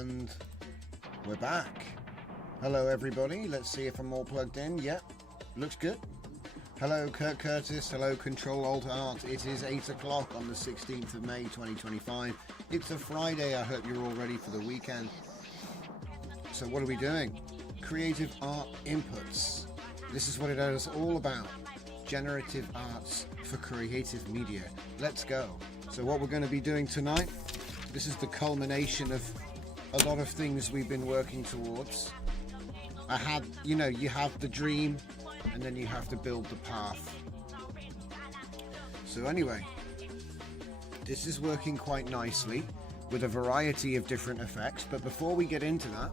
And we're back. Hello everybody, let's see if I'm all plugged in. Yep, looks good. Hello Kurt Curtis, hello Control Alt Art. It is 8 o'clock on the 16th of May 2025. It's a Friday, I hope you're all ready for the weekend. So what are we doing? Creative art inputs. This is what it is all about. Generative arts for creative media. Let's go. So what we're going to be doing tonight, this is the culmination of a lot of things we've been working towards. I had, you know, you have the dream and then you have to build the path. So anyway, this is working quite nicely with a variety of different effects. But before we get into that,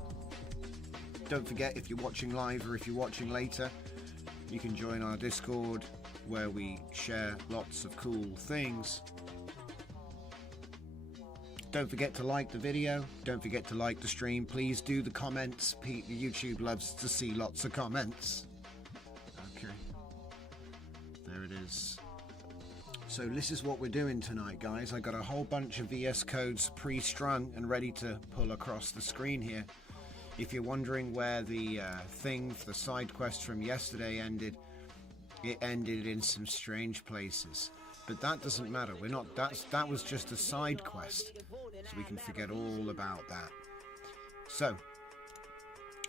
don't forget, if you're watching live or if you're watching later, you can join our Discord. where we share lots of cool things. Don't forget to like the video. Don't forget to like the stream. Please do the comments. YouTube loves to see lots of comments. Okay. There it is. So this is what we're doing tonight, guys. I got a whole bunch of VS codes pre-strung and ready to pull across the screen here. If you're wondering where the thing for the side quest from yesterday ended, it ended in some strange places. But that doesn't matter. We're not. That was just a side quest, so we can forget all about that. So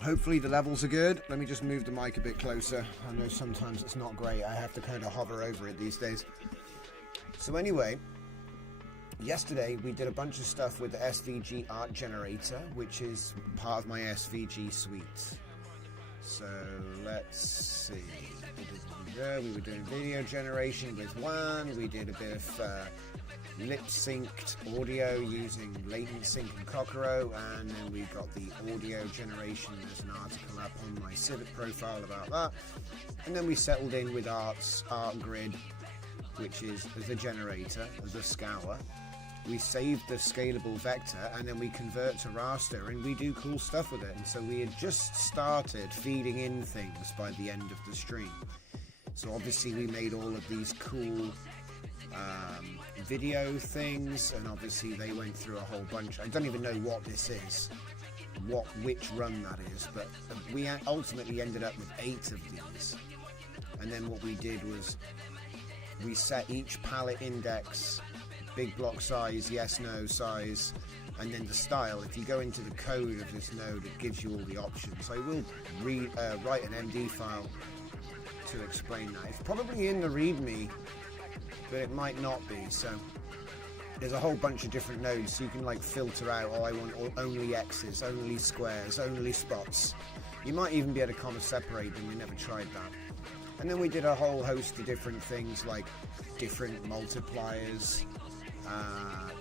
hopefully the levels are good. Let me just move the mic a bit closer. I know sometimes it's not great. I have to kind of hover over it these days. So anyway, yesterday we did a bunch of stuff with the SVG art generator, which is part of my SVG suite. So let's see. We were doing video generation with one. We did a bit of lip-synced audio using Latent Sync and Kokoro, and then we got the audio generation. There's an article up on my Civic profile about that. And then we settled in with Art Grid, which is the generator, the scour. We save the scalable vector, and then we convert to raster, and we do cool stuff with it. And so we had just started feeding in things by the end of the stream. So obviously we made all of these cool video things, and obviously they went through a whole bunch. I don't even know what this is, which run that is, but we ultimately ended up with 8 of these. And then what we did was we set each palette index, big block size, yes, no size, and then the style. If you go into the code of this node, it gives you all the options. I will write an MD file to explain that. It's probably in the README, but it might not be. So there's a whole bunch of different nodes, so you can like filter out, oh, I want only X's, only squares, only spots. You might even be able to comma separate them. We never tried that. And then we did a whole host of different things, like different multipliers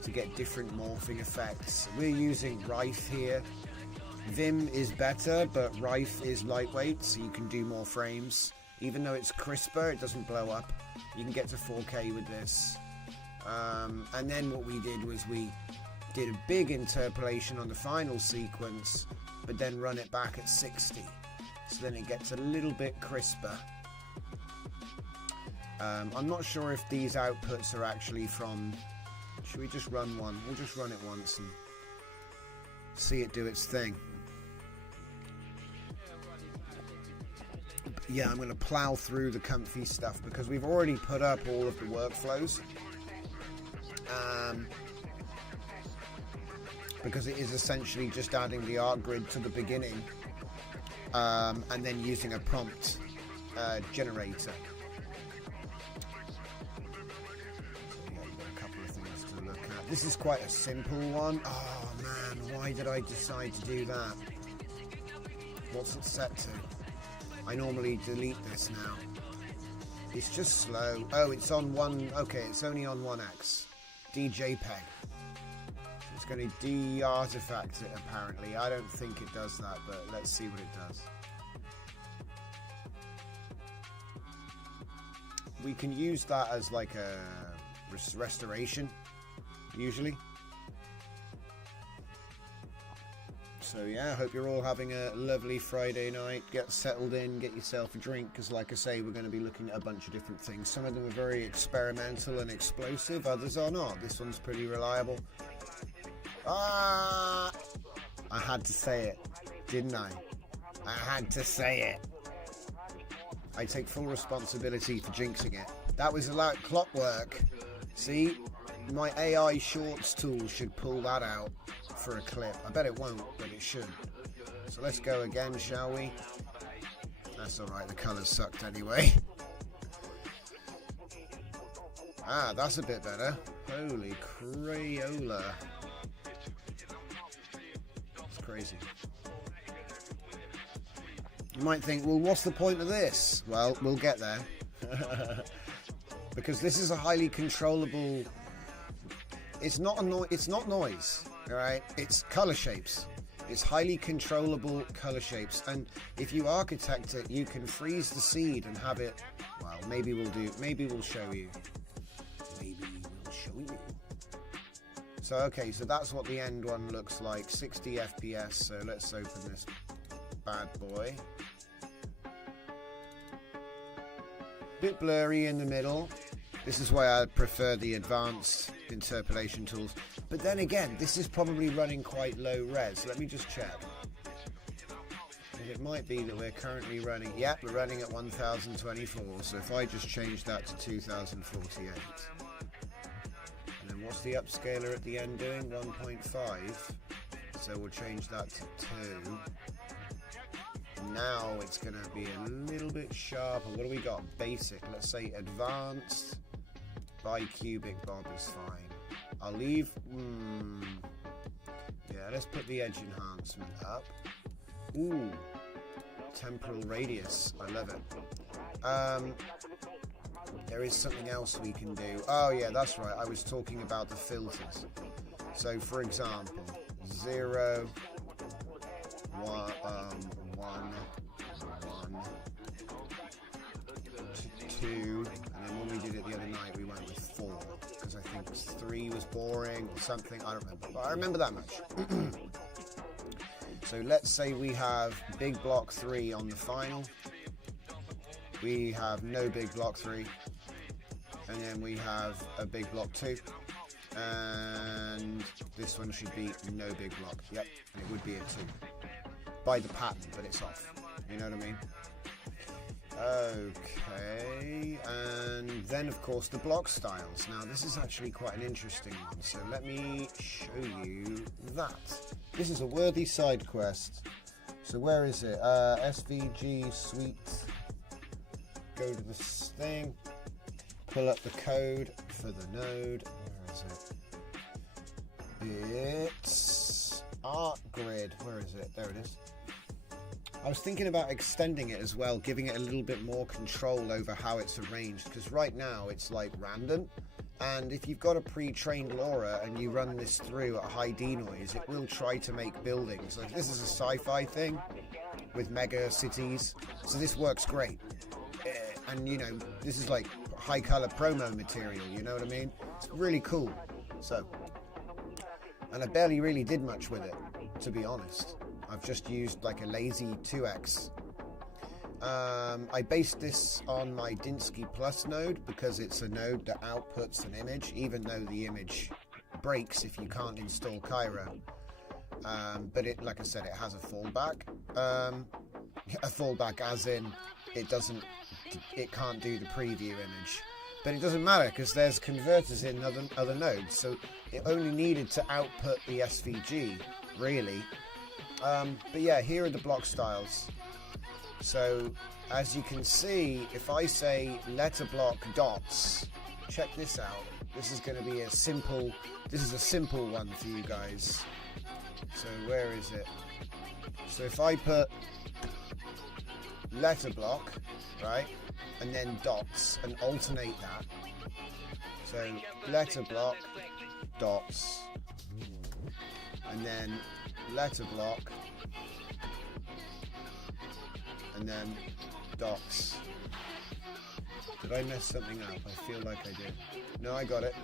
to get different morphing effects. We're using Rife here. Vim is better, but Rife is lightweight, so you can do more frames. Even though it's crisper, it doesn't blow up. You can get to 4K with this. And then what we did was we did a big interpolation on the final sequence, but then run it back at 60. So then it gets a little bit crisper. I'm not sure if these outputs are actually from... Should we just run one? We'll just run it once and see it do its thing. Yeah, I'm going to plow through the comfy stuff because we've already put up all of the workflows. Because it is essentially just adding the art grid to the beginning and then using a prompt generator. This is quite a simple one. Oh man, why did I decide to do that? What's it set to? I normally delete this now. It's just slow. Oh, it's on one. Okay, it's only on 1x. DJPEG. It's going to de-artifact it apparently. I don't think it does that, but let's see what it does. We can use that as like a restoration. Usually. So yeah, I hope you're all having a lovely Friday night. Get settled in, get yourself a drink, because like I say, we're going to be looking at a bunch of different things. Some of them are very experimental and explosive, others are not. This one's pretty reliable. I had to say it, didn't I? I had to say it. I take full responsibility for jinxing it. That was like clockwork. See? My AI Shorts tool should pull that out for a clip. I bet it won't, but it should. So let's go again, shall we? That's alright, the colours sucked anyway. Ah, that's a bit better. Holy Crayola. It's crazy. You might think, well, what's the point of this? Well, we'll get there. Because this is a highly controllable... It's not noise, all right? It's color shapes. It's highly controllable color shapes, and if you architect it, you can freeze the seed and have it. Well, maybe we'll show you. Maybe we'll show you. So okay, so that's what the end one looks like, 60 FPS. So let's open this bad boy. Bit blurry in the middle. This is why I prefer the advanced interpolation tools. But then again, this is probably running quite low res. Let me just check. And it might be that we're currently running, yep, we're running at 1024. So if I just change that to 2048. And then what's the upscaler at the end doing? 1.5. So we'll change that to 2. Now it's going to be a little bit sharper. What do we got? Basic. Let's say advanced. Bicubic bob is fine. I'll leave. Yeah, let's put the edge enhancement up. Ooh, temporal radius. I love it. There is something else we can do. Oh yeah, that's right. I was talking about the filters. So for example, 0, 1, 2, and then when we did it the other night, we went with 4 because I think 3 was boring or something. I don't remember, but I remember that much. So let's say we have big block 3 on the final. We have no big block 3, and then we have a big block 2, and this one should be no big block. Yep, and it would be a 2 by the pattern, but it's off. You know what I mean? Okay, and then of course the block styles. Now this is actually quite an interesting one, so let me show you that. This is a worthy side quest. So where is it? SVG suite. Go to this thing, pull up the code for the node. Where is it? It's Art Grid. Where is it? There it is. I was thinking about extending it as well, giving it a little bit more control over how it's arranged, because right now it's like random, and if you've got a pre-trained LoRa and you run this through at high denoise, it will try to make buildings. Like this is a sci-fi thing with mega cities, so this works great. And you know, this is like high color promo material, you know what I mean? It's really cool. So, and I barely really did much with it, to be honest. I've just used like a lazy 2x. I based this on my Dinsky Plus node because it's a node that outputs an image, even though the image breaks if you can't install Cairo. But it, like I said, it has a fallback. A fallback as in it can't do the preview image. But it doesn't matter because there's converters in other nodes, so it only needed to output the SVG, really. But yeah, here are the block styles. So as you can see, if I say letter block dots, check this out. This is going to be a simple one for you guys. So where is it? So if I put letter block, right, and then dots and alternate that. So letter block, dots, and then letter block, and then dots. Did I mess something up? I feel like I did. No, I got it.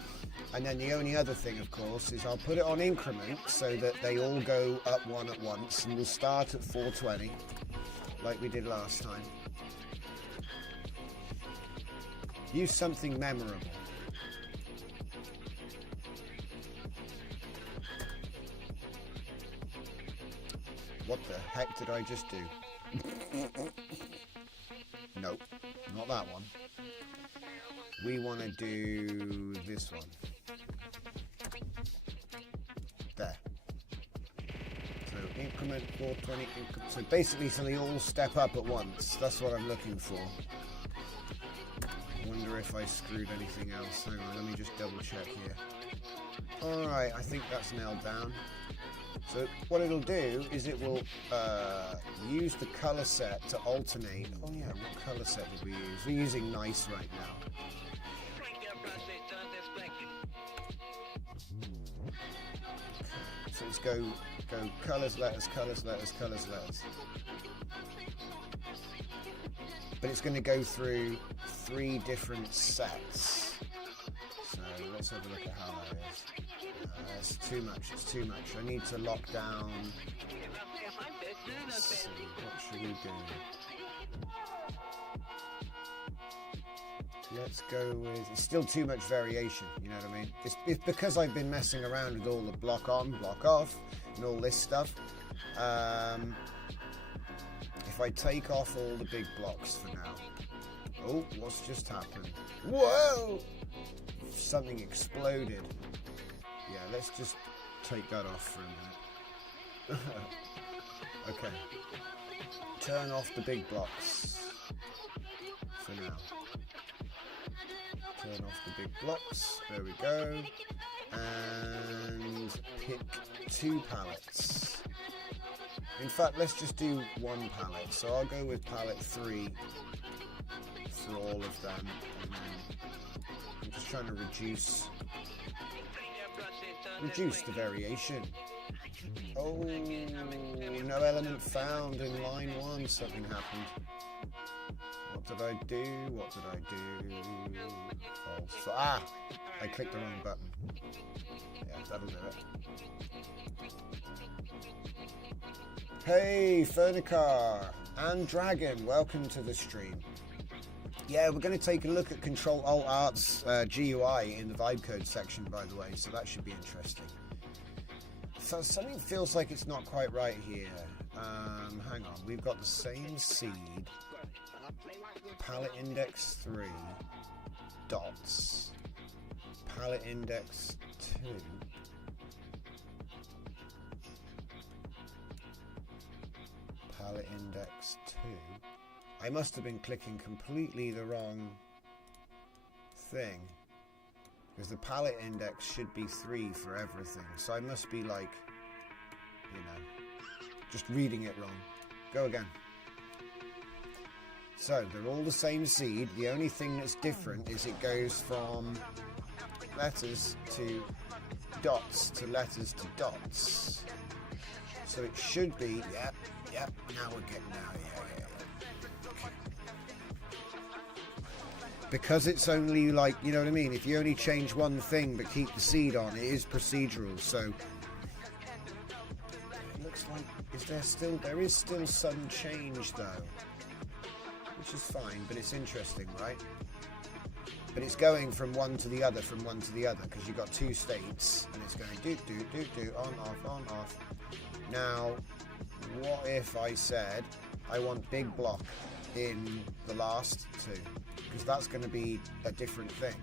And then the only other thing, of course, is I'll put it on increment so that they all go up one at once, and we'll start at 420 like we did last time. Use something memorable. What the heck did I just do? Nope, not that one. We want to do this one. There. So increment 420. So basically, so they all step up at once. That's what I'm looking for. I wonder if I screwed anything else. Hang on, let me just double check here. Alright, I think that's nailed down. So what it'll do is it will use the color set to alternate. Oh yeah, what color set did we use? We're using nice right now. So it's go colours, letters, colours, letters, colours, letters. But it's going to go through 3 different sets. So let's have a look at how that is. It's too much, it's too much. I need to lock down. Let's see, what should we do? Let's go with, it's still too much variation, you know what I mean? It's because I've been messing around with all the block on, block off, and all this stuff. If I take off all the big blocks for now. Oh, what's just happened? Whoa! Something exploded. Yeah, let's just take that off for a minute. Okay. Turn off the big blocks for now. Turn off the big blocks. There we go. And pick 2 palettes. In fact, let's just do 1 palette. So I'll go with palette 3 for all of them. And then I'm just trying to reduce the variation. Oh, no element found in line 1. Something happened. What did I do? What did I do? False. Ah! I clicked the wrong button. Yeah, that'll do it. Hey, Fernicar and Dragon, welcome to the stream. Yeah, we're going to take a look at Control-Alt-Art's GUI in the vibe code section, by the way, so that should be interesting. So something feels like it's not quite right here. Hang on, we've got the same seed. Palette index 3. Dots. Palette index 2. Palette index 2. I must have been clicking completely the wrong thing, because the palette index should be 3 for everything, so I must be like, you know, just reading it wrong. Go again. So they're all the same seed. The only thing that's different is it goes from letters to dots to letters to dots. So it should be, yep, now we're getting out, yeah. Okay. Because it's only like, you know what I mean, if you only change one thing but keep the seed on, it is procedural, so it looks like, there is still some change though, which is fine, but it's interesting, right? But it's going from one to the other, because you've got 2 states, and it's going do, on, off. Now, what if I said I want big block in the last 2? Because that's going to be a different thing,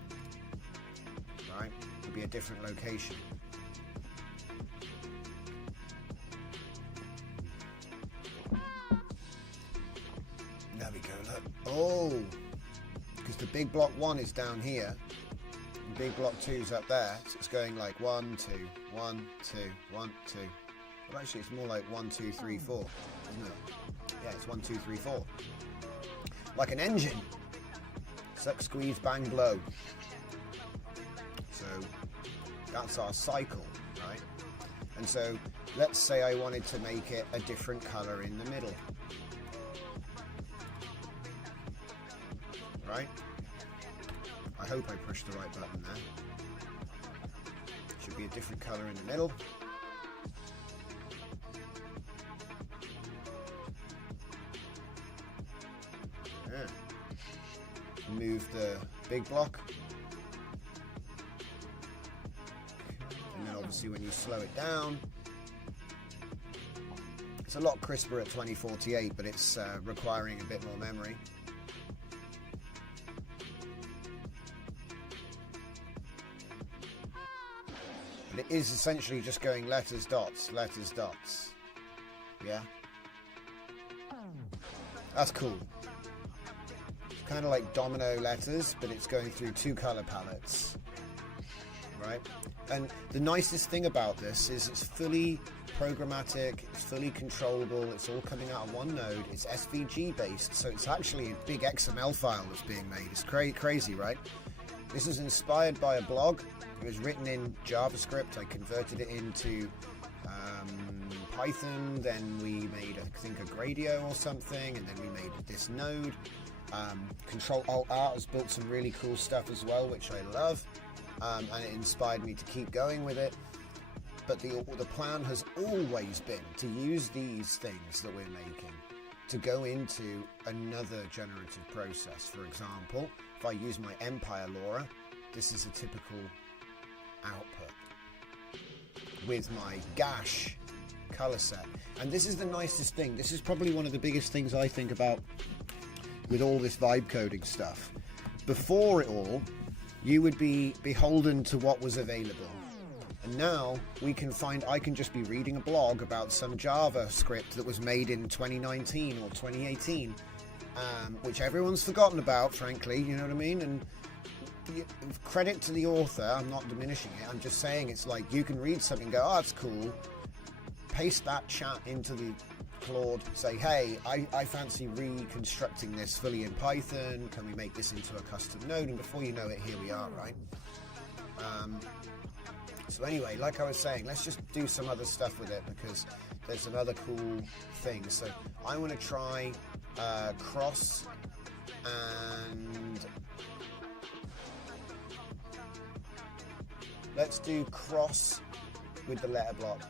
right? It'll be a different location. There we go, look. Oh! Because the big block 1 is down here, and big block 2 is up there, so it's going like 1, 2, 1, 2, 1, 2. Well, actually, it's more like 1, 2, 3, 4, isn't it? Yeah, it's 1, 2, 3, 4. Like an engine. Suck, squeeze, bang, blow. So that's our cycle, right? And so let's say I wanted to make it a different color in the middle. Right? I hope I pushed the right button there. Should be a different color in the middle. Yeah. Move the big block. And then obviously when you slow it down, it's a lot crisper at 2048, but it's requiring a bit more memory. And it is essentially just going letters, dots, letters, dots. Yeah? That's cool. It's kind of like domino letters, but it's going through 2 color palettes. Right? And the nicest thing about this is it's fully programmatic, it's fully controllable, it's all coming out of one node, it's SVG based, so it's actually a big XML file that's being made. It's crazy, right? This is inspired by a blog. It was written in JavaScript. I converted it into Python, then we made, I think, a Gradio or something, and then we made this node. Control-Alt-Art has built some really cool stuff as well, which I love, and it inspired me to keep going with it. But the plan has always been to use these things that we're making to go into another generative process. For example, if I use my Empire Laura, this is a typical output with my Gash color set. And this is the nicest thing. This is probably one of the biggest things I think about with all this vibe coding stuff. Before it all, you would be beholden to what was available. And now I can just be reading a blog about some JavaScript that was made in 2019 or 2018, which everyone's forgotten about, frankly, you know what I mean? And credit to the author, I'm not diminishing it, I'm just saying it's like you can read something and go, oh, that's cool, paste that chat into the Claude, say, hey, I fancy reconstructing this fully in Python, can we make this into a custom node? And before you know it, here we are, right? So anyway, like I was saying, let's just do some other stuff with it because there's some other cool things. So I want to try cross and let's do cross with the letter block.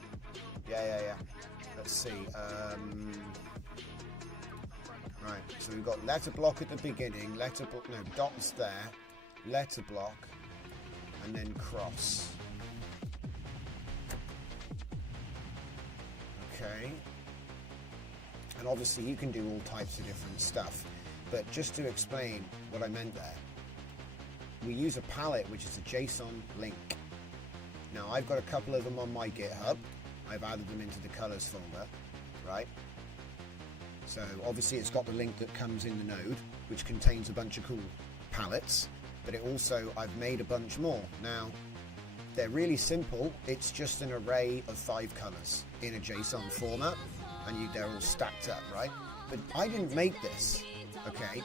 Yeah. Let's see. Right, so we've got letter block at the beginning, dots there, letter block, and then cross. Okay, and obviously you can do all types of different stuff, but just to explain what I meant there, we use a palette which is a JSON link. Now I've got a couple of them on my GitHub. I've added them into the colors folder, right? So obviously it's got the link that comes in the node, which contains a bunch of cool palettes, but it also, I've made a bunch more. Now, they're really simple. It's just an array of 5 colors in a JSON format, and they're all stacked up, right? But I didn't make this, okay?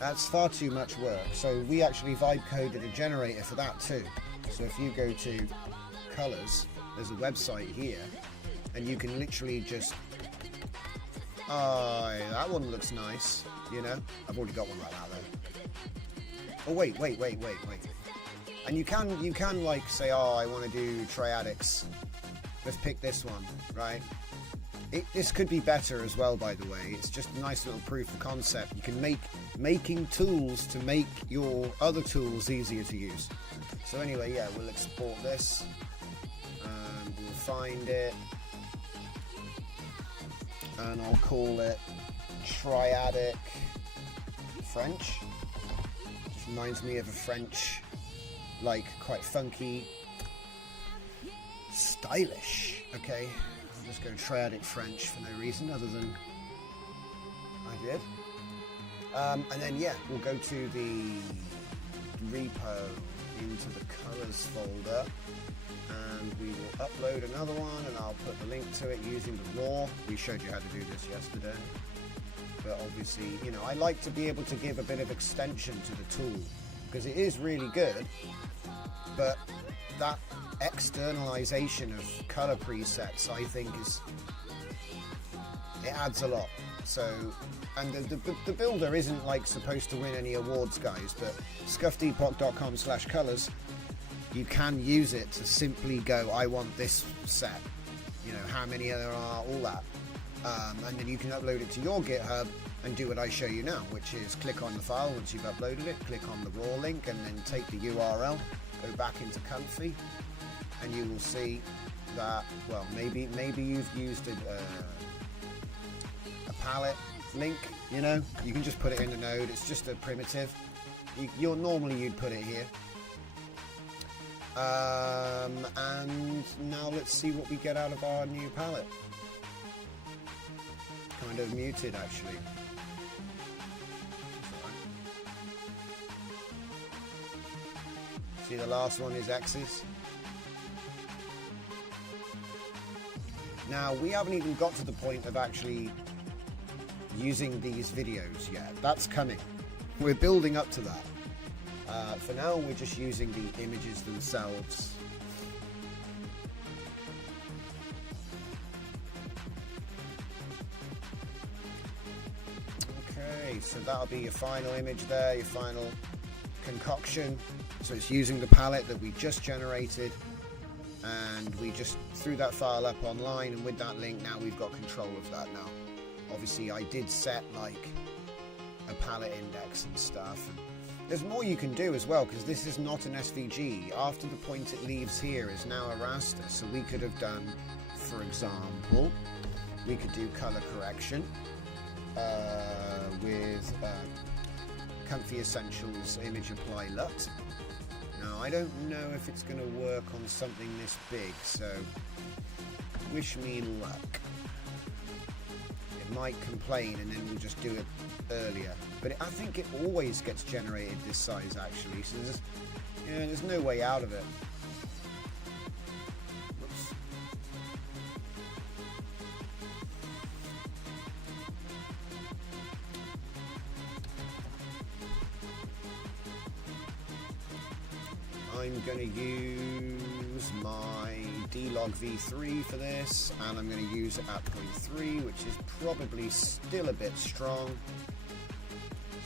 That's far too much work. So we actually vibe coded a generator for that too. So if you go to colors, there's a website here, and you can literally just, that one looks nice, you know? I've already got one like that though. Oh wait. And you can like say, oh, I want to do triadics. Let's pick this one, right? This could be better as well, by the way. It's just a nice little proof of concept. You can making tools to make your other tools easier to use. So anyway, yeah, we'll export this. We'll find it. And I'll call it triadic French. Just reminds me of a French, like quite funky, stylish. Okay, I'll just go triadic French for no reason other than I did. And then yeah, we'll go to the repo into the colors folder, and we will upload another one, and I'll put the link to it using the raw. We showed you how to do this yesterday, but obviously, you know, I like to be able to give a bit of extension to the tool because it is really good, but that externalization of color presets, I think, it adds a lot. So, and the builder isn't like supposed to win any awards, guys, but scuffedepoch.com/colors, you can use it to simply go, I want this set, you know, how many there are, all that, and then you can upload it to your GitHub and do what I show you now, which is click on the file once you've uploaded it, click on the raw link, and then take the URL, go back into Comfy, and you will see that, well, maybe you've used a palette link, you know, you can just put it in the node. It's just a primitive. Normally you'd put it here. And now let's see what we get out of our new palette. Kind of muted, actually. See, the last one is X's. Now, we haven't even got to the point of actually using these videos yet. That's coming. We're building up to that. For now, we're just using the images themselves. Okay, so that'll be your final image there, your final concoction. So it's using the palette that we just generated, and we just threw that file up online, and with that link now we've got control of that now. Obviously I did set like a palette index and stuff. And there's more you can do as well, because this is not an SVG. After the point it leaves here is now a raster, so we could have done, for example, we could do color correction with Comfy Essentials Image Apply LUT. Now I don't know if it's going to work on something this big, so wish me luck. It might complain and then we'll just do it earlier, but I think it always gets generated this size actually, so there's no way out of it. Whoops. I'm going to use my D-Log V3 for this, and I'm going to use it at 0.3, which is probably still a bit strong.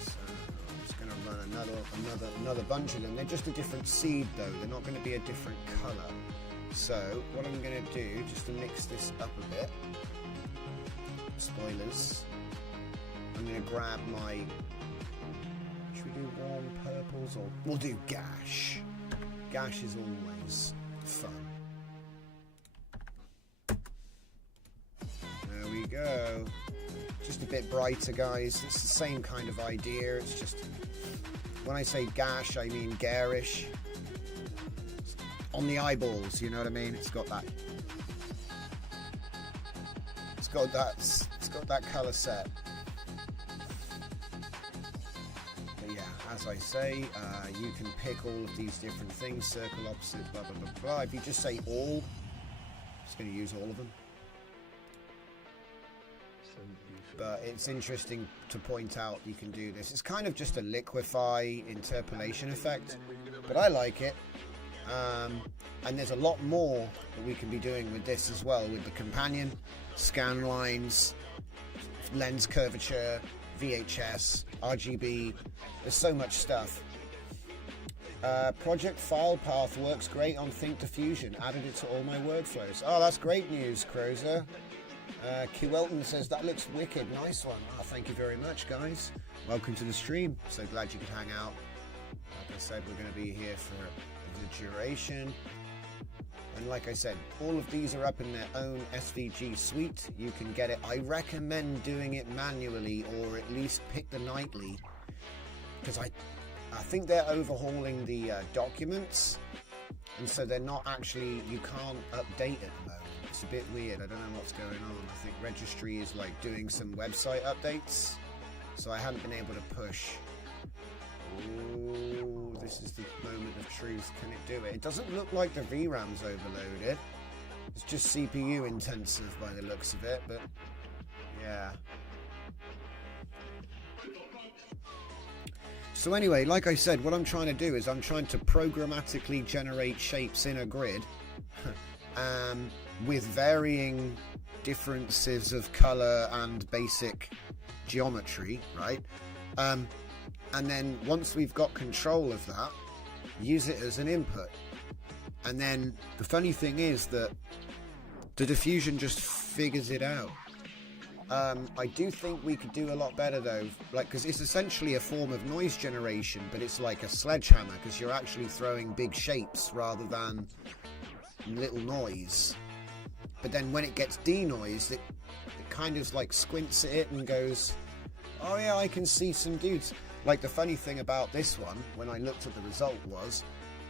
So I'm just going to run another bunch of them. They're just a different seed though, they're not going to be a different colour. So what I'm going to do, just to mix this up a bit, spoilers, I'm going to grab my, should we do warm purples, or we'll do Gash. Gash is always fun. There we go. Just a bit brighter, guys. It's the same kind of idea. It's just, when I say gash, I mean garish. On the eyeballs, you know what I mean? It's got that. It's got that color set. As I say, you can pick all of these different things, circle, opposite, blah, blah, blah, blah. If you just say all, I'm just going to use all of them. But it's interesting to point out you can do this. It's kind of just a liquefy interpolation effect, but I like it. And there's a lot more that we can be doing with this as well, with the companion, scan lines, lens curvature, VHS, RGB, there's so much stuff. Project file path works great on Think Diffusion, added it to all my workflows. Oh, that's great news, Crozer. Kewelton says, that looks wicked, nice one. Oh, thank you very much, guys. Welcome to the stream, so glad you could hang out. Like I said, we're going to be here for the duration. And like I said, all of these are up in their own SVG suite. You can get it. I recommend doing it manually, or at least pick the nightly, because I think they're overhauling the documents, and so they're not actually, you can't update at the moment. It's a bit weird. I don't know what's going on. I think registry is like doing some website updates, so I haven't been able to push. Ooh, this is the moment of truth. Can it do it? It doesn't look like the VRAM's overloaded. It's just CPU intensive by the looks of it, but yeah. So anyway, like I said, what I'm trying to do is I'm trying to programmatically generate shapes in a grid with varying differences of color and basic geometry, right? And then once we've got control of that, use it as an input. And then the funny thing is that the diffusion just figures it out. I do think we could do a lot better though, like, because it's essentially a form of noise generation, but it's like a sledgehammer, because you're actually throwing big shapes rather than little noise. But then when it gets denoised, it kind of like squints at it and goes, oh yeah, I can see some dudes. Like, the funny thing about this one, when I looked at the result, was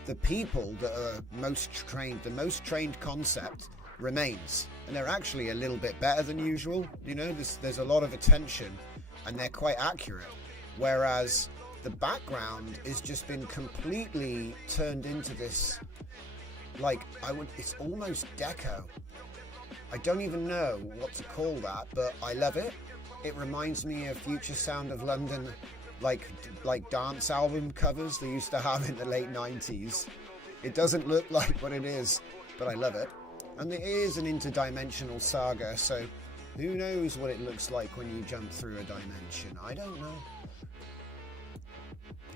the people that are most trained, the most trained concept remains, and they're actually a little bit better than usual. You know, there's a lot of attention and they're quite accurate, whereas the background has just been completely turned into this, like, it's almost deco. I don't even know what to call that, but I love it. It reminds me of Future Sound of London, like dance album covers they used to have in the late 90s. It doesn't look like what it is, but I love it. And it is an interdimensional saga, so Who knows what it looks like when you jump through a dimension? I don't know.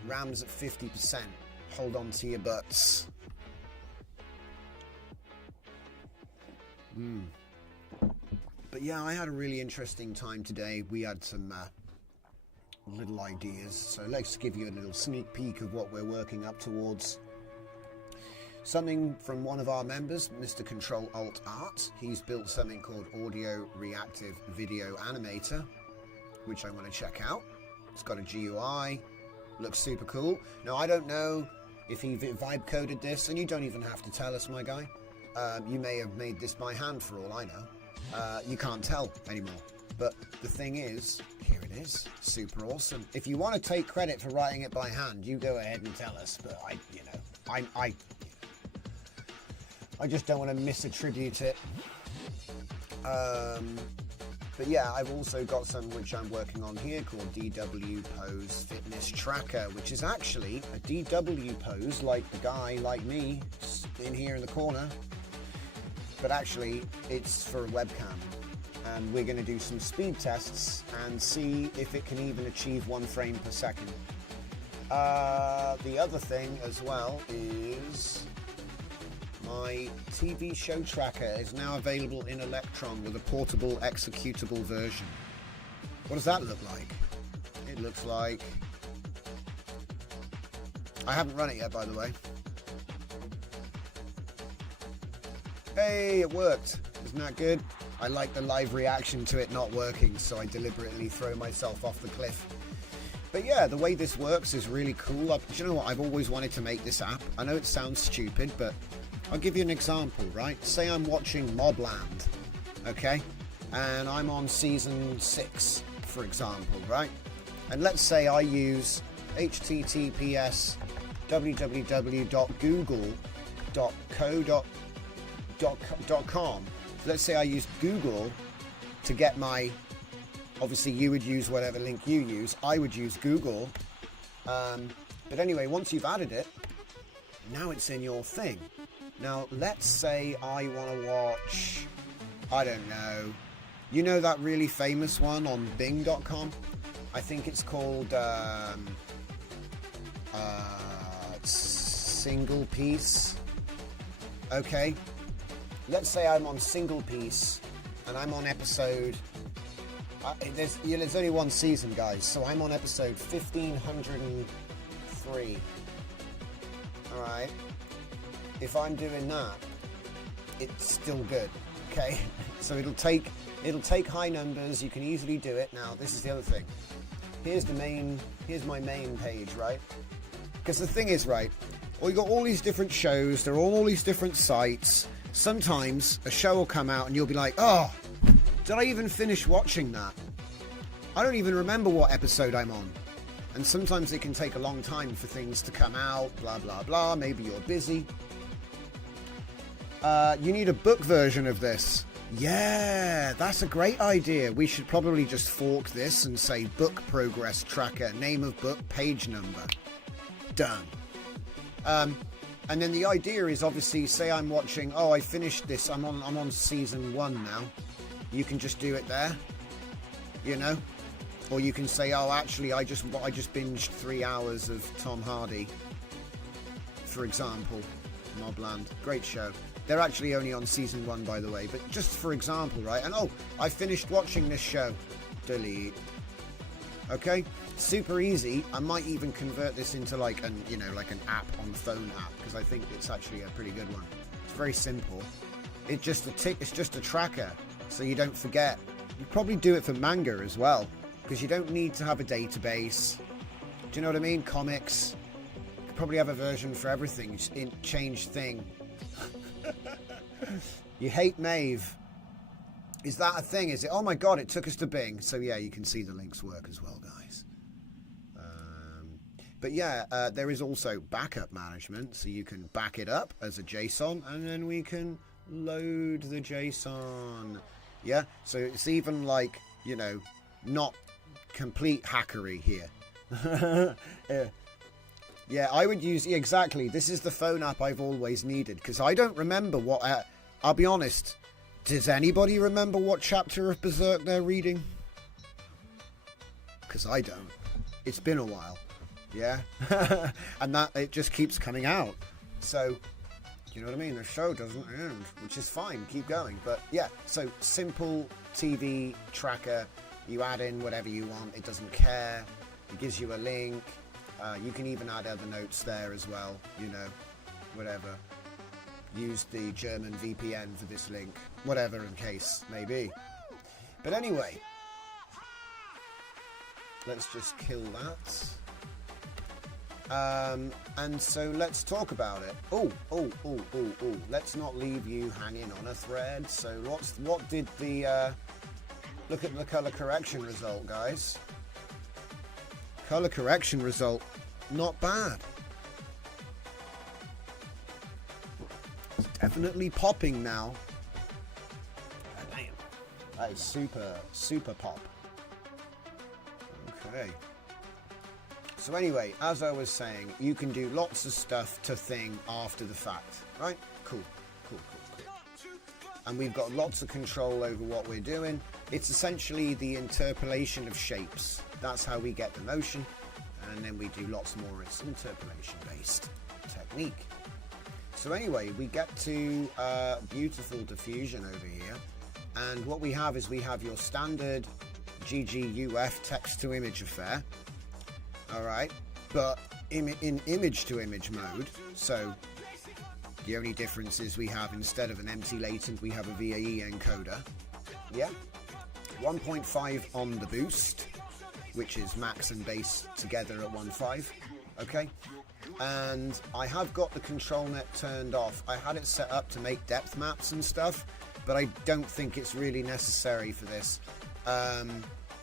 RAM's at 50%. Hold on to your butts. But yeah, I had a really interesting time today. We had some little ideas. So let's give you a little sneak peek of what we're working up towards. Something from one of our members, Mr. Control Alt Art. He's built something called Audio Reactive Video Animator, which I want to check out. It's got a GUI, looks super cool. Now, I don't know if he vibe coded this, and you don't even have to tell us, my guy. You may have made this by hand for all I know. You can't tell anymore. But the thing is, here it is, super awesome. If you want to take credit for writing it by hand, you go ahead and tell us. But I just don't want to misattribute it. But yeah, I've also got some which I'm working on here called DW Pose Fitness Tracker, which is actually a DW pose like the guy like me in here in the corner. But actually, it's for a webcam. And we're going to do some speed tests and see if it can even achieve 1 frame per second. The other thing as well is my TV show tracker is now available in Electron with a portable executable version. What does that look like? It looks like... I haven't run it yet, by the way. Hey, it worked. Isn't that good? I like the live reaction to it not working, so I deliberately throw myself off the cliff. But yeah, the way this works is really cool. Do you know what? I've always wanted to make this app. I know it sounds stupid, but I'll give you an example, right? Say I'm watching Mobland, okay? And I'm on season 6, for example, right? And let's say I use https www.google.co.com. Let's say I use Google to get my... Obviously, you would use whatever link you use. I would use Google. But anyway, once you've added it, now it's in your thing. Now, let's say I want to watch, I don't know, you know that really famous one on Bing.com? I think it's called Single Piece. Okay, let's say I'm on Single Piece and I'm on episode, there's only one season, guys, so I'm on episode 1503. Alright. If I'm doing that, it's still good, okay? So it'll take high numbers. You can easily do it. Now, this is the other thing. Here's my main page, right? Because the thing is, right, well, you got all these different shows. They're on all these different sites. Sometimes a show will come out and you'll be like, oh, did I even finish watching that? I don't even remember what episode I'm on. And sometimes it can take a long time for things to come out, blah, blah, blah. Maybe you're busy. You need a book version of this. Yeah, that's a great idea. We should probably just fork this and say book progress tracker, name of book, page number. Done. And then the idea is obviously, say I'm watching, oh, I finished this, I'm on season 1 now. You can just do it there, you know? Or you can say, oh, actually, I just binged 3 hours of Tom Hardy, for example. Mobland, great show. They're actually only on season 1, by the way, but just for example, right? And oh, I finished watching this show. Delete. Okay, super easy. I might even convert this into like an app on the phone app, because I think it's actually a pretty good one. It's very simple. It's just a tracker, so you don't forget. You probably do it for manga as well, because you don't need to have a database. Do you know what I mean? Comics. You could probably have a version for everything. Just change thing. You hate Maeve. Is that a thing? Is it? Oh my god, it took us to Bing. So yeah, you can see the links work as well, guys. But yeah, there is also backup management, so you can back it up as a JSON, and then we can load the JSON. Yeah, so it's even like, you know, not complete hackery here. Yeah, I would use, exactly, this is the phone app I've always needed, because I don't remember what, I'll be honest, Does anybody remember what chapter of Berserk they're reading? Because I don't. It's been a while. Yeah? And that, it just keeps coming out. So, you know what I mean? The show doesn't end, which is fine. Keep going. But yeah, so simple TV tracker. You add in whatever you want. It doesn't care. It gives you a link. You can even add other notes there as well. You know, whatever. Use the German VPN for this link. Whatever in case may be. But anyway, let's just kill that. And so let's talk about it. Oh. Let's not leave you hanging on a thread. So what did the... look at the color correction result, guys. Color correction result, not bad. It's definitely popping now. Oh, damn. That is super pop. Okay. So anyway, as I was saying, you can do lots of stuff to Thing after the fact, right? Cool. And we've got lots of control over what we're doing. It's essentially the interpolation of shapes. That's how we get the motion. And then we do lots more. It's interpolation-based technique. So anyway, we get to beautiful diffusion over here. And what we have is we have your standard GGUF text-to-image affair. All right. But in image-to-image mode, so the only difference is we have, instead of an empty latent, we have a VAE encoder. Yeah. 1.5 on the boost, which is max and base together at 1.5. Okay. And I have got the control net turned off. I had it set up to make depth maps and stuff, but I don't think it's really necessary for this.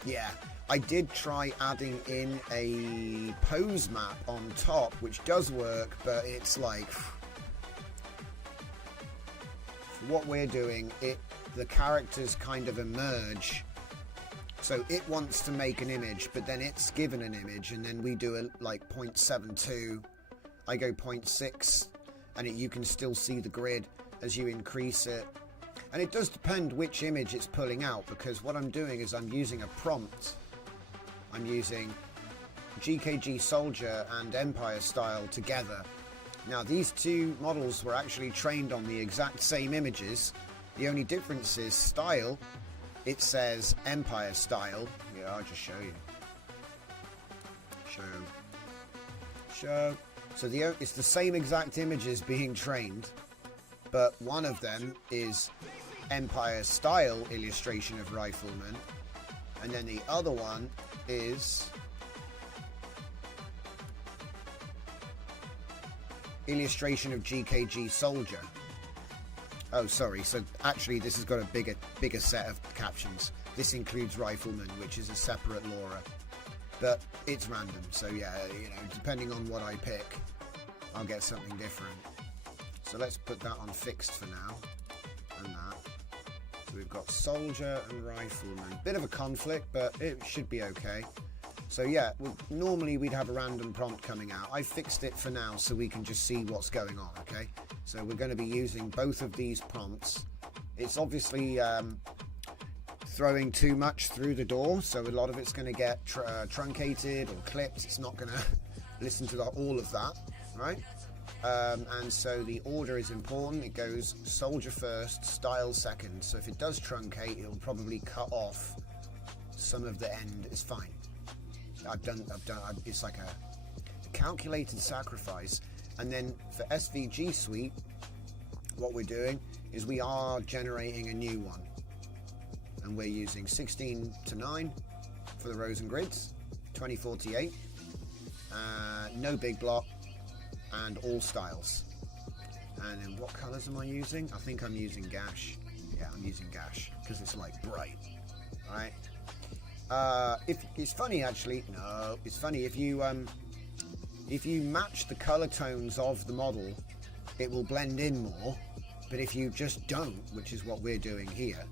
Yeah. I did try adding in a pose map on top, which does work, but it's like... what we're doing, the characters kind of emerge. So it wants to make an image, but then it's given an image, and then we do a like 0.72. I go 0.6, and you can still see the grid as you increase it. And it does depend which image it's pulling out, because what I'm doing is I'm using a prompt. I'm using GKG Soldier and Empire Style together. Now, these two models were actually trained on the exact same images. The only difference is style. It says Empire Style. Yeah, I'll just show you. Show. So it's the same exact images being trained, but one of them is Empire Style illustration of Rifleman, and then the other one is illustration of GKG Soldier. Oh, sorry. So actually, this has got a bigger set of captions. This includes Rifleman, which is a separate Laura, but it's random. So yeah, you know, depending on what I pick, I'll get something different. So let's put that on fixed for now, and that. So we've got Soldier and Rifleman. Bit of a conflict, but it should be okay. So yeah, normally we'd have a random prompt coming out. I fixed it for now so we can just see what's going on, okay? So we're going to be using both of these prompts. It's obviously throwing too much through the door, so a lot of it's going to get truncated or clipped. It's not going to listen to all of that, right? And so the order is important. It goes Soldier first, Style second. So if it does truncate, it'll probably cut off some of the end. It's fine. It's like a calculated sacrifice. And then for SVG Suite, what we're doing is we are generating a new one, and we're using 16:9 for the rows and grids, 2048, no big block, and all styles. And then what colors am I using? I think I'm using Gash. Yeah, I'm using Gash because it's like bright, right? If it's funny, actually, no, it's funny if you match the color tones of the model, it will blend in more. But if you just don't, which is what we're doing here,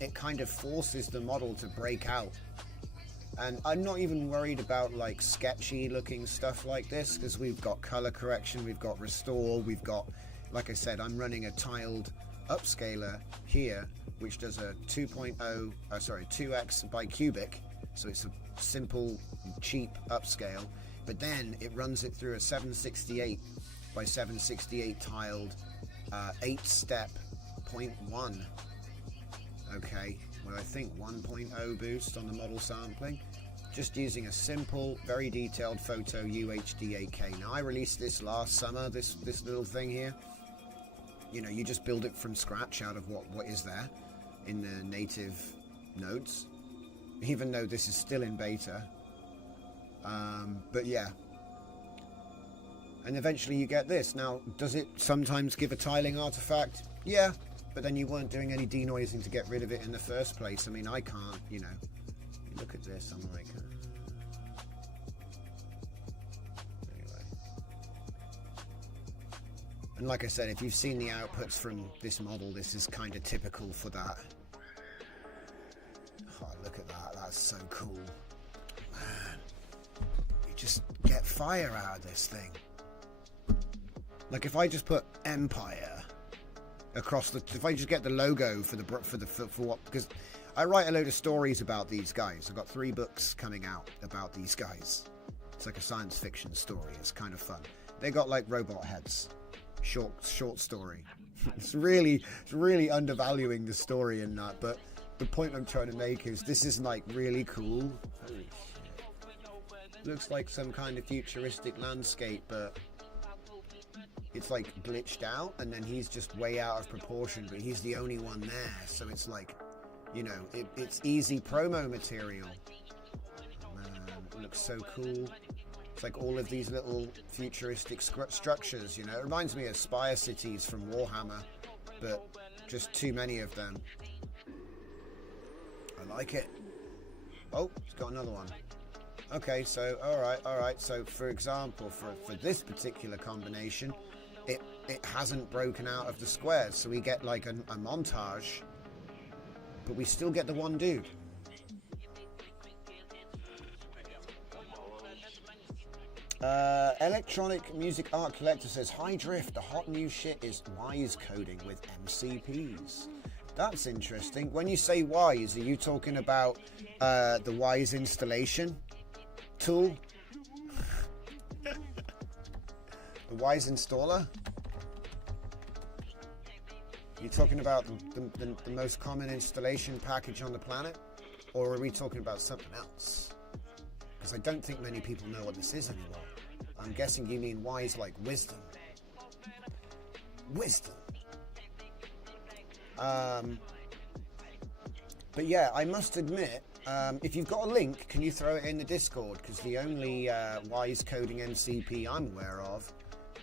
it kind of forces the model to break out. And I'm not even worried about like sketchy looking stuff like this, because we've got color correction, we've got restore, we've got, like I said, I'm running a tiled upscaler here, which does a 2x by cubic, so it's a simple, cheap upscale. But then it runs it through a 768 by 768 tiled 8-step 0.1. Okay, well I think 1.0 boost on the model sampling, just using a simple, very detailed photo UHD 8K. Now I released this last summer, this little thing here. You know, you just build it from scratch out of what is there in the native nodes, even though this is still in beta. But yeah, and eventually you get this. Now, does it sometimes give a tiling artifact? Yeah, but then you weren't doing any denoising to get rid of it in the first place. I mean, I can't, you know, look at this, I'm like, anyway. And like I said, if you've seen the outputs from this model, this is kind of typical for that. Oh, look at that, that's so cool. Man, you just get fire out of this thing. Like if I just put Empire across the, if I just get the logo for what, because I write a load of stories about these guys. I've got 3 books coming out about these guys. It's like a science fiction story. It's kind of fun. They got like robot heads. Short story. It's really undervaluing the story in that. But the point I'm trying to make is this is like really cool. Holy shit. Looks like some kind of futuristic landscape, but it's like glitched out, and then he's just way out of proportion, but he's the only one there, so it's like, you know, it's easy promo material. Man, it looks so cool. It's like all of these little futuristic structures, you know. It reminds me of Spire Cities from Warhammer, but just too many of them. I like it. Oh, it's got another one. Okay, so all right. So for example, for this particular combination, it hasn't broken out of the squares, so we get like a montage, but we still get the one dude. Electronic Music Art Collector says, "Hi Drift, the hot new shit is Wise coding with MCPs." That's interesting. When you say Wise, are you talking about the Wise installation tool? The Wise installer? You're talking about the most common installation package on the planet? Or are we talking about something else? Because I don't think many people know what this is anymore. I'm guessing you mean Wise like wisdom. Wisdom. But yeah, I must admit, if you've got a link, can you throw it in the Discord? Because the only Wise coding MCP I'm aware of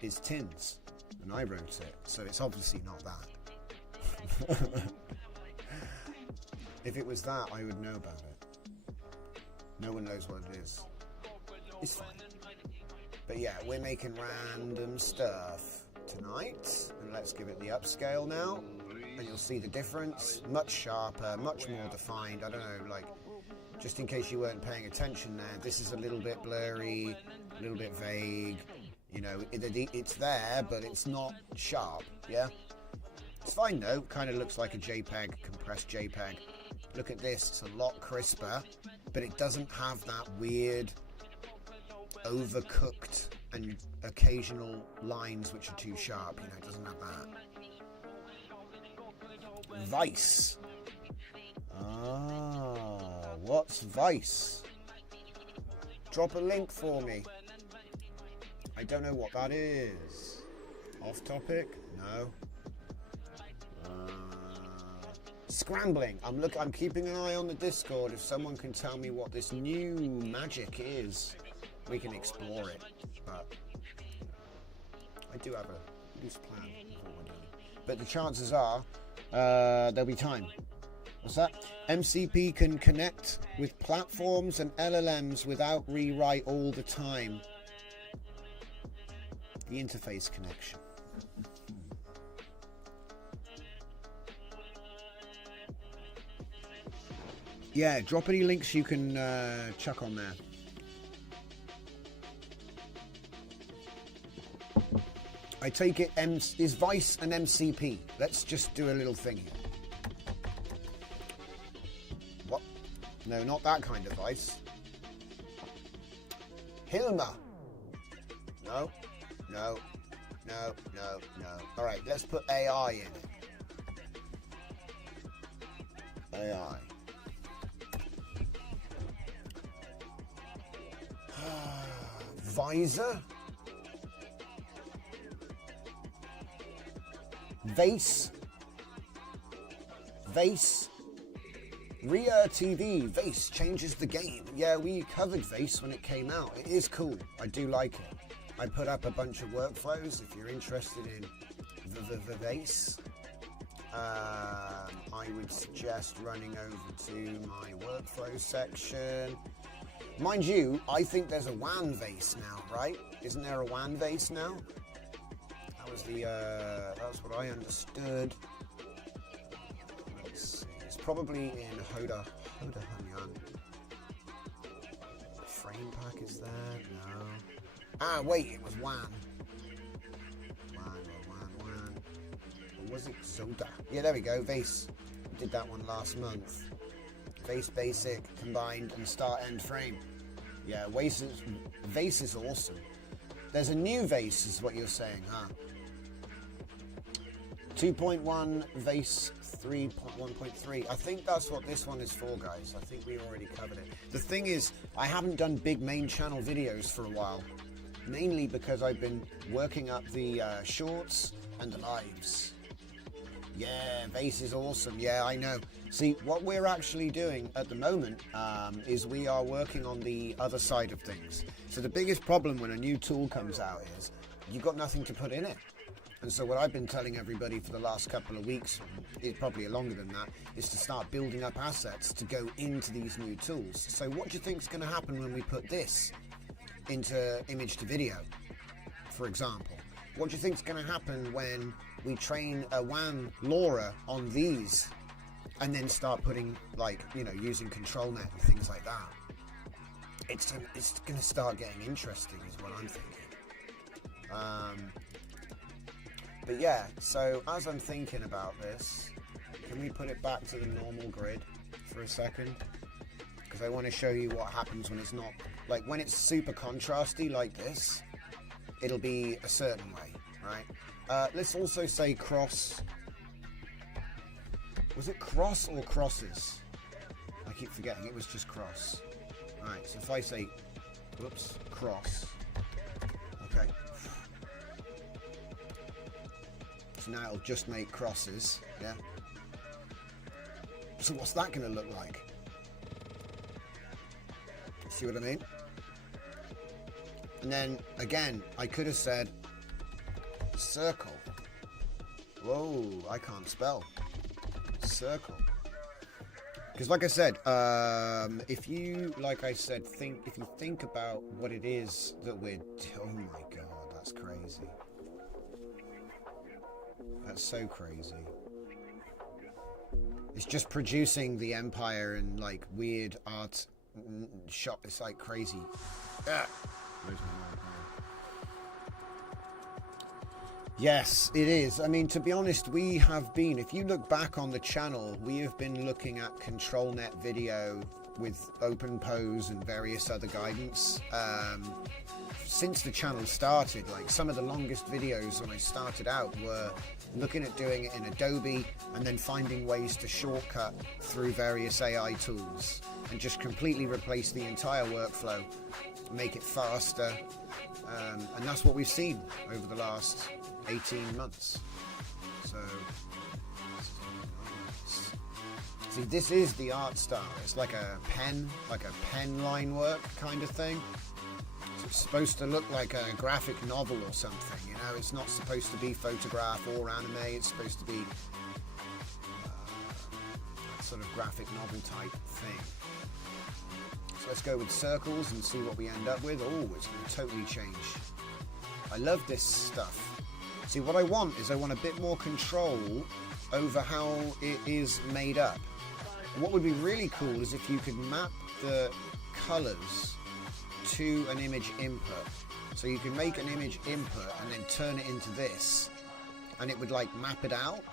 is Tins, and I wrote it, so it's obviously not that. If it was that, I would know about it. No one knows what it is. It's fine. But yeah, we're making random stuff tonight, and let's give it the upscale now, and you'll see the difference. Much sharper, much more defined. I don't know, like, just in case you weren't paying attention there, this is a little bit blurry, a little bit vague. You know, it's there, but it's not sharp, yeah? It's fine though, kind of looks like a JPEG, compressed JPEG. Look at this, it's a lot crisper, but it doesn't have that weird, overcooked and occasional lines which are too sharp, you know, it doesn't have that. Vice. Ah, what's Vice? Drop a link for me. I don't know what that is. Off topic? No. Scrambling. I'm keeping an eye on the Discord. If someone can tell me what this new magic is, we can explore it. But I do have a loose plan of what we're doing. But the chances are there'll be time. What's that? MCP can connect with platforms and LLMs without rewrite all the time. The interface connection. Yeah, drop any links you can chuck on there. I take it is Vice an MCP? Let's just do a little thing here. What? No, not that kind of Vice. Hilma. No, no, no, no, no. All right, let's put AI in it. AI. Visor. Vase. Vase. Ria TV. Vase changes the game. Yeah, we covered Vase when it came out. It is cool. I do like it. I put up a bunch of workflows if you're interested in the Vase. I would suggest running over to my workflow section. Mind you, I think there's a WAN vase now, right? Isn't there a WAN vase now? That was that's what I understood. Let's see. It's probably in Hoda Hanyan. Frame pack is there? No. Ah, wait, it was WAN. WAN. Or was it Zoda? Yeah, there we go. Vase. Did that one last month. Vase Basic, Combined, and Start End Frame. Yeah, Vase is awesome. There's a new Vase, is what you're saying, huh? 2.1 Vase 3.1.3. I think that's what this one is for, guys. I think we already covered it. The thing is, I haven't done big main channel videos for a while, mainly because I've been working up the shorts and the lives. Yeah, Vase is awesome. Yeah, I know. See, what we're actually doing at the moment is we are working on the other side of things. So the biggest problem when a new tool comes out is you've got nothing to put in it. And so what I've been telling everybody for the last couple of weeks, is probably longer than that, is to start building up assets to go into these new tools. So what do you think is going to happen when we put this into image to video, for example? What do you think is going to happen when we train a WAN LoRa on these and then start putting, like, you know, using control net and things like that? It's going to start getting interesting is what I'm thinking. But yeah, so as I'm thinking about this, can we put it back to the normal grid for a second? Because I want to show you what happens when it's not, like when it's super contrasty like this, it'll be a certain way, right? Let's also say cross. Was it cross or crosses? I keep forgetting, it was just cross. Alright, so if I say, whoops, cross. Okay. So now it'll just make crosses, yeah? So what's that going to look like? See what I mean? And then, again, I could have said circle. Whoa, I can't spell. Circle. Because like I said, if you, like I said, if you think about what it is that we're, oh my God, that's crazy. That's so crazy. It's just producing the Empire and like weird art shop. It's like crazy. Ah. Yes, it is. I mean, to be honest, we have been, if you look back on the channel, we have been looking at control net video with open pose and various other guidance. Since the channel started, like some of the longest videos when I started out were looking at doing it in Adobe and then finding ways to shortcut through various AI tools and just completely replace the entire workflow, make it faster. And that's what we've seen over the last 18 months. So, see, this is the art style. It's like a pen line work kind of thing. It's supposed to look like a graphic novel or something, you know. It's not supposed to be photograph or anime. It's supposed to be that sort of graphic novel type thing. So let's go with circles and see what we end up with. Oh, it's going to totally change. I love this stuff. See, what I want is I want a bit more control over how it is made up. And what would be really cool is if you could map the colors to an image input. So you can make an image input and then turn it into this, and it would like map it out.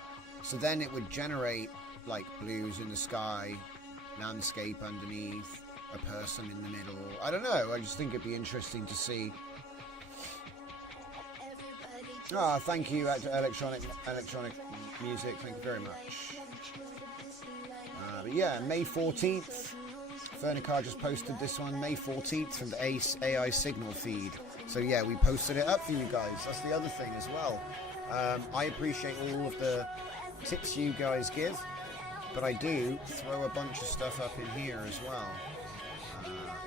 So then it would generate like blues in the sky, landscape underneath, a person in the middle. I don't know, I just think it'd be interesting to see. Ah, thank you, electronic music, thank you very much. But yeah, May 14th, Fernicar just posted this one, May 14th from the ACE AI signal feed. So yeah, we posted it up for you guys, that's the other thing as well. I appreciate all of the tips you guys give, but I do throw a bunch of stuff up in here as well.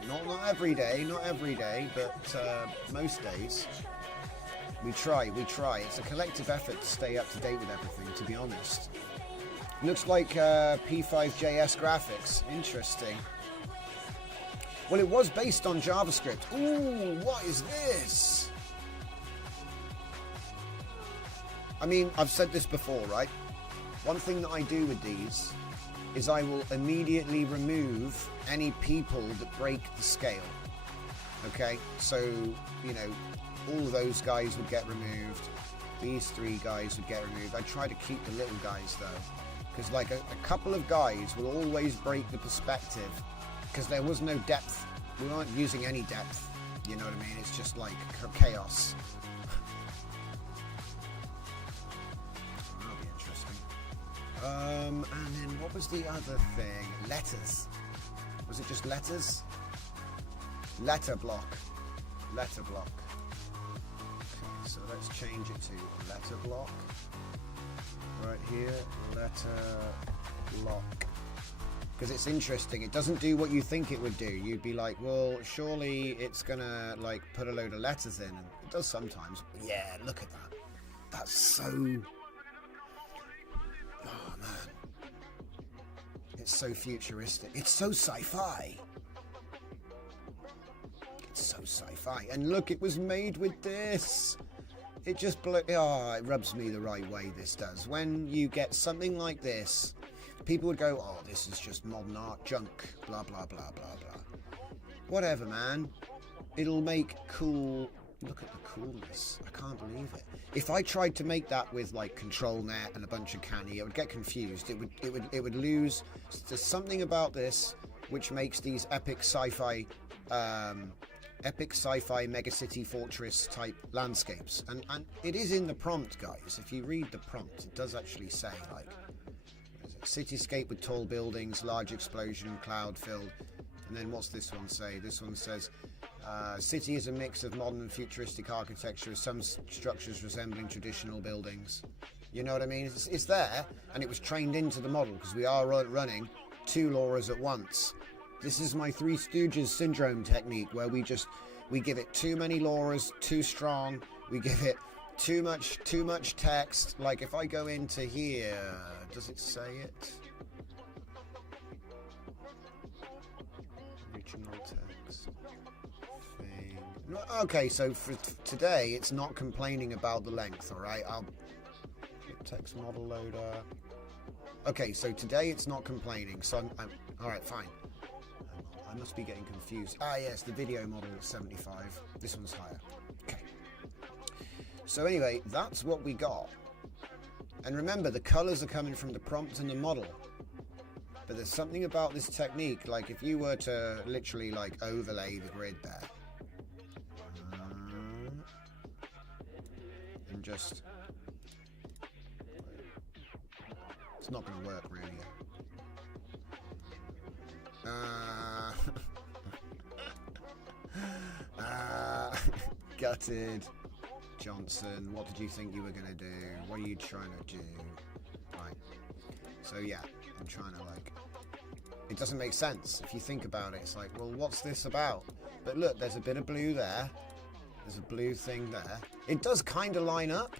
Not every day, but most days. We try. It's a collective effort to stay up to date with everything, to be honest. Looks like P5JS graphics. Interesting. Well, it was based on JavaScript. Ooh, what is this? I mean, I've said this before, right? One thing that I do with these is I will immediately remove any people that break the scale. Okay? So, you know, all of those guys would get removed. These 3 guys would get removed. I try to keep the little guys though, because like a couple of guys will always break the perspective, because there was no depth. We weren't using any depth. You know what I mean? It's just like chaos. That'll be interesting. And then what was the other thing? Letters. Was it just letters? Letter block. Letter block. So let's change it to letter block. Right here, letter block. Because it's interesting, it doesn't do what you think it would do. You'd be like, well, surely it's gonna like put a load of letters in, and it does sometimes. But yeah, look at that. That's so... Oh man. It's so futuristic. It's so sci-fi. It's so sci-fi. And look, it was made with this. It just it rubs me the right way, this does. When you get something like this, people would go, oh, this is just modern art junk, blah, blah, blah, blah, blah. Whatever, man. It'll make cool... Look at the coolness. I can't believe it. If I tried to make that with, like, control net and a bunch of canny, I would get confused. It would lose... There's something about this which makes these epic sci-fi megacity fortress type landscapes, and it is in the prompt, guys. If you read the prompt, it does actually say like cityscape with tall buildings, large explosion, cloud filled, and then what's this one say? This one says city is a mix of modern and futuristic architecture with some structures resembling traditional buildings. You know what I mean? It's there, and it was trained into the model because we are running 2 LoRa's at once. This is my Three Stooges syndrome technique, where we give it too many LoRa's, too strong. We give it too much text. Like if I go into here, does it say it? Original text thing. Okay, so for today, it's not complaining about the length. All right, I'll hit text model loader. Okay, so today it's not complaining. So I'm all right, fine. I must be getting confused. Ah, yes, the video model is 75. This one's higher. Okay. So anyway, that's what we got. And remember, the colors are coming from the prompt and the model. But there's something about this technique, like if you were to literally like overlay the grid there. And just... It's not going to work really. Gutted. Johnson, what did you think you were going to do? What are you trying to do? Right. So yeah, I'm trying to like... It doesn't make sense. If you think about it, it's like, well, what's this about? But look, there's a bit of blue there. There's a blue thing there. It does kind of line up,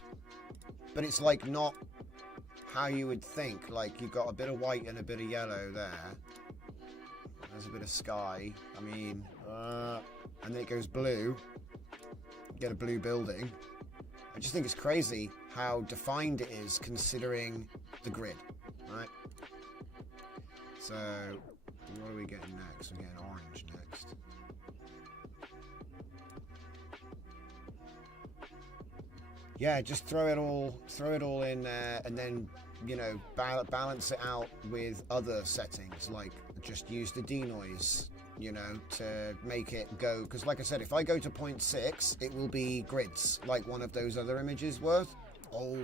but it's like not how you would think. Like you've got a bit of white and a bit of yellow there. There's a bit of sky. I mean, and then it goes blue. You get a blue building. I just think it's crazy how defined it is considering the grid, right? So, what are we getting next? We're getting orange next. Yeah, just throw it all in there, and then, you know, balance it out with other settings, like just use the denoise, you know, to make it go, because like I said, if I go to 0.6, it will be grids, like one of those other images were. Oh.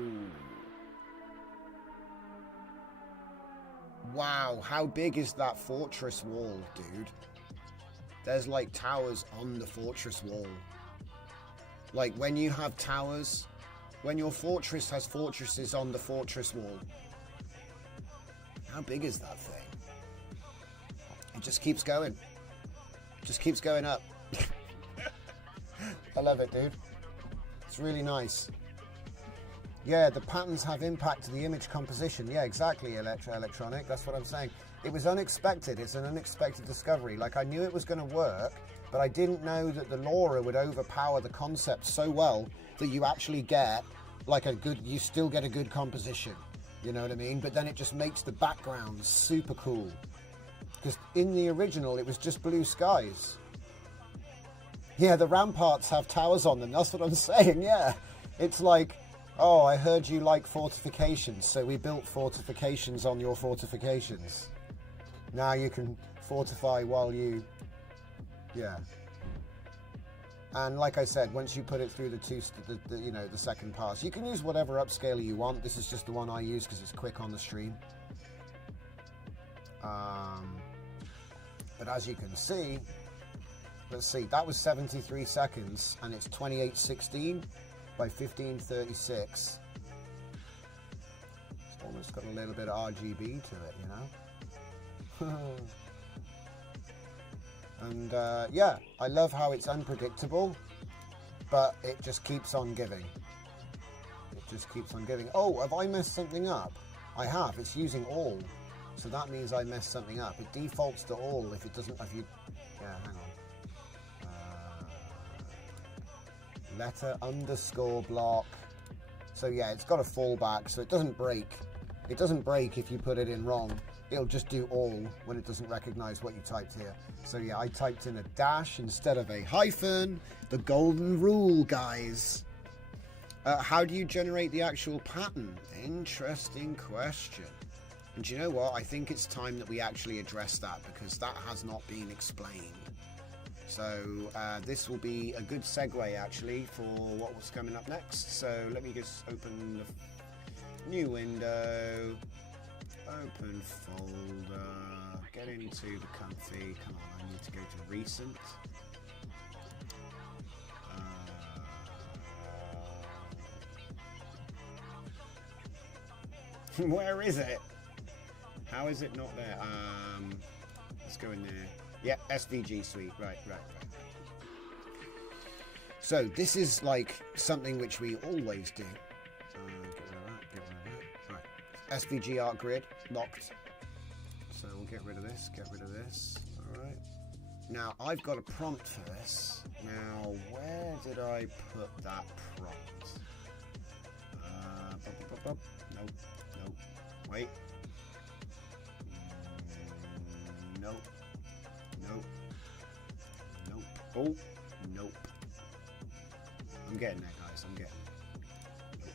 Wow, how big is that fortress wall, dude? There's like towers on the fortress wall. Like when you have towers, when your fortress has fortresses on the fortress wall. How big is that thing? It just keeps going. Just keeps going up. I love it, dude. It's really nice. Yeah, the patterns have impact to the image composition. Yeah, exactly, Electronic. That's what I'm saying. It was unexpected. It's an unexpected discovery. Like, I knew it was going to work, but I didn't know that the LoRa would overpower the concept so well that you actually get, like, you still get a good composition. You know what I mean? But then it just makes the background super cool. Because in the original, it was just blue skies. Yeah, the ramparts have towers on them. That's what I'm saying, yeah. It's like, oh, I heard you like fortifications, so we built fortifications on your fortifications. Now you can fortify while you... Yeah. And like I said, once you put it through the second pass, you can use whatever upscaler you want. This is just the one I use because it's quick on the stream. But as you can see, let's see, that was 73 seconds and it's 2816 by 1536. It's almost got a little bit of RGB to it, you know? And yeah, I love how it's unpredictable, but it just keeps on giving. It just keeps on giving. Oh, have I messed something up? I have. It's using all. So that means I messed something up. It defaults to all if it doesn't, yeah, hang on. Letter underscore block. So yeah, it's got a fallback, so it doesn't break. It doesn't break if you put it in wrong. It'll just do all when it doesn't recognize what you typed here. So yeah, I typed in a dash instead of a hyphen. The golden rule, guys. How do you generate the actual pattern? Interesting question. And do you know what? I think it's time that we actually address that because that has not been explained. So this will be a good segue actually for what was coming up next. So let me just open the new window. Open folder, get into the comfy, come on, I need to go to recent. Where is it? How is it not there? Let's go in there. Yep, SVG suite, right. So this is like something which we always do. Get rid of that. Right. SVG art grid locked. So we'll get rid of this. All right. Now I've got a prompt for this. Now where did I put that prompt? Nope. Wait. Nope. Oh, nope. I'm getting there, guys. I'm getting there.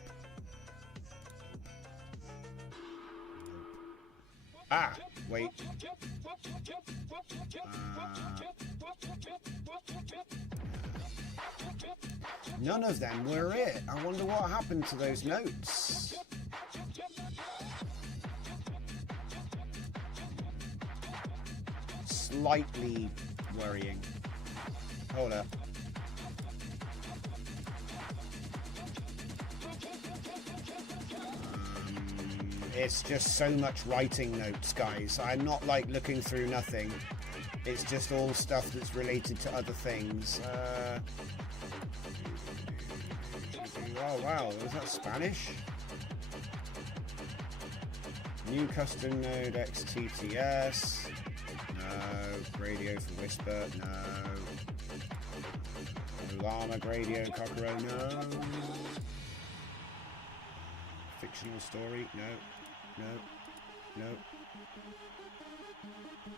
Nope. Ah, wait. None of them were it. I wonder what happened to those notes. Slightly worrying. Hold up. It's just so much writing notes, guys. I'm not like looking through nothing. It's just all stuff that's related to other things. Oh wow, was that Spanish? New custom node XTTS. No. Radio for Whisper. No. Llama Radio Cockero. No. Fictional story. No.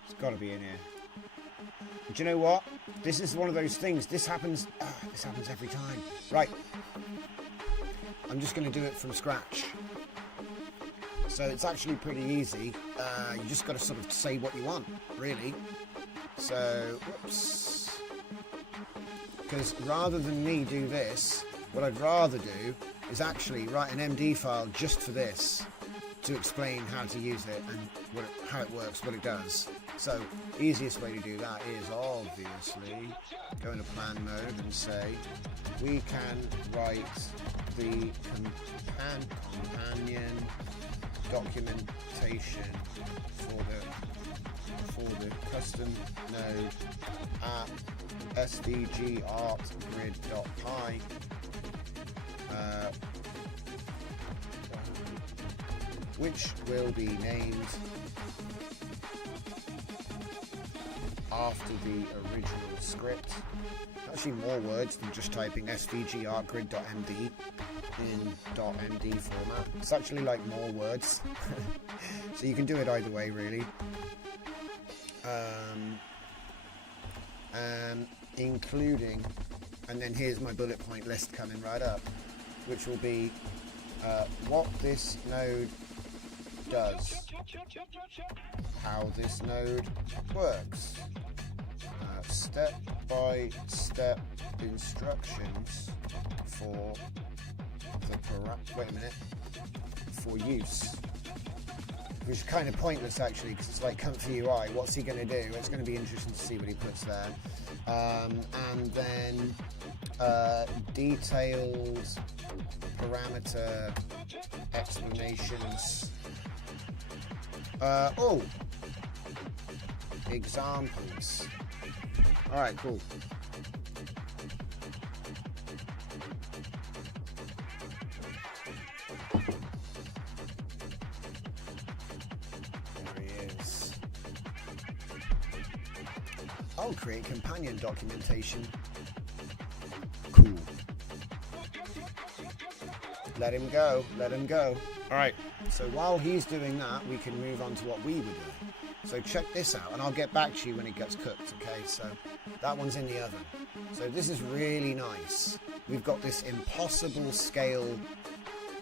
It's got to be in here. Do you know what? This is one of those things. This happens every time. Right. I'm just going to do it from scratch. So it's actually pretty easy. You just got to sort of say what you want, really. So, whoops. Because rather than me do this, what I'd rather do is actually write an MD file just for this to explain how to use it and how it works, what it does. So, easiest way to do that is obviously go into plan mode and say we can write the companion documentation for the custom node at svgartgrid.py which will be named after the original script. Actually more words than just typing svgartgrid.md in .md format. It's actually like more words. So you can do it either way, really. Including, and then here's my bullet point list coming right up, which will be what this node does, how this node works, step-by-step instructions for the for use, which is kind of pointless actually, because it's like comfy UI. What's he going to do? It's going to be interesting to see what he puts there. And then detailed parameter explanations. Examples. All right, cool. I'll create companion documentation. Cool. Let him go. Let him go. All right. So while he's doing that, we can move on to what we were doing. So check this out, and I'll get back to you when it gets cooked. Okay. So that one's in the oven. So this is really nice. We've got this impossible scale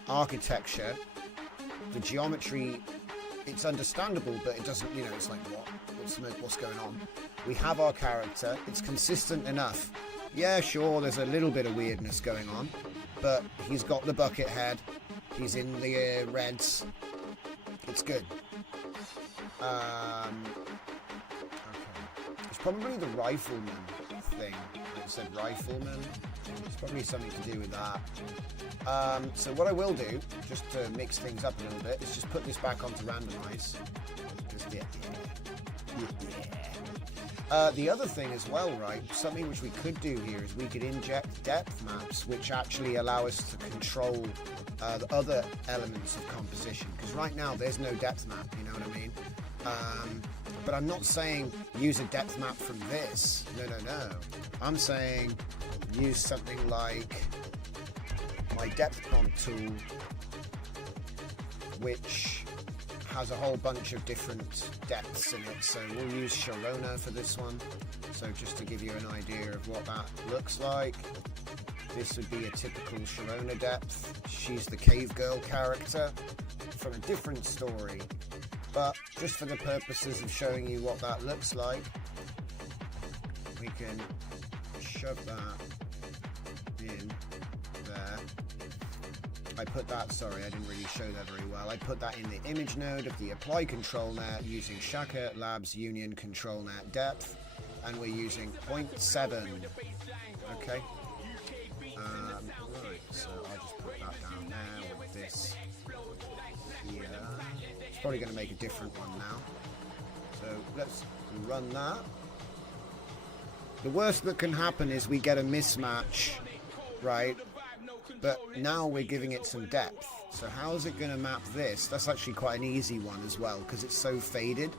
architecture. The geometry, it's understandable, but it doesn't. You know, it's like what's going on? We have our character, it's consistent enough. Yeah, sure, there's a little bit of weirdness going on, but he's got the bucket head, he's in the reds, it's good. Okay. It's probably the rifleman thing. It said rifleman, it's probably something to do with that. So what I will do, just to mix things up a little bit, is just put this back onto randomize. The other thing as well, right, something which we could do here is we could inject depth maps which actually allow us to control the other elements of composition, because right now there's no depth map, you know what I mean? But I'm not saying use a depth map from this, no. I'm saying use something like my depth prompt tool, which has a whole bunch of different depths in it. So we'll use Sharona for this one. So just to give you an idea of what that looks like, this would be a typical Sharona depth. She's the cave girl character from a different story, but just for the purposes of showing you what that looks like, we can shove that in there. I put that, sorry, I didn't really show that very well. I put that in the image node of the apply control net using Shaka Labs Union control net depth, and we're using 0.7. Okay. Right, so I'll just put that down there with this here. It's probably going to make a different one now. So let's run that. The worst that can happen is we get a mismatch, right? But now we're giving it some depth. So how is it going to map this? That's actually quite an easy one as well, because it's so faded.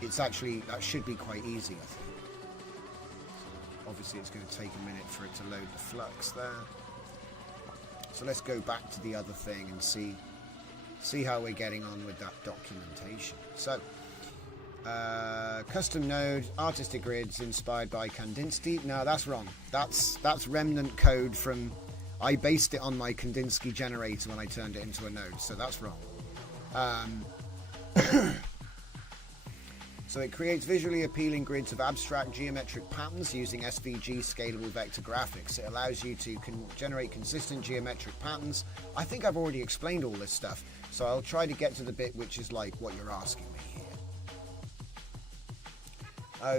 It's actually, that should be quite easy, I think. So obviously it's going to take a minute for it to load the flux there. So let's go back to the other thing and see how we're getting on with that documentation. So custom node, artistic grids inspired by Kandinsky. No, that's wrong. That's remnant code from I based it on my Kandinsky generator when I turned it into a node, so that's wrong. So it creates visually appealing grids of abstract geometric patterns using SVG scalable vector graphics. It allows you to generate consistent geometric patterns. I think I've already explained all this stuff, so I'll try to get to the bit which is like what you're asking me here.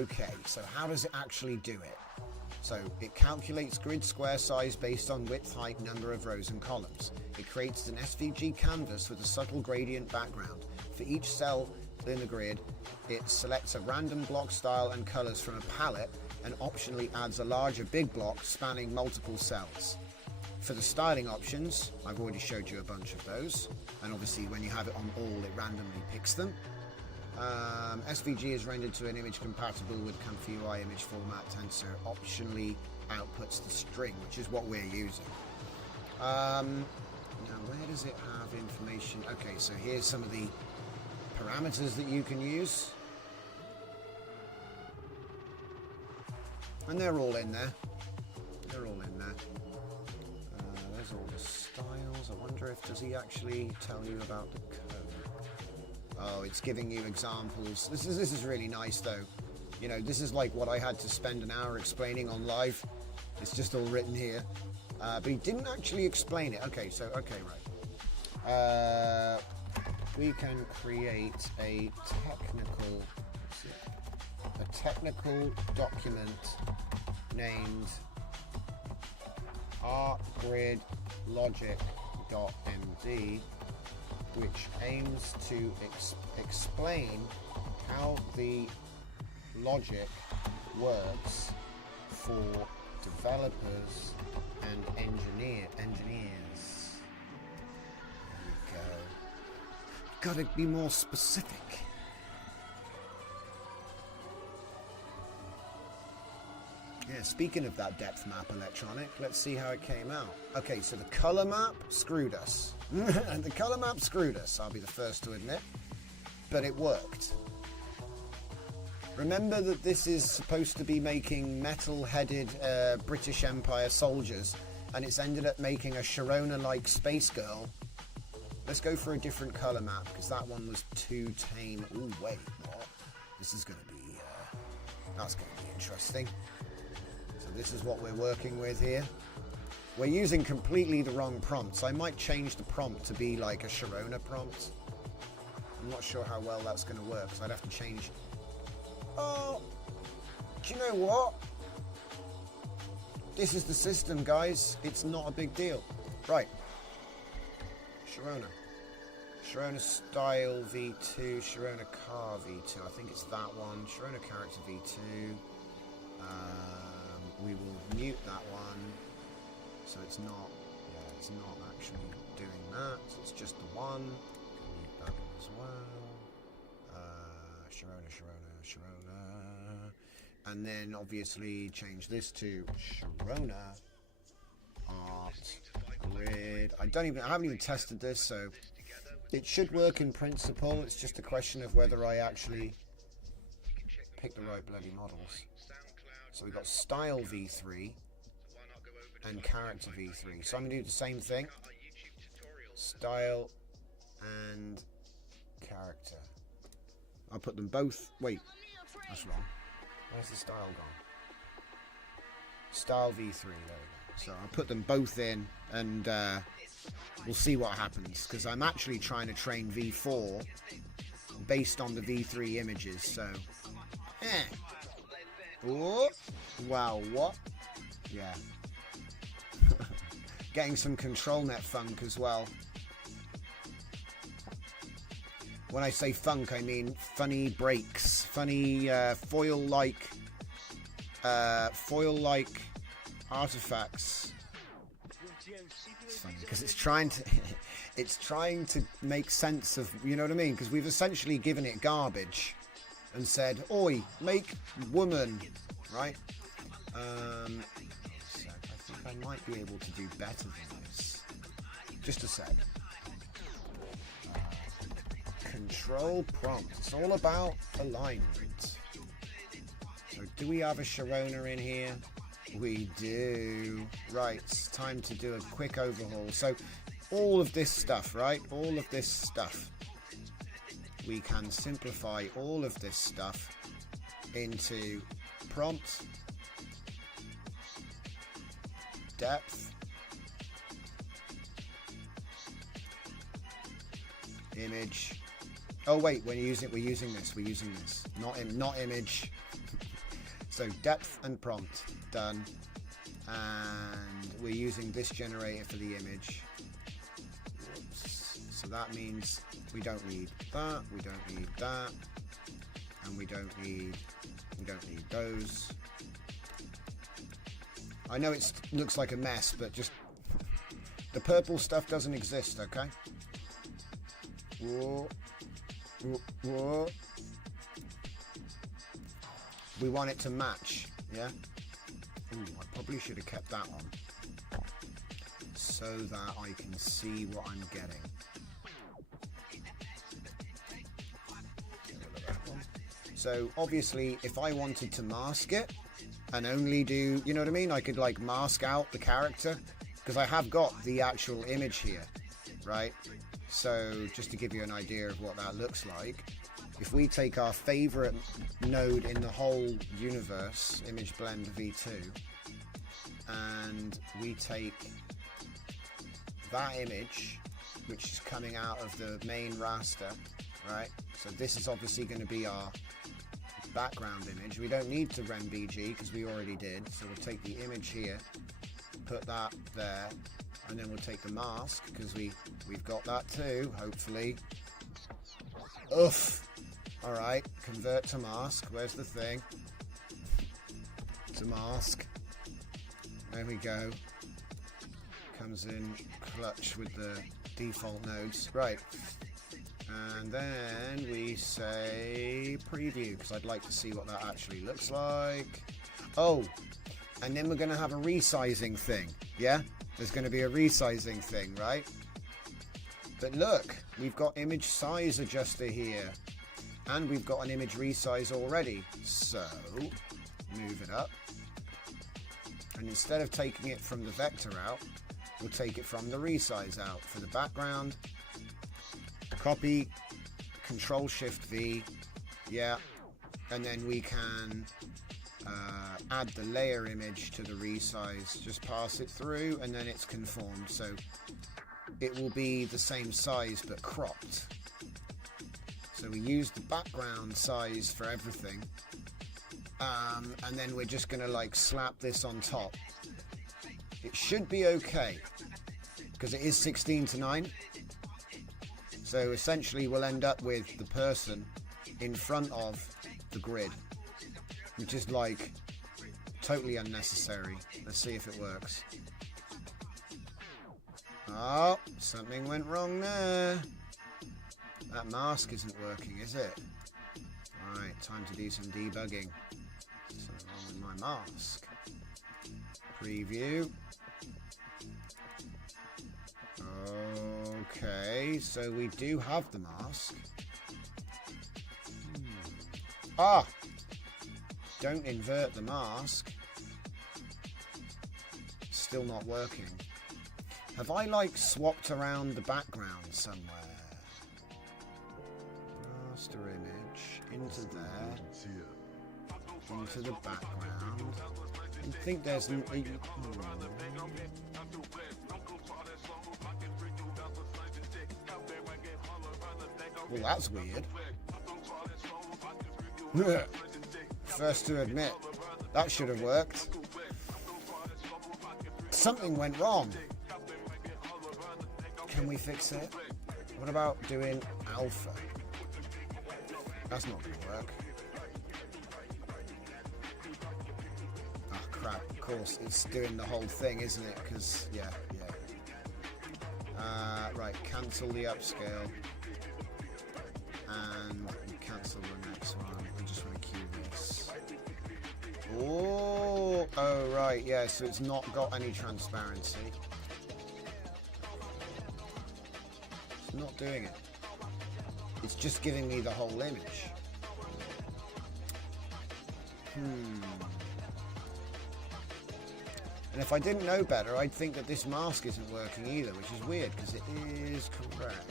Okay, so how does it actually do it? So it calculates grid square size based on width, height, number of rows and columns. It creates an SVG canvas with a subtle gradient background. For each cell in the grid, it selects a random block style and colors from a palette and optionally adds a larger big block spanning multiple cells. For the styling options, I've already showed you a bunch of those, and obviously when you have it on all, it randomly picks them. SVG is rendered to an image compatible with Comfy UI image format. Tensor optionally outputs the string, which is what we're using. Now where does it have information? Okay, so here's some of the parameters that you can use, and they're all in there. There's all the styles. I wonder if does he actually tell you about the code? Oh, it's giving you examples. This is really nice though. You know, this is like what I had to spend an hour explaining on live. It's just all written here, but he didn't actually explain it. Okay, right. We can create a technical document named artgridlogic.md, which aims to explain how the logic works for developers and engineers. There we go. Gotta be more specific. Yeah, speaking of that depth map electronic, let's see how it came out. Okay, so the color map screwed us. And the color map screwed us, I'll be the first to admit. But it worked. Remember that this is supposed to be making metal-headed British Empire soldiers, and it's ended up making a Sharona-like space girl. Let's go for a different color map, because that one was too tame. Oh, wait, what? This is going to be, that's going to be interesting. So this is what we're working with here. We're using completely the wrong prompts. I might change the prompt to be like a Sharona prompt. I'm not sure how well that's going to work, so I'd have to change. Oh, do you know what? This is the system, guys. It's not a big deal. Right. Sharona style V2, Sharona car V2. I think it's that one. Sharona character V2. We will mute that one. So it's not, it's not actually doing that. It's just the one. Can mute that one as well. Sharona. And then obviously change this to Sharona Art Grid. I haven't even tested this, so it should work in principle. It's just a question of whether I actually pick the right bloody models. So we've got style V3 and character V3. So I'm going to do the same thing. Style and character. I'll put them both. Wait, that's wrong. Where's the style gone? Style V3, there we go. So I'll put them both in and we'll see what happens, because I'm actually trying to train V4 based on the V3 images, so Oh, wow, what? Yeah. Getting some control net funk as well. When I say funk, I mean funny breaks, funny foil-like artifacts. It's funny because it's trying to make sense of, you know what I mean? Because we've essentially given it garbage and said, "Oi, make woman," right? So I think I might be able to do better than this. Just a sec. Control prompt. It's all about alignment. So do we have a Sharona in here? We do. Right, it's time to do a quick overhaul. So all of this stuff, right? All of this stuff. We can simplify all of this stuff into prompt, depth, image. Oh wait, we're using this. Not image. So depth and prompt done, and we're using this generator for the image. Whoops. So that means we don't need that, we don't need that, and we don't need those. I know it looks like a mess, but just the purple stuff doesn't exist, okay? Whoa. Whoa. Whoa. We want it to match, yeah? Ooh, I probably should have kept that on so that I can see what I'm getting. So obviously, if I wanted to mask it and only do, you know what I mean? I could like mask out the character because I have got the actual image here, right? So just to give you an idea of what that looks like, if we take our favorite node in the whole universe, Image Blend V2, and we take that image, which is coming out of the main raster, right? So this is obviously going to be our background image. We don't need to rend BG because we already did. So we'll take the image here, put that there, and then we'll take the mask because we've got that too, hopefully. Oof. Alright, convert to mask. Where's the thing? To mask. There we go. Comes in clutch with the default nodes. Right. And then we say preview because I'd like to see what that actually looks like. Oh, and then we're going to have a resizing thing. Yeah? There's going to be a resizing thing, right? But look, we've got image size adjuster here. And we've got an image resize already. So, move it up. And instead of taking it from the vector out, we'll take it from the resize out. For the background, copy, Control-Shift-V, yeah. And then we can add the layer image to the resize. Just pass it through and then it's conformed. So, it will be the same size but cropped. So we use the background size for everything, and then we're just going to like slap this on top. It should be okay because it is 16:9. So essentially we'll end up with the person in front of the grid, which is like totally unnecessary. Let's see if it works. Oh, something went wrong there. That mask isn't working, is it? Alright, time to do some debugging. Something wrong with my mask. Preview. Okay, so we do have the mask. Ah! Don't invert the mask. Still not working. Have I like swapped around the background somewhere? Master image into there, into the background. I think there's an. Well, that's weird. First to admit, that should have worked. Something went wrong. Can we fix it? What about doing alpha? That's not going to work. Oh crap, of course, it's doing the whole thing, isn't it? Because, yeah. Right, cancel the upscale. And cancel the next one. I just want to cue this. Oh, right, yeah, so it's not got any transparency. It's not doing it. It's just giving me the whole image. And if I didn't know better, I'd think that this mask isn't working either, which is weird, because it is correct.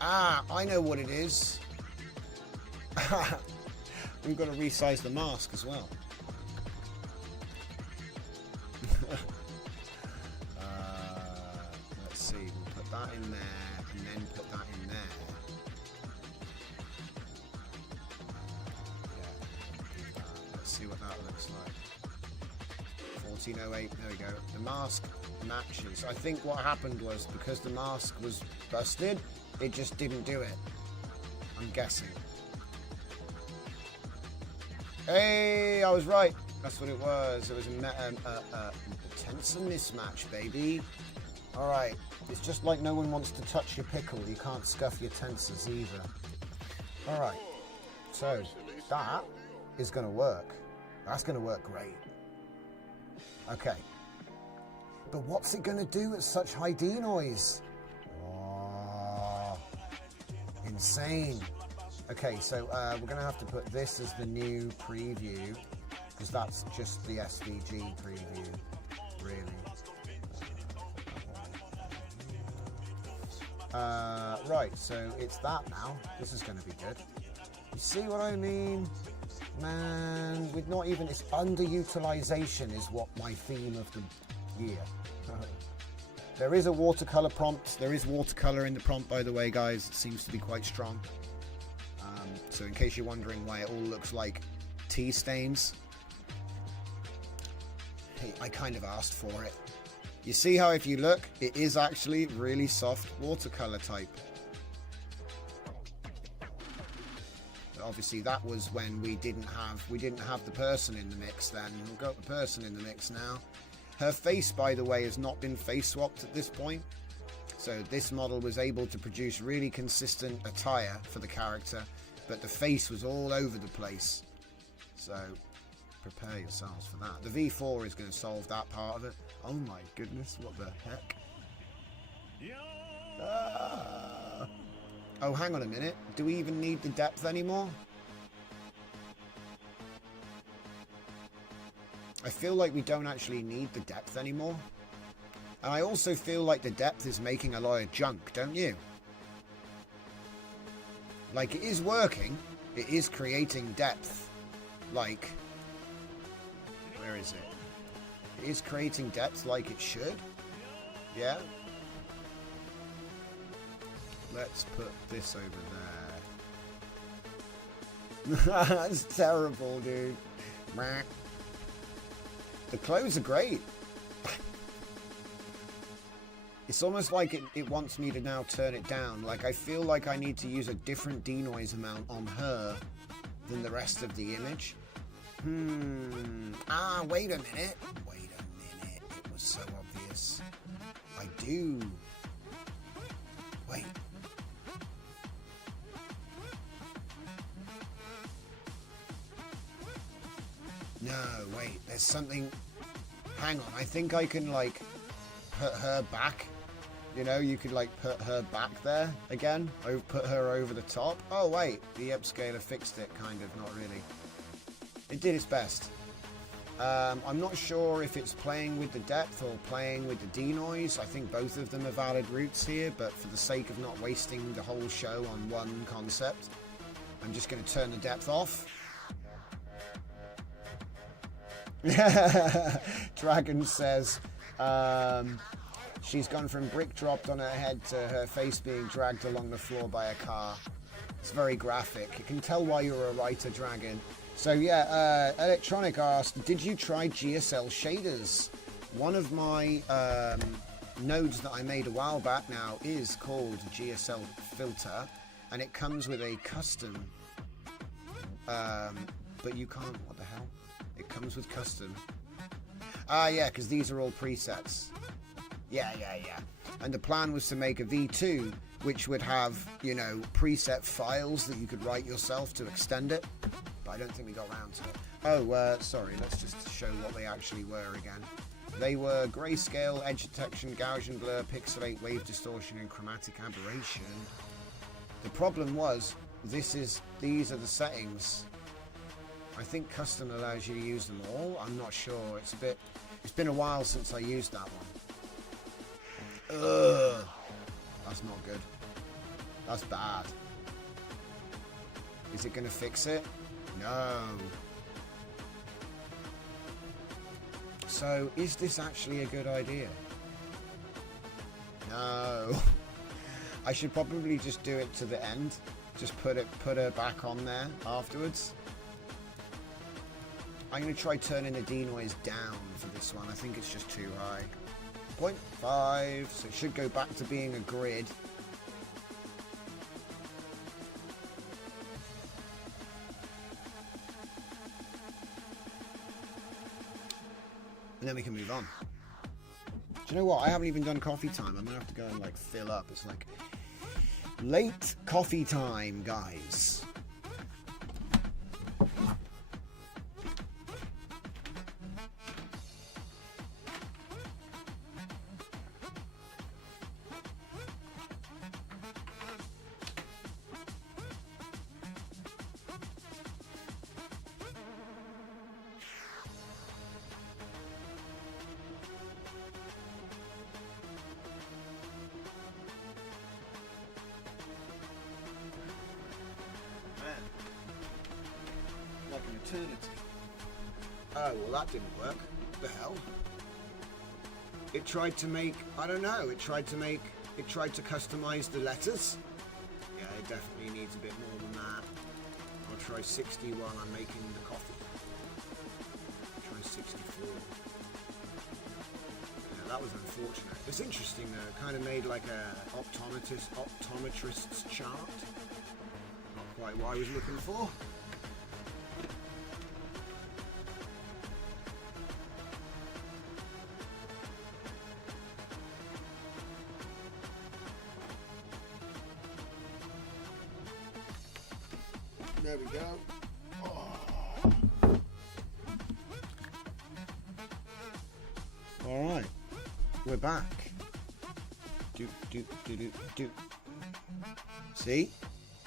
Ah, I know what it is. We've got to resize the mask as well. Let's see, we'll put that in there, and then put that in there. Let's see what that looks like. 1408, there we go. The mask matches. I think what happened was, because the mask was busted, it just didn't do it. I'm guessing. Hey, I was right. That's what it was. It was a tensor mismatch, baby. All right. It's just like no one wants to touch your pickle. You can't scuff your tensors either. All right. So that is going to work. That's going to work great. Okay. But what's it going to do at such high D noise? Oh, insane. Okay, so we're going to have to put this as the new preview, because that's just the SVG preview, really. Right, so it's that now. This is going to be good. You see what I mean? Man, with not even, it's underutilization is what my theme of the year. There is a watercolor prompt. There is watercolor in the prompt, by the way, guys. It seems to be quite strong. So in case you're wondering why it all looks like tea stains, hey, I kind of asked for it. You see how if you look, it is actually really soft watercolor type. But obviously that was when we didn't have the person in the mix then. We've got the person in the mix now. Her face, by the way, has not been face swapped at this point. So this model was able to produce really consistent attire for the character, but the face was all over the place. So prepare yourselves for that. The V4 is going to solve that part of it. Oh my goodness, what the heck? Ah. Oh, hang on a minute. Do we even need the depth anymore? I feel like we don't actually need the depth anymore. And I also feel like the depth is making a lot of junk, don't you? Like, it is working. It is creating depth. Like, where is it? It is creating depth like it should. Yeah? Let's put this over there. That's terrible, dude. The clothes are great. It's almost like it wants me to now turn it down. Like, I feel like I need to use a different denoise amount on her than the rest of the image. Ah, wait a minute. Wait a minute. It was so obvious. I do. Wait. No, wait. There's something. Hang on. I think I can, like, put her back. You know, you could, like, put her back there again. Put her over the top. Oh, wait. The upscaler fixed it, kind of. Not really. It did its best. I'm not sure if it's playing with the depth or playing with the denoise. I think both of them are valid routes here, but for the sake of not wasting the whole show on one concept, I'm just going to turn the depth off. Dragon says she's gone from brick dropped on her head to her face being dragged along the floor by a car. It's very graphic. You can tell why you're a writer, Dragon. So yeah, Electronic asked, did you try GSL shaders? One of my nodes that I made a while back now is called GSL filter, and it comes with a custom, but you can't, what the hell? It comes with custom. Ah, yeah, because these are all presets. Yeah. And the plan was to make a V2, which would have, you know, preset files that you could write yourself to extend it. But I don't think we got around to it. Oh, sorry, let's just show what they actually were again. They were grayscale, edge detection, Gaussian blur, pixelate, wave distortion, and chromatic aberration. The problem was, these are the settings. I think custom allows you to use them all. I'm not sure. It's been a while since I used that one. Ugh. That's not good. That's bad. Is it going to fix it? No. So, is this actually a good idea? No. I should probably just do it to the end. Just put her back on there afterwards. I'm going to try turning the denoise down for this one. I think it's just too high. 0.5, so it should go back to being a grid. And then we can move on. Do you know what? I haven't even done coffee time. I'm going to have to go and like fill up. It's like late coffee time, guys. Like an eternity. Oh, well that didn't work. What the hell? It tried to make, I don't know, it tried to customize the letters. Yeah, it definitely needs a bit more than that. I'll try 60 while I'm making the coffee. Try 64. Yeah, that was unfortunate. It's interesting though, it kind of made like a optometrist's chart. Not quite what I was looking for. There we go. Oh. All right, we're back. Do. See,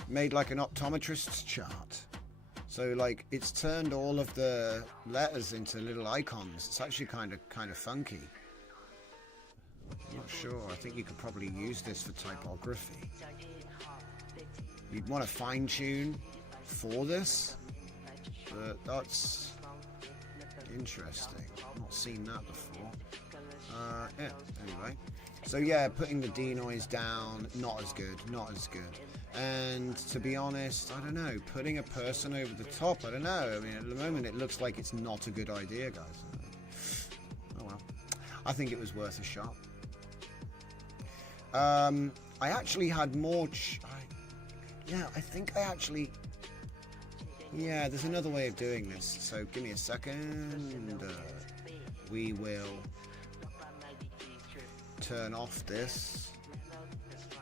made like an optometrist's chart. So like it's turned all of the letters into little icons. It's actually kind of funky. I'm not sure. I think you could probably use this for typography. You'd want to fine tune for this, but that's interesting. I've not seen that before. Yeah, anyway. So yeah, putting the denoise down, not as good. And to be honest, I don't know, putting a person over the top, I don't know. I mean, at the moment it looks like it's not a good idea, guys. Oh well. I think it was worth a shot. I actually had more... Yeah, there's another way of doing this, so give me a second. We will turn off this,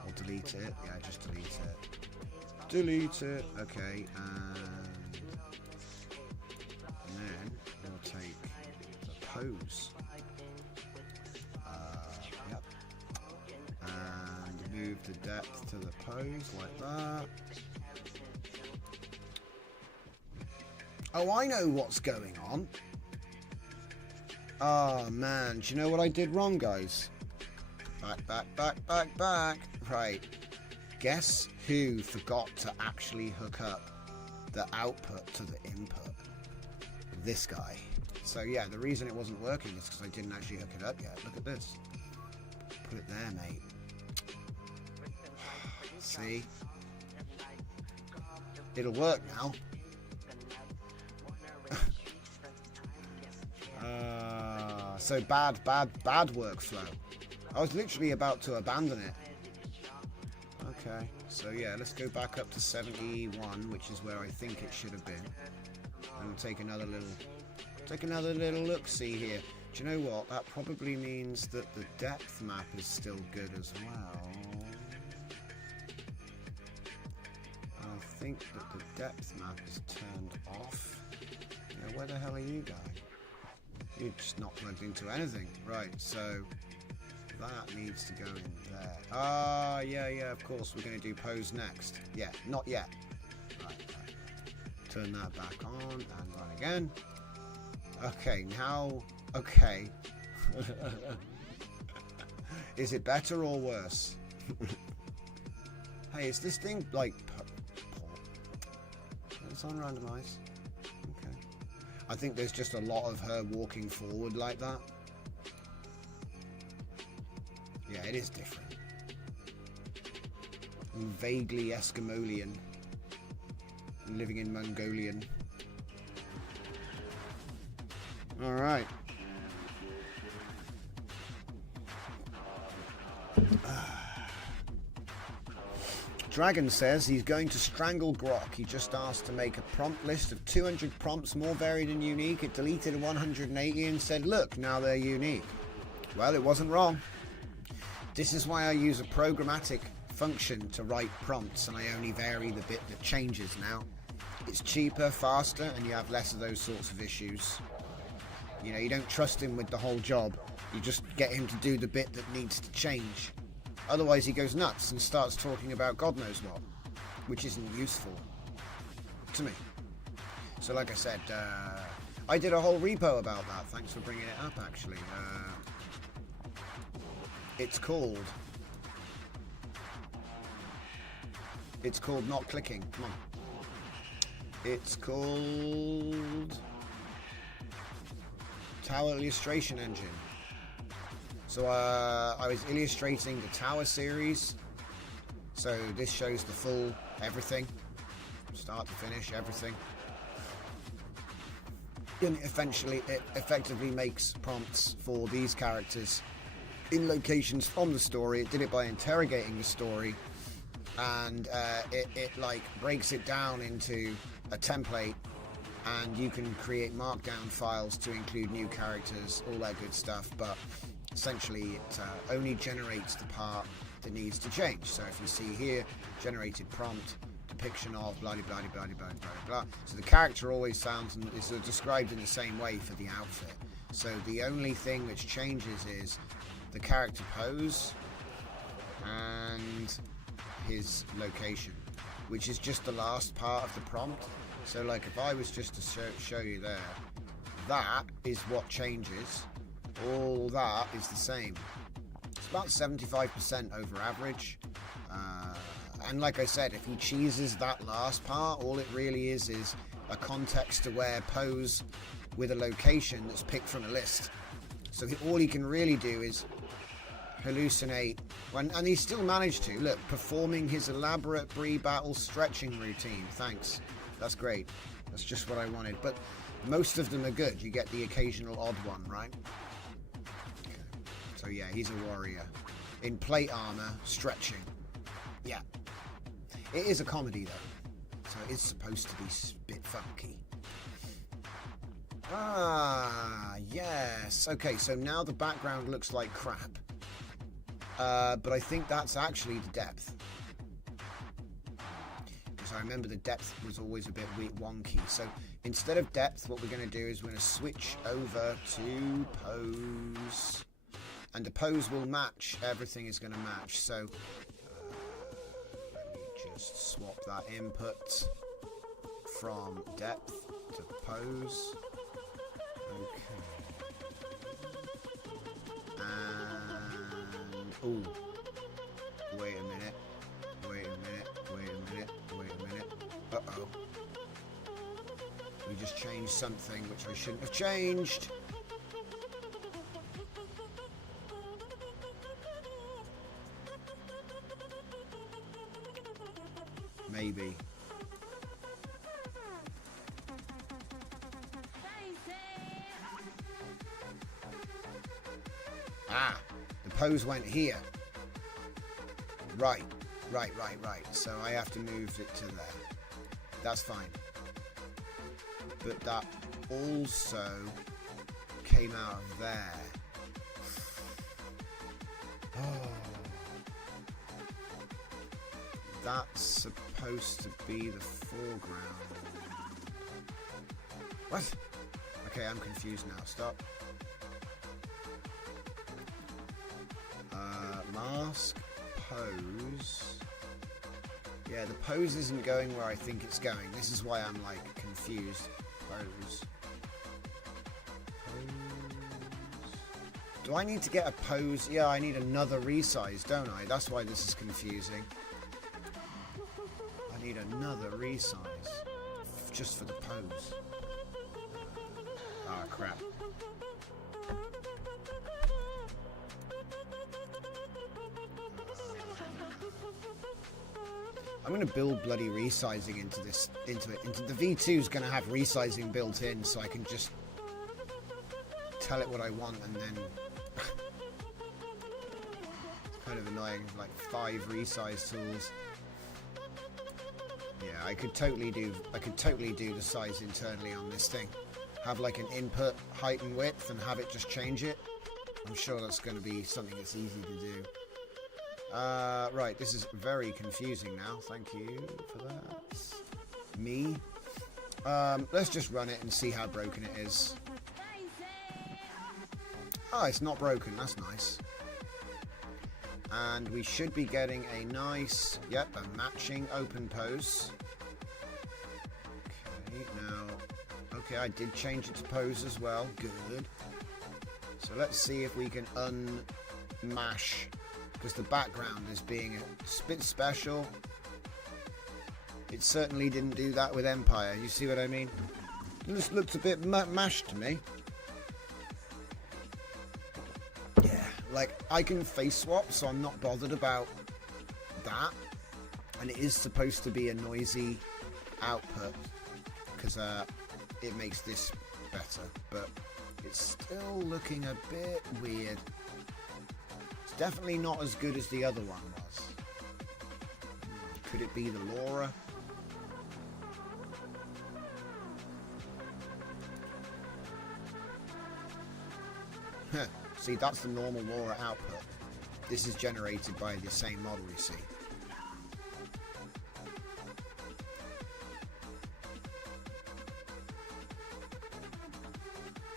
or delete it. Yeah, just delete it. Delete it. Okay, and then we'll take the pose. Yep. And move the depth to the pose like that. Oh, I know what's going on. Oh man, do you know what I did wrong, guys? Back. Right. Guess who forgot to actually hook up the output to the input? This guy. So yeah, the reason it wasn't working is because I didn't actually hook it up yet. Look at this. Put it there, mate. See? It'll work now. So bad workflow. I was literally about to abandon it. Okay, so yeah, let's go back up to 71, which is where I think it should have been. And we'll take another little look-see here. Do you know what? That probably means that the depth map is still good as well. I think that the depth map is turned off. Yeah, where the hell are you guys? You're just not plugged into anything. Right, so that needs to go in there. Yeah, of course, we're going to do pose next. Yeah, not yet. Right. Turn that back on and run again. Okay, now, okay. Is it better or worse? Hey, is this thing like... It's on randomize. Okay. I think there's just a lot of her walking forward like that. Yeah, it is different. Vaguely Eskimolian. Living in Mongolian. Alright. Dragon says he's going to strangle Grok. He just asked to make a prompt list of 200 prompts, more varied and unique. It deleted 180 and said, look, now they're unique. Well, it wasn't wrong. This is why I use a programmatic function to write prompts, and I only vary the bit that changes now. It's cheaper, faster, and you have less of those sorts of issues. You know, you don't trust him with the whole job. You just get him to do the bit that needs to change. Otherwise he goes nuts and starts talking about God knows what, which isn't useful to me. So like I said, I did a whole repo about that. Thanks for bringing it up, actually. It's called not clicking. Come on. It's called Tower Illustration Engine. So I was illustrating the Tower series. So this shows the full everything, start to finish, everything. And it effectively makes prompts for these characters in locations from the story. It did it by interrogating the story, and it like breaks it down into a template, and you can create markdown files to include new characters, all that good stuff. But essentially it only generates the part that needs to change. So if you see here, generated prompt, depiction of blah blah blah blah blah blah blah. So the character always sounds and is described in the same way for the outfit. So the only thing which changes is the character pose and his location, which is just the last part of the prompt. So like if I was just to show you there, that is what changes. All that is the same. It's about 75% over average. And like I said, if he cheeses that last part, all it really is a context-aware pose with a location that's picked from a list. So all he can really do is hallucinate, and he still managed to, look, performing his elaborate pre-battle stretching routine. Thanks. That's great. That's just what I wanted. But most of them are good. You get the occasional odd one, right? Okay. So yeah, he's a warrior. In plate armor, stretching. Yeah. It is a comedy, though. So it is supposed to be a bit funky. Ah, yes. Okay, so now the background looks like crap. But I think that's actually the depth. Because I remember the depth was always a bit wonky. So instead of depth, what we're going to do is we're going to switch over to pose. And the pose will match. Everything is going to match. So let me just swap that input from depth to pose. Okay. And oh, wait a minute. Uh-oh. We just changed something which I shouldn't have changed. Maybe. Ah, the pose went here. Right. So I have to move it to there. That's fine. But that also came out of there. Oh. That's supposed to be the foreground. What? Okay, I'm confused now. Stop. Mask, pose. Yeah, the pose isn't going where I think it's going. This is why I'm like confused. Pose. Do I need to get a pose? Yeah, I need another resize, don't I? That's why this is confusing. I need another resize. Just for the pose. Ah, crap. I'm going to build bloody resizing into it. The V2 is going to have resizing built in, so I can just tell it what I want, and then it's kind of annoying. Like 5 resize tools. Yeah, I could totally do the size internally on this thing. Have like an input height and width, and have it just change it. I'm sure that's going to be something that's easy to do. Right, this is very confusing now. Thank you for that. Me. Let's just run it and see how broken it is. Oh, it's not broken. That's nice. And we should be getting a nice, yep, a matching open pose. Okay, now, okay, I did change it to pose as well. Good. So let's see if we can unmash, because the background is being a bit special. It certainly didn't do that with Empire. You see what I mean? It just looks a bit mashed to me. Yeah, like I can face swap, so I'm not bothered about that. And it is supposed to be a noisy output, because it makes this better. But it's still looking a bit weird. It's definitely not as good as the other one was. Could it be the LoRa? See, that's the normal LoRa output. This is generated by the same model, you see.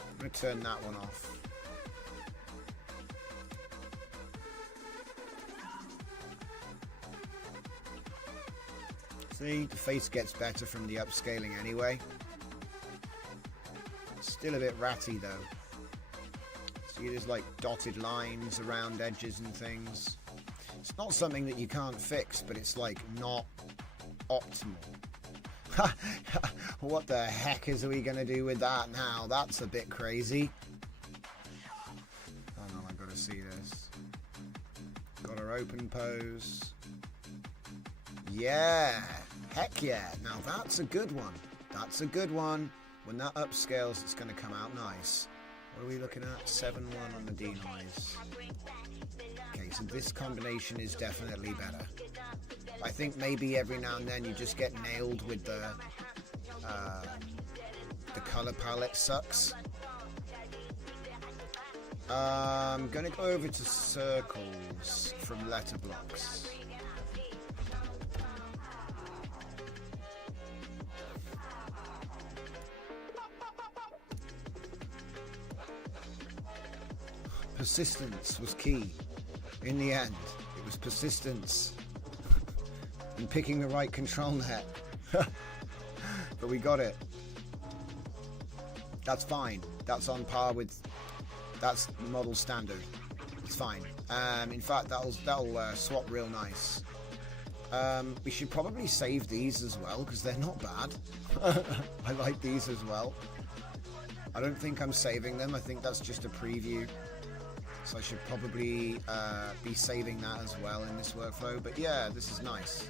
I'm going to turn that one off. See, the face gets better from the upscaling anyway. Still a bit ratty though. See, there's like dotted lines around edges and things. It's not something that you can't fix, but it's like not optimal. What the heck is we going to do with that now? That's a bit crazy. Oh no, I've got to see this. Got our open pose. Yeah, heck yeah. Now that's a good one. That's a good one. When that upscales, it's going to come out nice. What are we looking at? 7-1 on the denoise. Okay, so this combination is definitely better. I think maybe every now and then you just get nailed with the color palette sucks. I'm going to go over to circles from letter blocks. Persistence was key. In the end, it was persistence and picking the right control net. But we got it. That's fine. That's on par with. That's model standard. It's fine. In fact, that'll swap real nice. We should probably save these as well because they're not bad. I like these as well. I don't think I'm saving them. I think that's just a preview. So I should probably be saving that as well in this workflow. But yeah, this is nice.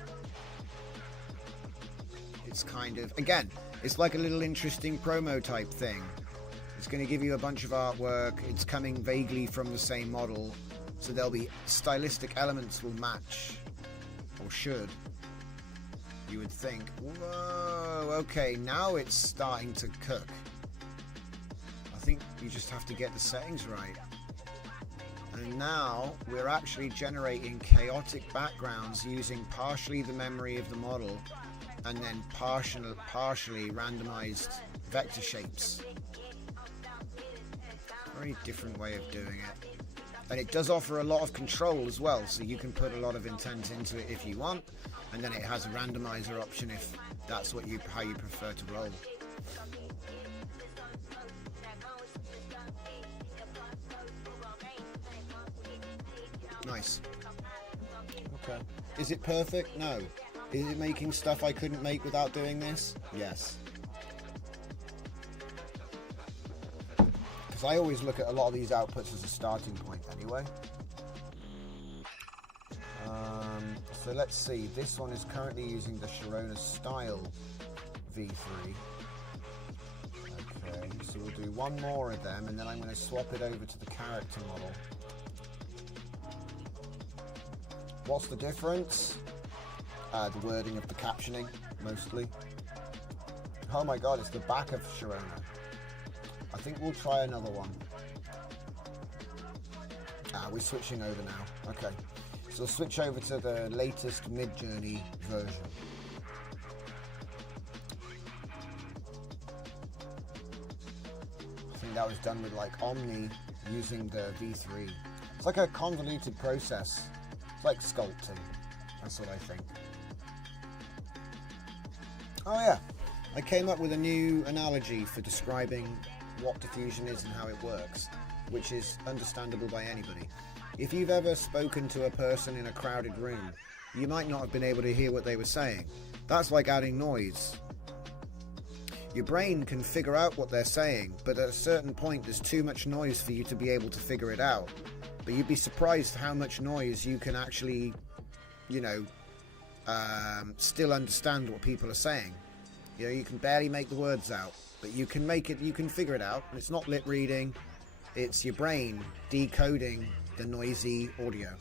It's kind of, again, it's like a little interesting promo type thing. It's going to give you a bunch of artwork. It's coming vaguely from the same model. So there'll be stylistic elements will match. Or should. You would think. Whoa, okay, now it's starting to cook. I think you just have to get the settings right. And now we're actually generating chaotic backgrounds using partially the memory of the model and then partially randomized vector shapes. Very different way of doing it. And it does offer a lot of control as well, so you can put a lot of intent into it if you want, and then it has a randomizer option if that's how you prefer to roll. Nice. Okay. Is it perfect? No. Is it making stuff I couldn't make without doing this? Yes. Because I always look at a lot of these outputs as a starting point anyway. So let's see. This one is currently using the Sharona Style V3. Okay, so we'll do one more of them, and then I'm going to swap it over to the character model. What's the difference? The wording of the captioning, mostly. Oh my god, it's the back of Sharona. I think we'll try another one. We're switching over now. Okay. So we'll switch over to the latest Midjourney version. I think that was done with like Omni using the V3. It's like a convoluted process. It's like sculpting. That's what I think. Oh yeah, I came up with a new analogy for describing what diffusion is and how it works, which is understandable by anybody. If you've ever spoken to a person in a crowded room, you might not have been able to hear what they were saying. That's like adding noise. Your brain can figure out what they're saying, but at a certain point there's too much noise for you to be able to figure it out. But you'd be surprised how much noise you can actually, still understand what people are saying. You can barely make the words out, but you can figure it out. It's not lip reading, it's your brain decoding the noisy audio.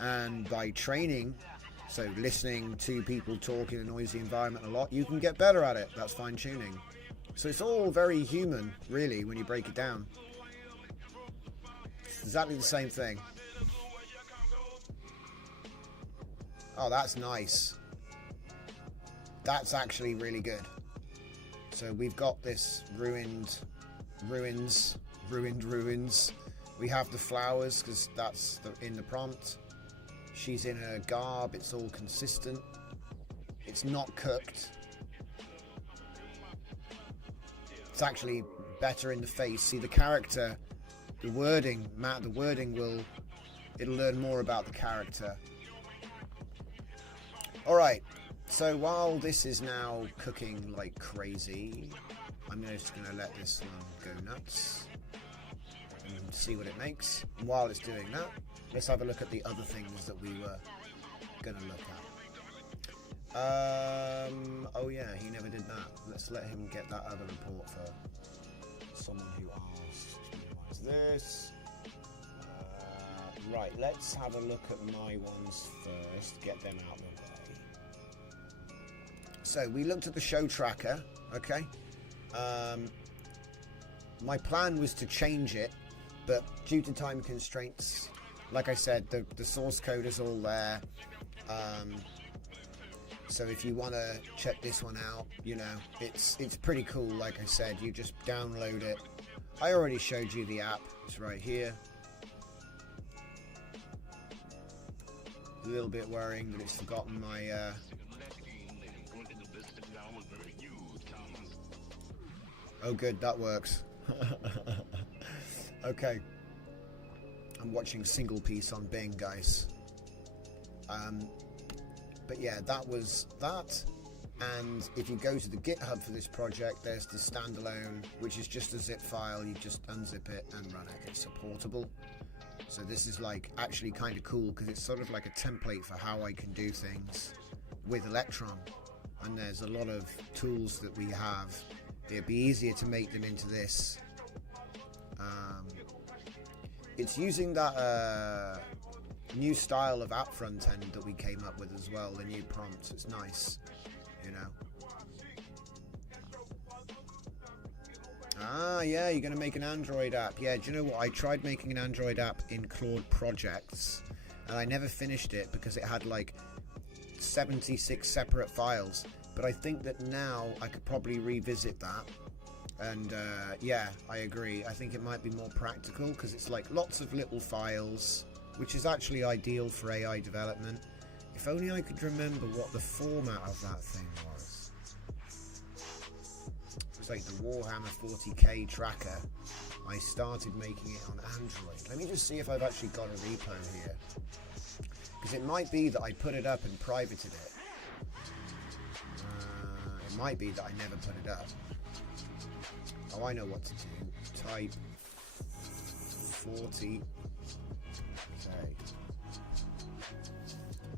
And by training, so listening to people talk in a noisy environment a lot, you can get better at it. That's fine tuning. So it's all very human, really, when you break it down. It's exactly the same thing. Oh, that's nice. That's actually really good. So we've got this ruined ruins. We have the flowers because that's in the prompt. She's in her garb. It's all consistent. It's not cooked. It's actually better in the face. See the character, the wording. It'll learn more about the character. All right. So while this is now cooking like crazy, I'm just going to let this one go nuts and see what it makes. And while it's doing that, let's have a look at the other things that we were going to look at. Oh yeah, he never did that. Let's let him get that other report for someone who asked. Minimize this. Right, let's have a look at my ones first, get them out of the way. So we looked at the show tracker, okay? My plan was to change it, but due to time constraints, like I said, the source code is all there. So if you want to check this one out, it's pretty cool. Like I said, you just download it. I already showed you the app. It's right here. A little bit worrying that it's forgotten my... Oh good, that works. Okay. I'm watching Single Piece on Bing, guys. But yeah, that was that. And if you go to the GitHub for this project, there's the standalone, which is just a zip file. You just unzip it and run it. It's supportable. So this is like actually kind of cool because it's sort of like a template for how I can do things with Electron. And there's a lot of tools that we have. It'd be easier to make them into this. It's using that new style of app front end that we came up with as well, the new prompts. It's nice, Ah, yeah, you're going to make an Android app. Yeah, do you know what? I tried making an Android app in Claude Projects, and I never finished it because it had like 76 separate files. But I think that now I could probably revisit that And yeah, I agree. I think it might be more practical because it's like lots of little files, which is actually ideal for AI development. If only I could remember what the format of that thing was. It's like the Warhammer 40k tracker. I started making it on Android. Let me just see if I've actually got a repo here. Because it might be that I put it up and privated it. It might be that I never put it up. Oh, I know what to do. Type 40. Okay.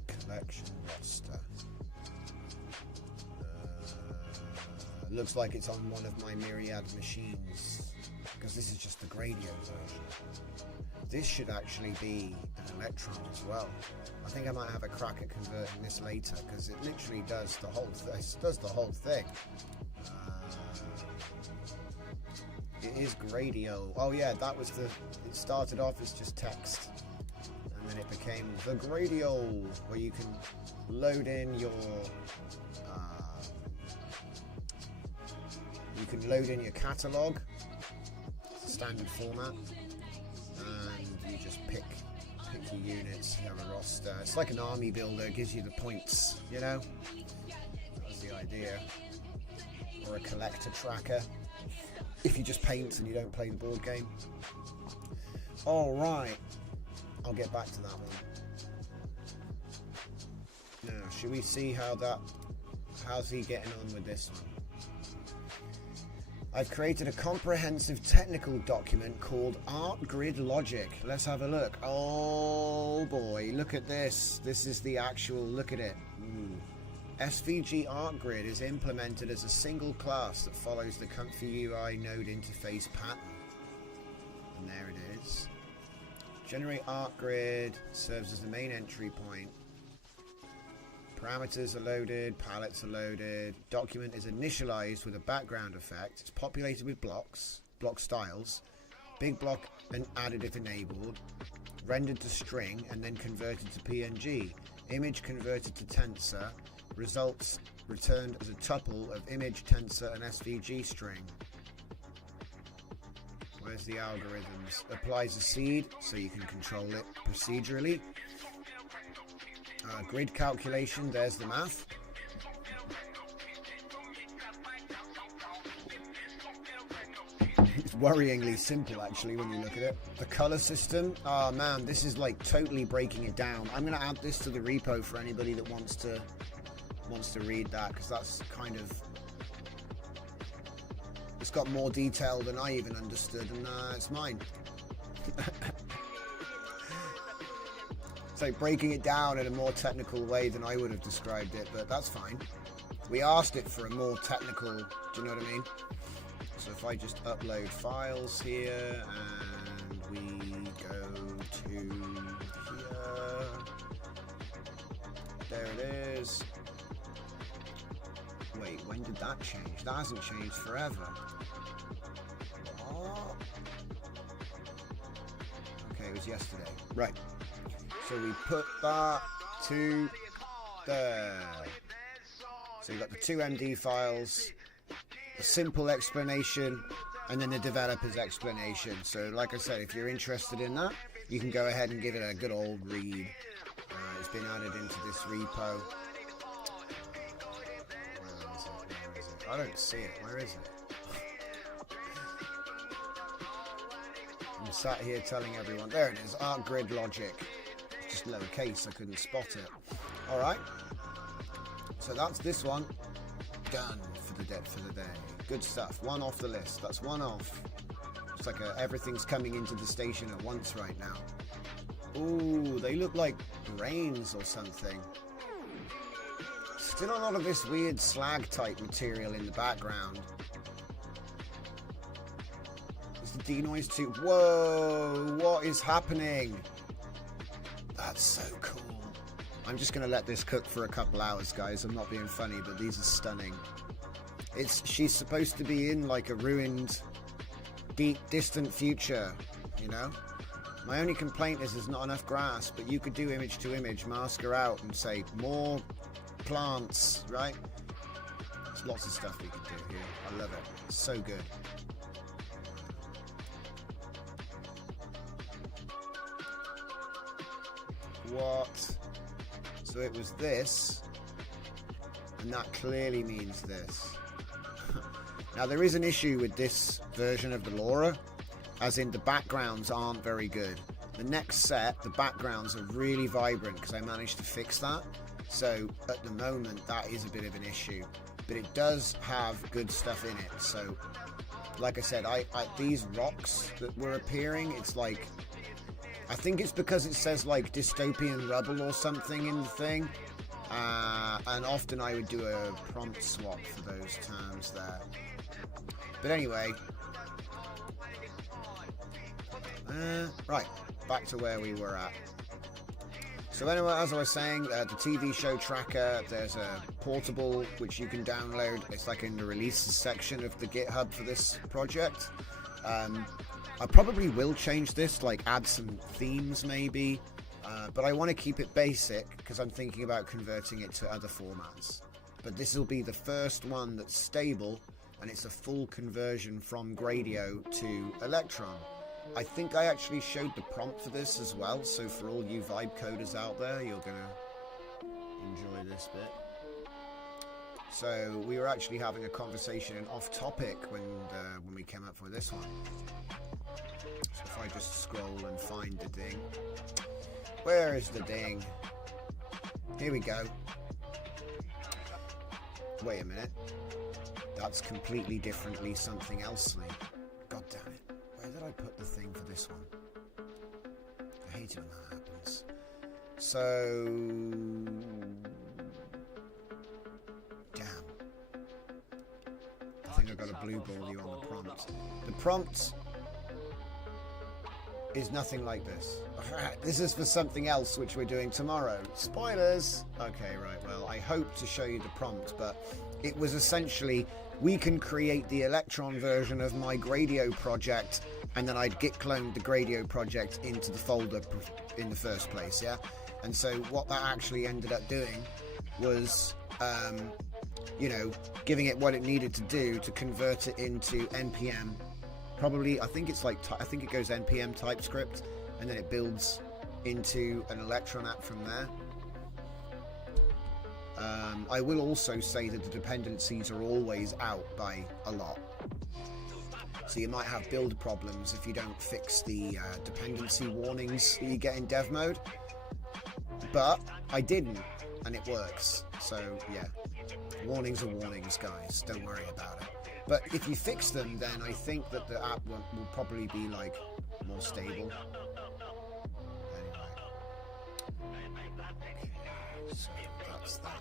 Collection roster. Looks like it's on one of my myriad machines, because this is just the Gradio version. This should actually be an Electron as well. I think I might have a crack at converting this later, because it literally does the whole thing. It is Gradio. Oh yeah, that was it started off as just text, and then it became the Gradio, where you can load in your catalog, standard format, and you just pick your units. You have a roster. It's like an army builder. It gives you the points, you know. That's the idea. Or a collector tracker, if you just paint and you don't play the board game. All right, I'll get back to that one. Now, should we see how's he getting on with this one? I've created a comprehensive technical document called Art Grid Logic. Let's have a look. Oh boy, look at this. This is the actual, look at it. SVG Art Grid is implemented as a single class that follows the Comfy UI node interface pattern. And there it is. Generate Art Grid serves as the main entry point. Parameters are loaded, palettes are loaded, document is initialized with a background effect, it's populated with blocks, block styles, big block and added if enabled, rendered to string and then converted to PNG, image converted to tensor, results returned as a tuple of image, tensor and SVG string. Where's the algorithms? Applies a seed so you can control it procedurally. Grid calculation, there's the math. It's worryingly simple actually when you look at it. The color system, oh man, this is like totally breaking it down. I'm going to add this to the repo for anybody that wants to read that, because that's kind of, it's got more detail than I even understood, and it's mine. So breaking it down in a more technical way than I would have described it, but that's fine. We asked it for a more technical, do you know what I mean? So if I just upload files here and we go to here, there it is. Wait, when did that change? That hasn't changed forever. What? Okay, it was yesterday. Right. So we put that to there. So you've got the two MD files, a simple explanation, and then the developer's explanation. So like I said, if you're interested in that, you can go ahead and give it a good old read. It's been added into this repo. Where is it? I don't see it. Where is it? I'm sat here telling everyone. There it is, Art Grid Logic. Just lowercase, I couldn't spot it. Alright, so that's this one done for the day. Good stuff. One off the list. That's one off. It's like everything's coming into the station at once right now. Ooh, they look like brains or something. Still a lot of this weird slag type material in the background. Is the denoise too? Whoa, what is happening? That's so cool. I'm just going to let this cook for a couple hours, guys. I'm not being funny, but these are stunning. She's supposed to be in like a ruined, deep, distant future, you know? My only complaint is there's not enough grass, but you could do image to image, mask her out and say, more plants, right? It's lots of stuff we can do here. I love it. It's so good. What? So it was this, and that clearly means this. Now there is an issue with this version of the LoRa, as in the backgrounds aren't very good. The next set, the backgrounds are really vibrant because I managed to fix that. So at the moment that is a bit of an issue, but it does have good stuff in it. So like I said, I these rocks that were appearing, it's like, I think it's because it says like dystopian rubble or something in the thing, and often I would do a prompt swap for those terms there. But anyway, right, back to where we were at. So anyway, as I was saying, the TV show tracker, there's a portable which you can download. It's like in the releases section of the GitHub for this project. I probably will change this, like add some themes maybe, but I want to keep it basic because I'm thinking about converting it to other formats. But this will be the first one that's stable, and it's a full conversion from Gradio to Electron. I think I actually showed the prompt for this as well, so for all you vibe coders out there, you're gonna enjoy this bit. So we were actually having a conversation off topic when we came up with this one. So if I just scroll and find the ding. Where is the ding? Here we go. Wait a minute. That's completely differently something else. God damn it. Where did I put the thing for this one? I hate it when that happens. So... damn. I think I got a blue ball you on the prompt. The prompt is nothing like this. This is for something else which we're doing tomorrow. Spoilers! Okay, right, well, I hope to show you the prompt, but it was essentially, we can create the Electron version of my Gradio project, and then I'd git clone the Gradio project into the folder in the first place, yeah? And so what that actually ended up doing was, you know, giving it what it needed to do to convert it into NPM. Probably, I think it's like, I think it goes NPM TypeScript, and then it builds into an Electron app from there. I will also say that the dependencies are always out by a lot. So you might have build problems if you don't fix the dependency warnings that you get in dev mode. But I didn't, and it works. So yeah, warnings are warnings, guys. Don't worry about it. But if you fix them, then I think that the app will probably be like more stable. So that's that.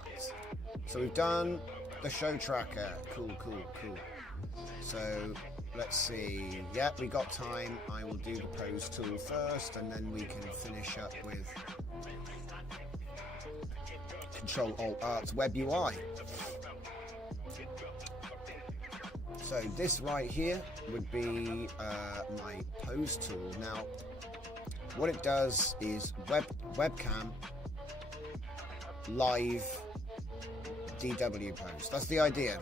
So we've done the show tracker. Cool. So let's see. Yeah, we got time. I will do the pose tool first, and then we can finish up with Control-Alt-Arts Web UI. So this right here would be my pose tool. Now, what it does is webcam live DW pose. That's the idea,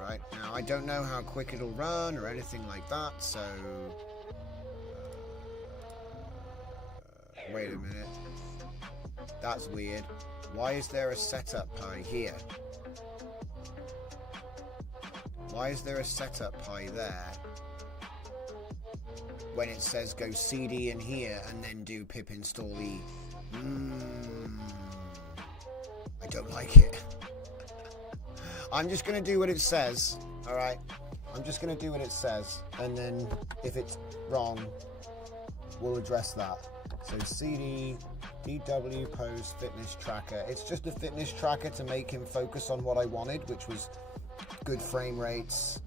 right? Now, I don't know how quick it'll run or anything like that, so... wait a minute. That's weird. Why is there a setup pie here? Why is there a setup pie there when it says go cd in here and then do pip install e? I don't like it. I'm just going to do what it says, alright? I'm just going to do what it says, and then if it's wrong, we'll address that. So cd DW pose fitness tracker. It's just a fitness tracker to make him focus on what I wanted, which was good frame rates.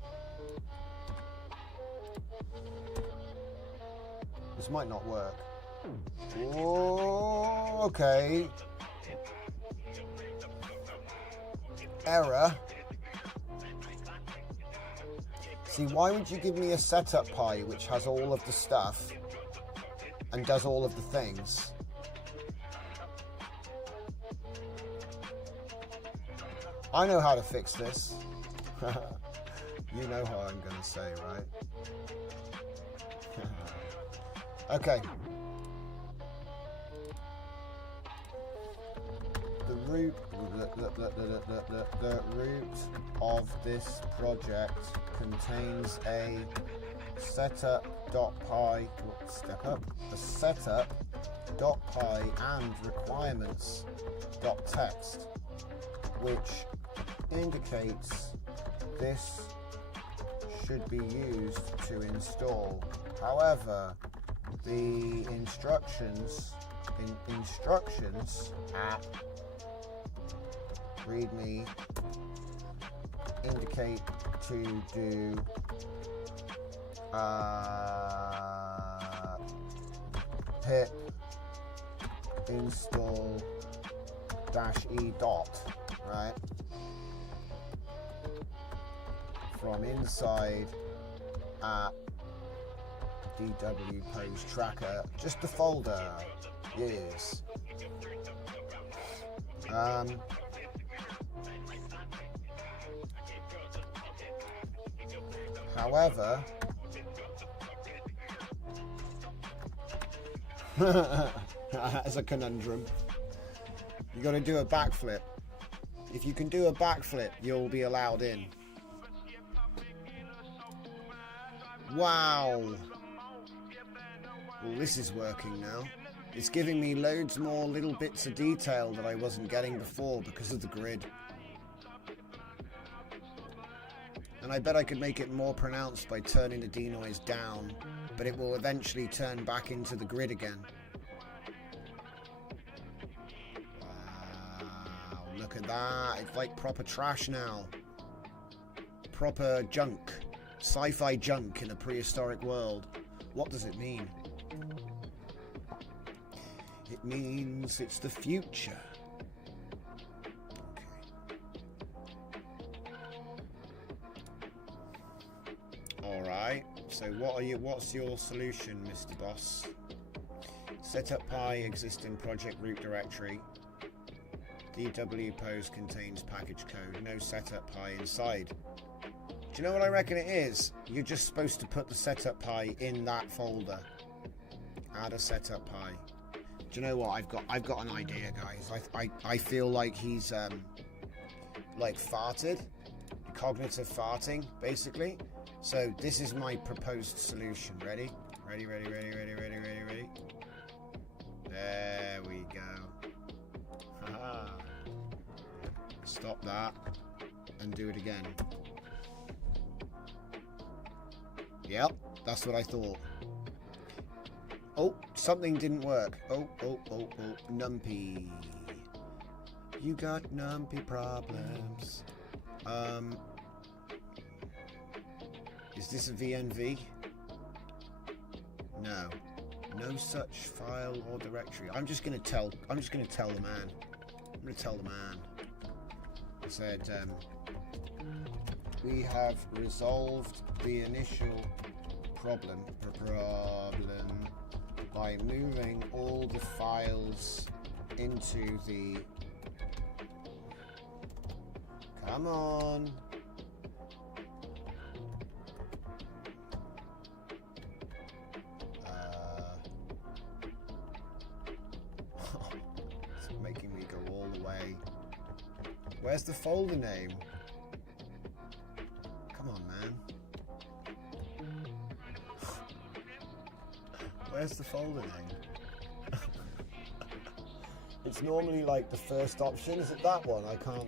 This might not work. Oh, okay. Error. See, why would you give me a setup pie which has all of the stuff and does all of the things? I know how to fix this. You know how I'm going to say, right? Okay. The root of this project contains a setup.py and requirements.txt, which indicates this should be used to install. However, the instructions at README indicate to do pip install -e dot, right? From inside at DW Pose Tracker, just the folder, yes. However, that's a conundrum. You got to do a backflip. If you can do a backflip, you'll be allowed in. Wow. Well, this is working now. It's giving me loads more little bits of detail that I wasn't getting before because of the grid. And I bet I could make it more pronounced by turning the denoise down, but it will eventually turn back into the grid again. Wow, look at that. It's like proper trash now. Proper junk. Sci-fi junk in a prehistoric world. What does it mean? It means it's the future. Alright, so what's your solution, Mr. Boss? Setup pi existing project root directory. DW pose contains package code. No setup pi inside. Do you know what I reckon it is? You're just supposed to put the setup pi in that folder. Add a setup pi. Do you know what? I've got an idea, guys. I feel like he's like farted, cognitive farting, basically. So this is my proposed solution. Ready? Ready. There we go. Haha. Stop that and do it again. Yep, that's what I thought. Oh, something didn't work. Oh, numpy. You got numpy problems. Is this a VNV? No. No such file or directory. I'm just gonna tell the man. I'm gonna tell the man. I said, we have resolved the initial problem by moving all the files into the... Come on. It's making me go all the way. Where's the folder name? Come on, man. Where's the folder name? It's normally like the first option. Is it that one? I can't...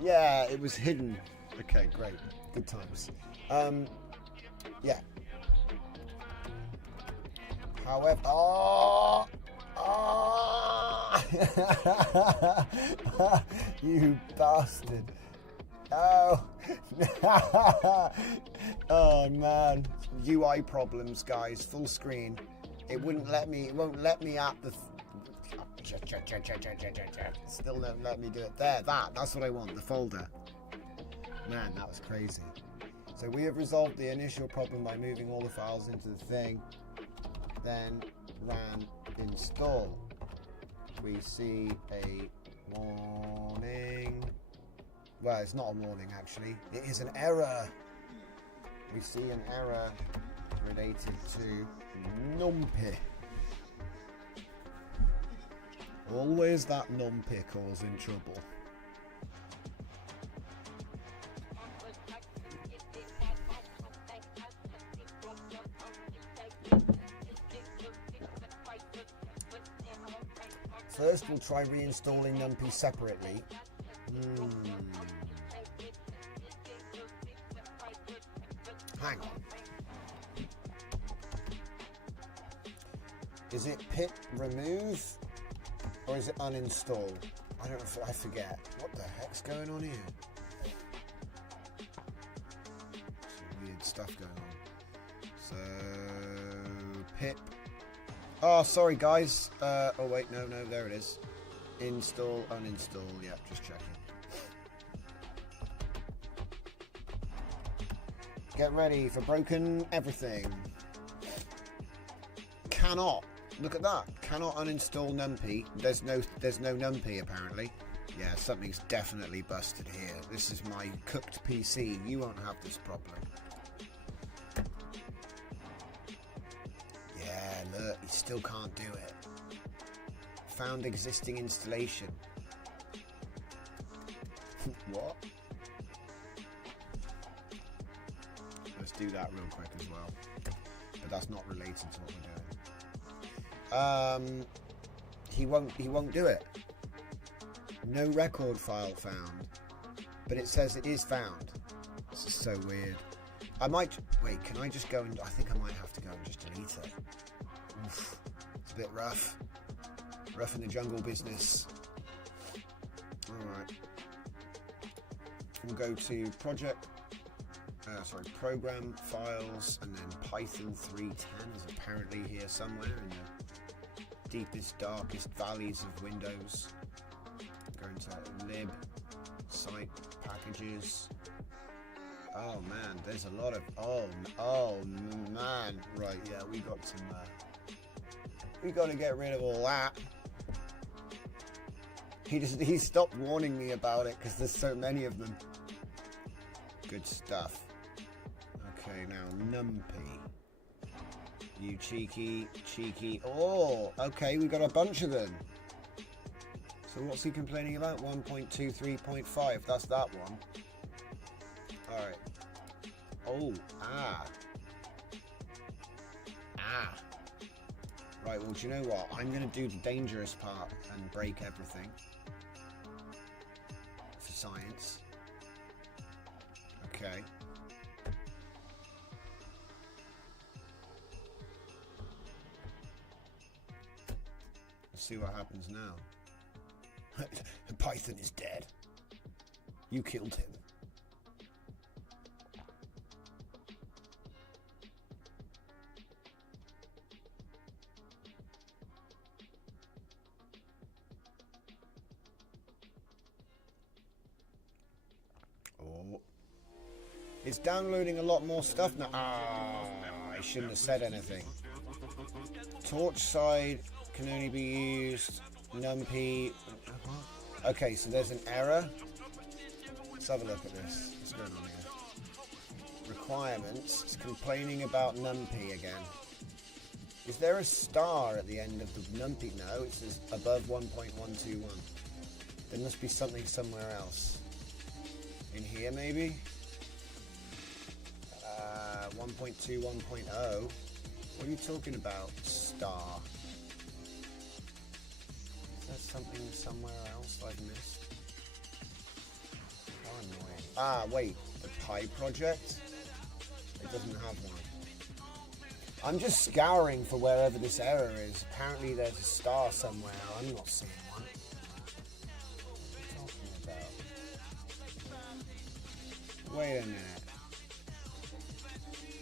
Yeah, it was hidden. Okay, great. Good times. Yeah. However... Oh! You bastard. Oh. Oh, man. UI problems, guys. Full screen. It won't let me at the... Still don't let me do it. There, that's what I want, the folder. Man, that was crazy. So we have resolved the initial problem by moving all the files into the thing. Then ran install. We see a warning. Well, it's not a warning, actually. It is an error. We see an error related to numpy. Always that numpy causing trouble. First, we'll try reinstalling numpy separately. Hang on. Is it pip remove or is it uninstall? I don't know. I forget. What the heck's going on here? Some weird stuff going on. So pip. Oh, sorry guys. Oh wait, no, there it is. Install, uninstall. Yeah, just checking. Get ready for broken everything. Cannot. Look at that. Cannot uninstall numpy. There's no numpy apparently. Yeah, something's definitely busted here. This is my cooked PC. You won't have this problem. Yeah, look, you still can't do it. Found existing installation. What? Let's do that real quick as well. But that's not related to what we're doing. He won't do it. No record file found. But it says it is found. This is so weird. I might wait, can I just go and I think I might have to go and just delete it. Oof. It's a bit rough. Rough in the jungle business. Alright. We'll go to program files, and then Python 3.10 is apparently here somewhere in the deepest, darkest valleys of Windows. Going to lib, site, packages. Oh man, there's a lot of, oh man. Right, yeah, we got some, we got to get rid of all that. He stopped warning me about it because there's so many of them. Good stuff. Okay, now numpy. You cheeky. Oh, okay, we got a bunch of them. So what's he complaining about? 1.23.5. That's that one. All right. Oh, Right, well, do you know what? I'm going to do the dangerous part and break everything. For science. Okay. Let's see what happens now. Python is dead. You killed him. It's downloading a lot more stuff now. I shouldn't have said anything. Torch side can only be used. Numpy. Okay, so there's an error. Let's have a look at this. What's going on here? Requirements. It's complaining about numpy again. Is there a star at the end of the numpy? No, it says above 1.121. There must be something somewhere else. In here, maybe? 1.2, 1.0. What are you talking about, star? Is there something somewhere else I've missed? How annoying. Wait, the Pi project? It doesn't have one. I'm just scouring for wherever this error is. Apparently there's a star somewhere. I'm not seeing one. What are you talking about? Wait a minute.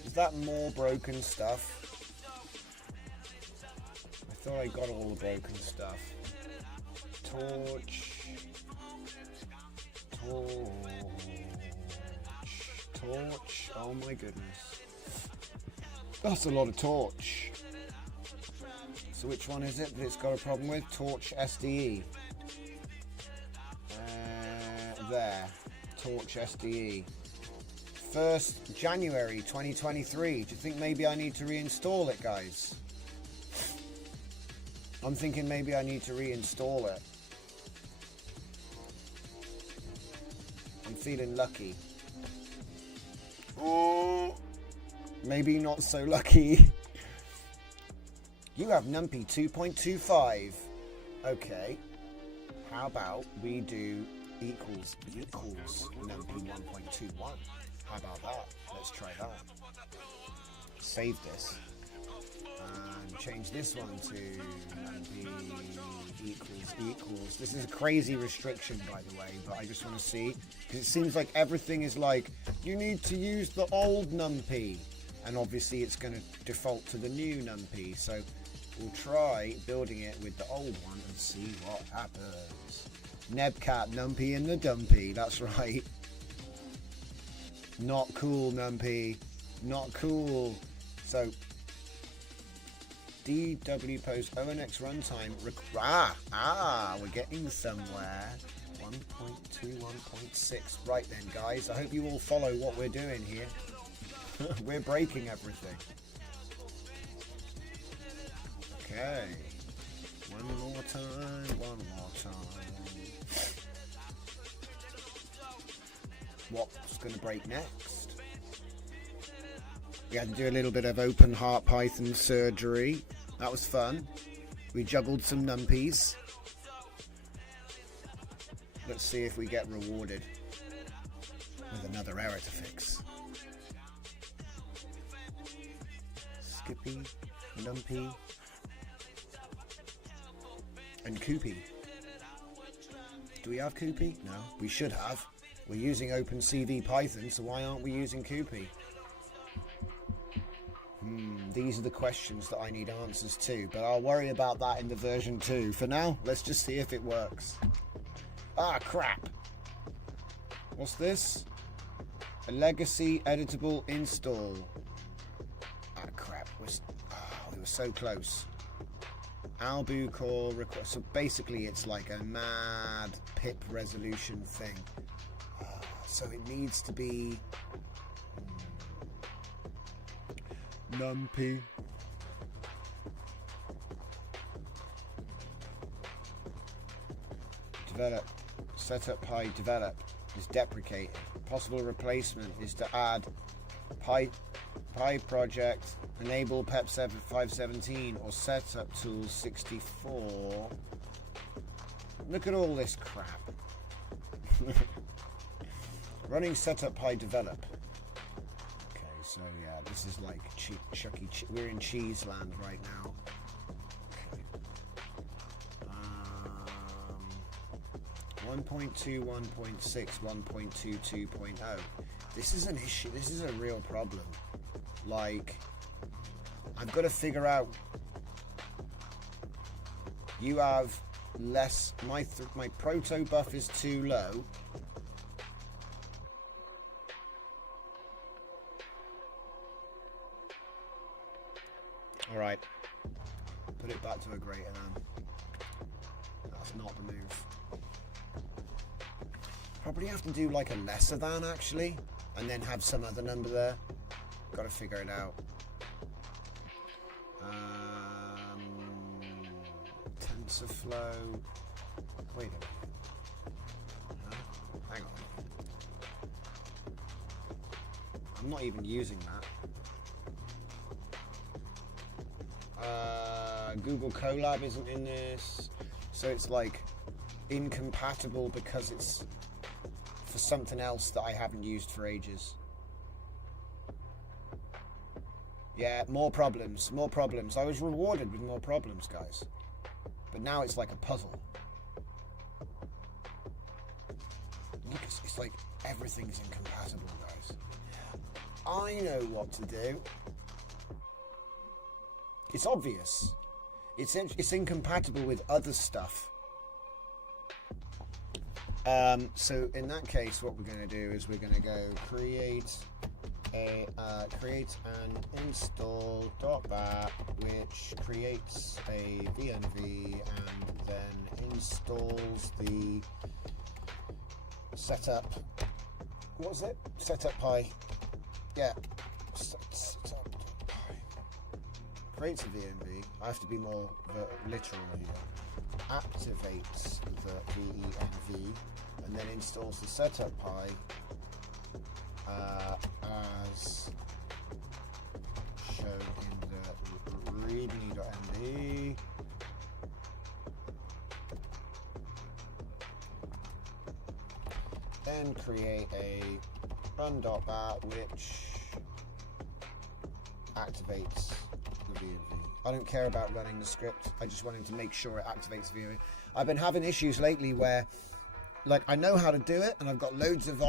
Is that more broken stuff? I thought I got all the broken stuff. Torch. Oh my goodness. That's a lot of torch. So which one is it that it's got a problem with? Torch SDE. There. Torch SDE. 1st January 2023. Do you think maybe I need to reinstall it, guys? I'm thinking maybe I need to reinstall it. I'm feeling lucky. Oh, maybe not so lucky. You have NumPy 2.25. Okay. How about we do equals NumPy 1.21? How about that? Let's try that. Save this. And change this one to NumPy equals. This is a crazy restriction, by the way, but I just want to see. Because it seems like everything is like, you need to use the old NumPy. And obviously it's going to default to the new NumPy. So we'll try building it with the old one and see what happens. Nebcat, NumPy in the dumpy. That's right. Not cool, NumPy. Not cool. So, DW post ONX runtime. We're getting somewhere. 1.2, 1.6. Right then, guys. I hope you all follow what we're doing here. We're breaking everything. Okay. One more time. What's going to break next? We had to do a little bit of open heart Python surgery. That was fun. We juggled some NumPys. Let's see if we get rewarded with another error to fix. Skippy, NumPy, and Koopy. Do we have Koopy? No, we should have. We're using OpenCV Python, so why aren't we using Koopy? These are the questions that I need answers to, but I'll worry about that in the version 2. For now, let's just see if it works. Ah, crap. What's this? A legacy editable install. Ah, crap. We were so close. Albu core request. So basically, it's like a mad pip resolution thing. So it needs to be NumPy. Develop. Setup pi develop is deprecated. Possible replacement is to add pi project, enable pep 517 or setup tools 64. Look at all this crap. Running setup pi develop. Okay, so yeah, this is like Chucky. We're in cheese land right now. Okay. 1.2, 1.6, 1.22.0. This is an issue. This is a real problem. Like, I've got to figure out. You have less. My proto buff is too low. Alright, put it back to a greater than. That's not the move. Probably have to do like a lesser than actually, and then have some other number there. Got to figure it out. TensorFlow. Wait a minute. Hang on. I'm not even using that. Google Colab isn't in this, so it's like incompatible because it's for something else that I haven't used for ages. Yeah, more problems. I was rewarded with more problems, guys, but now it's like a puzzle. Look, it's like everything's incompatible, guys. I know what to do. It's obvious. It's incompatible with other stuff. So in that case, what we're going to do is we're going to go create an install.bat, which creates a VNV and then installs the setup what was it? Setup pi. Yeah. Setup pi. Creates a VNV. I have to be more literal here. Activates the VENV and then installs the setup pi as shown in the readme.md. Then create a run.bat which activates the VNV. I don't care about running the script. I just wanted to make sure it activates the VNV. I've been having issues lately where, like, I know how to do it, and I've got loads of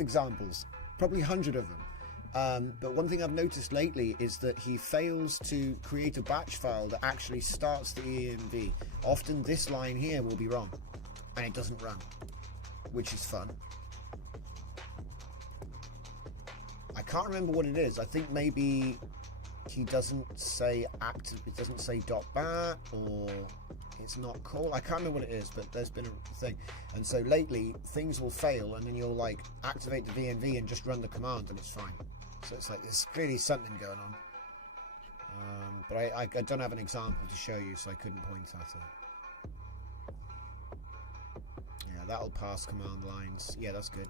examples, probably 100 of them. But one thing I've noticed lately is that he fails to create a batch file that actually starts the ENV. Often this line here will be wrong, and it doesn't run, which is fun. I can't remember what it is. I think maybe he doesn't say active, it doesn't say .bat, or it's not called. I can't remember what it is, but there's been a thing. And so lately things will fail, and then you'll like activate the VNV and just run the command and it's fine. So it's like there's clearly something going on. But I don't have an example to show you, so I couldn't point at it. Yeah, that'll pass command lines. Yeah, that's good.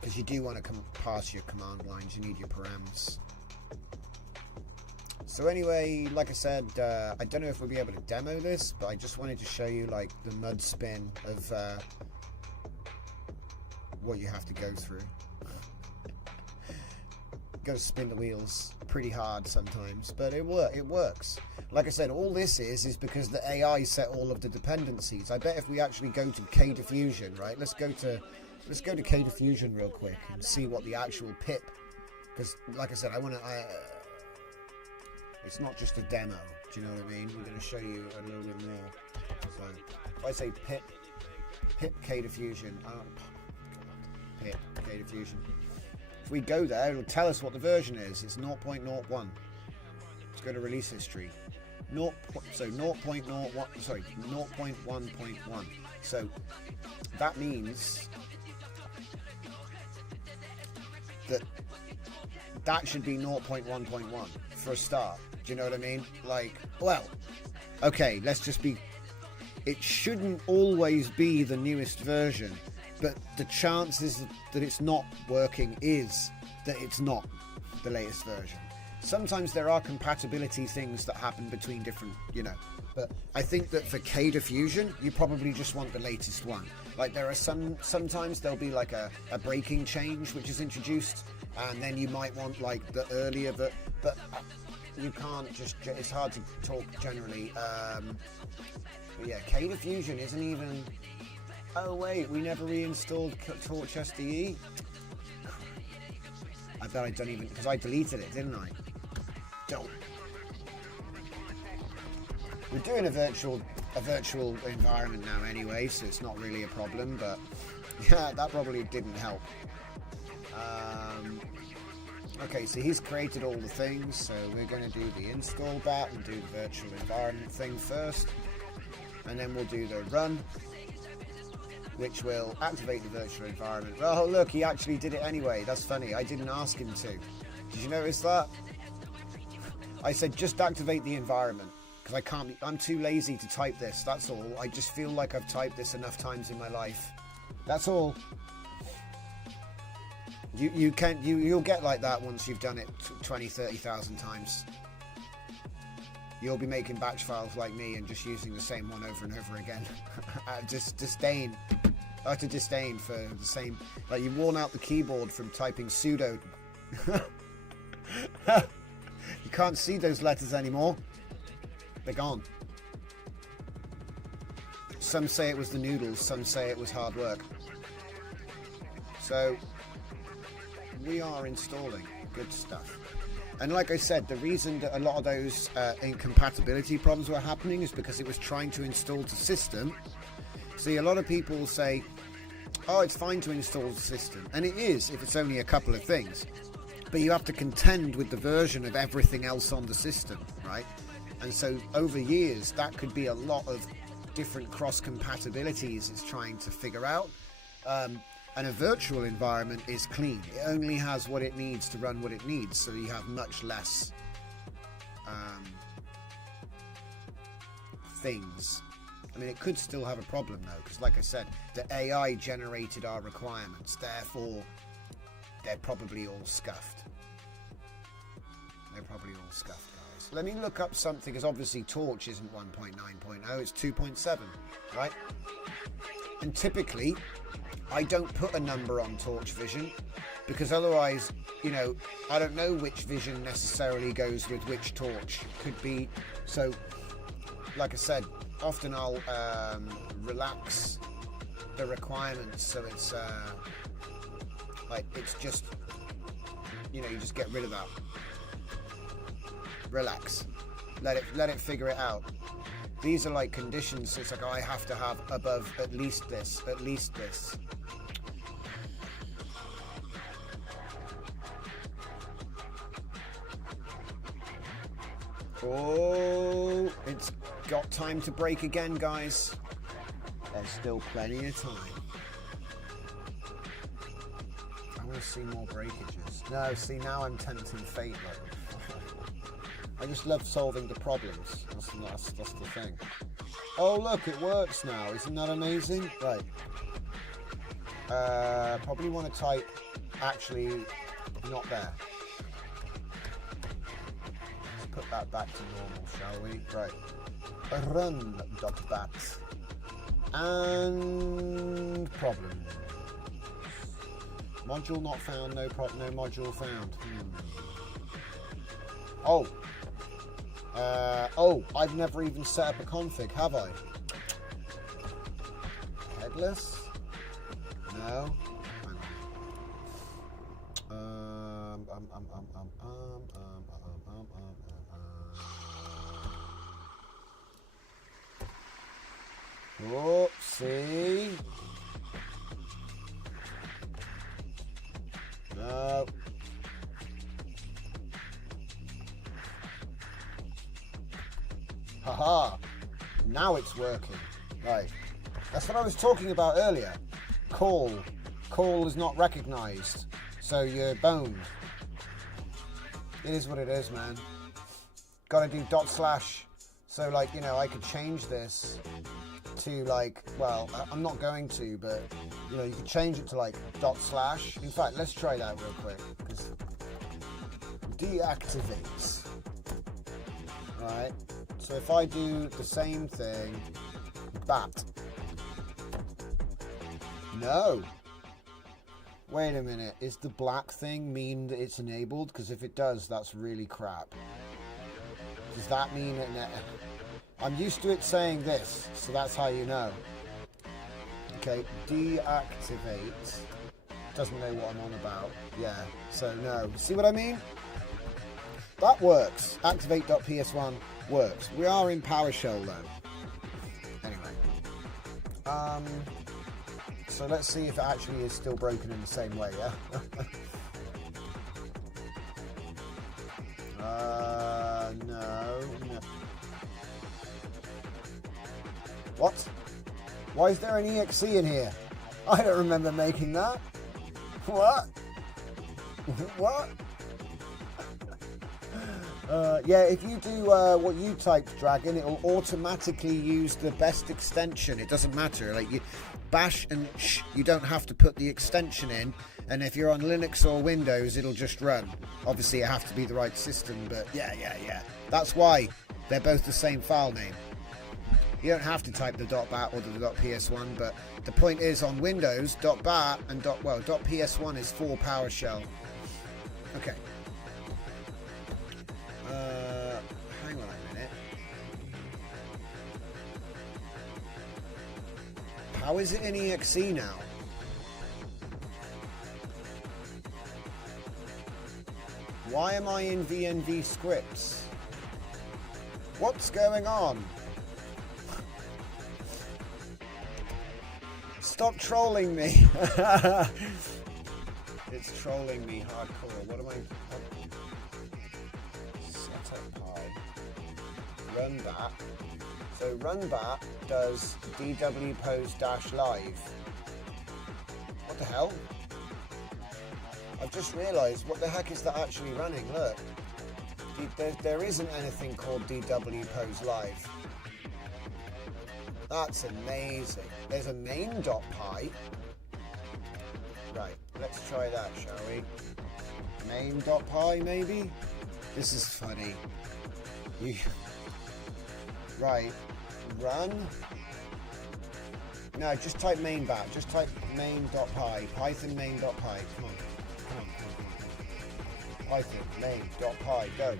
Because you do want to pass your command lines, you need your params. So anyway, like I said, I don't know if we'll be able to demo this, but I just wanted to show you like the mud spin of what you have to go through. Got to spin the wheels pretty hard sometimes, but it works. Like I said, all this is because the AI set all of the dependencies. I bet if we actually go to K-diffusion, right? Let's go to K-diffusion real quick and see what the actual pip. Because, like I said, it's not just a demo. Do you know what I mean? I'm going to show you a little bit more. So, if I say pip K-diffusion, pip K-diffusion. If we go there, it'll tell us what the version is. It's 0.01. Let's go to release history. 0.1.1. So that means that should be 0.1.1 for a start. Do you know what I mean? Like, well, okay, let's just be... It shouldn't always be the newest version, but the chances that it's not working is that it's not the latest version. Sometimes there are compatibility things that happen between different, but I think that for K-diffusion, you probably just want the latest one. Like there are sometimes there'll be like a breaking change which is introduced, and then you might want like the earlier, but you can't just, it's hard to talk generally. But yeah, K-diffusion isn't even, oh wait, we never reinstalled Torch SDE. I bet I don't even, because I deleted it, didn't I? Don't. We're doing a virtual environment now anyway, so it's not really a problem, but yeah, that probably didn't help. Okay, so he's created all the things, so we're going to do the install bat and do the virtual environment thing first, and then we'll do the run, which will activate the virtual environment. Oh look, he actually did it anyway. That's funny, I didn't ask him to. Did you notice that? I said just activate the environment, because I'm too lazy to type this, that's all. I just feel like I've typed this enough times in my life. That's all. You'll get like that once you've done it 20,000-30,000 times. You'll be making batch files like me and just using the same one over and over again. Just disdain. Utter disdain for the same. Like you've worn out the keyboard from typing sudo. You can't see those letters anymore. They're gone. Some say it was the noodles, some say it was hard work. So we are installing good stuff. And like I said, the reason that a lot of those incompatibility problems were happening is because it was trying to install the system. See, a lot of people say, oh, it's fine to install the system. And it is, if it's only a couple of things. But you have to contend with the version of everything else on the system, right? And so over years, that could be a lot of different cross compatibilities it's trying to figure out. And a virtual environment is clean. It only has what it needs to run what it needs, so you have much less things. I mean, it could still have a problem though, because like I said, the AI generated our requirements, therefore they're probably all scuffed. They're probably all scuffed, guys. Let me look up something, because obviously Torch isn't 1.9.0, it's 2.7, right? And typically, I don't put a number on Torch Vision, because otherwise, you know, I don't know which vision necessarily goes with which torch. Could be, so, like I said, often I'll relax the requirements, so it's like, it's just, you know, you just get rid of that. Relax, let it figure it out. These are like conditions, so it's like, oh, I have to have above at least this. Oh, it's got time to break again, guys. There's still plenty of time. I want to see more breakages. No, see, now I'm tempting fate. Like, I just love solving the problems. That's the thing. Oh, look, it works now. Isn't that amazing? Right. Probably want to type, actually, not there. Let's put that back to normal, shall we? Right. Run.bat. And problem. Module not found, no module found. Oh, I've never even set up a config, have I? Headless? No. Whoopsie. No. Haha. Now it's working. Right. That's what I was talking about earlier. Call is not recognized. So you're boned. It is what it is, man. Gotta do /. So, like, you know, I could change this to, like, well, I'm not going to, but, you know, you could change it to, like, /. In fact, let's try that real quick. Because deactivates. Right. So if I do the same thing, bat. No. Wait a minute. Is the black thing mean that it's enabled? Because if it does, that's really crap. Does that mean it? I'm used to it saying this, so that's how you know. Okay, deactivate. Doesn't know what I'm on about. Yeah, so no. See what I mean? That works. Activate.ps1 works. We are in PowerShell though. Anyway. So let's see if it actually is still broken in the same way, yeah? No. What? Why is there an exe in here? I don't remember making that. What? What? Yeah, if you do what you typed, Dragon, it'll automatically use the best extension. It doesn't matter. Like, you bash and you don't have to put the extension in. And if you're on Linux or Windows, it'll just run. Obviously, it has to be the right system, but yeah. That's why they're both the same file name. You don't have to type the .bat or the .ps1, but the point is, on Windows, .bat and .ps1 is for PowerShell. Okay. Hang on a minute. How is it in exe now? Why am I in VNV scripts? What's going on? Stop trolling me. It's trolling me hardcore. What am I... Setup pi. Run that. So runback does DW pose dash live. What the hell? I've just realised, what the heck is that actually running? Look, there isn't anything called DW pose live. That's amazing. There's a main.py. Right, let's try that, shall we? Main.py maybe? This is funny. Right, run. No, just type main back. Just type main.py. Python main.py. Come on. Python main.py. Go.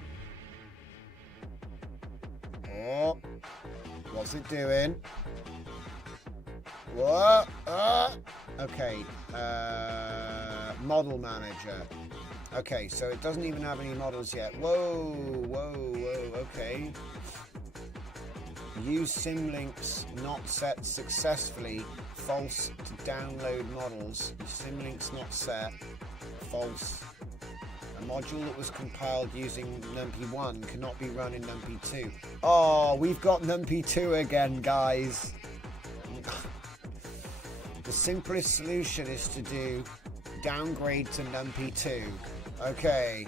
Oh, what's it doing? What? Okay. Model manager. Okay, so it doesn't even have any models yet. Whoa. Okay. Use symlinks not set successfully. False to download models. Symlinks not set. False. A module that was compiled using NumPy1 cannot be run in NumPy2. Oh, we've got NumPy2 again, guys. The simplest solution is to do downgrade to NumPy2. Okay,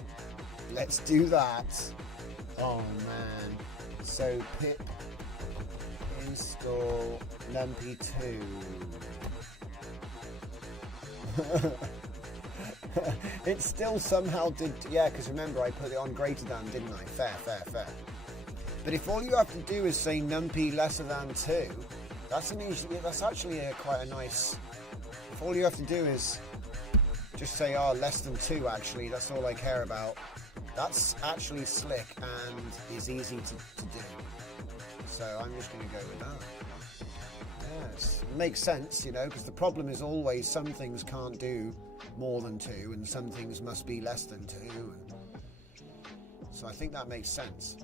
let's do that. Oh man. So pip install NumPy2. It still somehow did, yeah, because remember I put it on greater than, didn't I? Fair. But if all you have to do is say NumPy lesser than 2, that's actually quite a nice. If all you have to do is just say, less than 2 actually, that's all I care about. That's actually slick and is easy to do. So I'm just going to go with that. Yes, it makes sense, because the problem is always some things can't do more than 2 and some things must be less than 2. So I think that makes sense.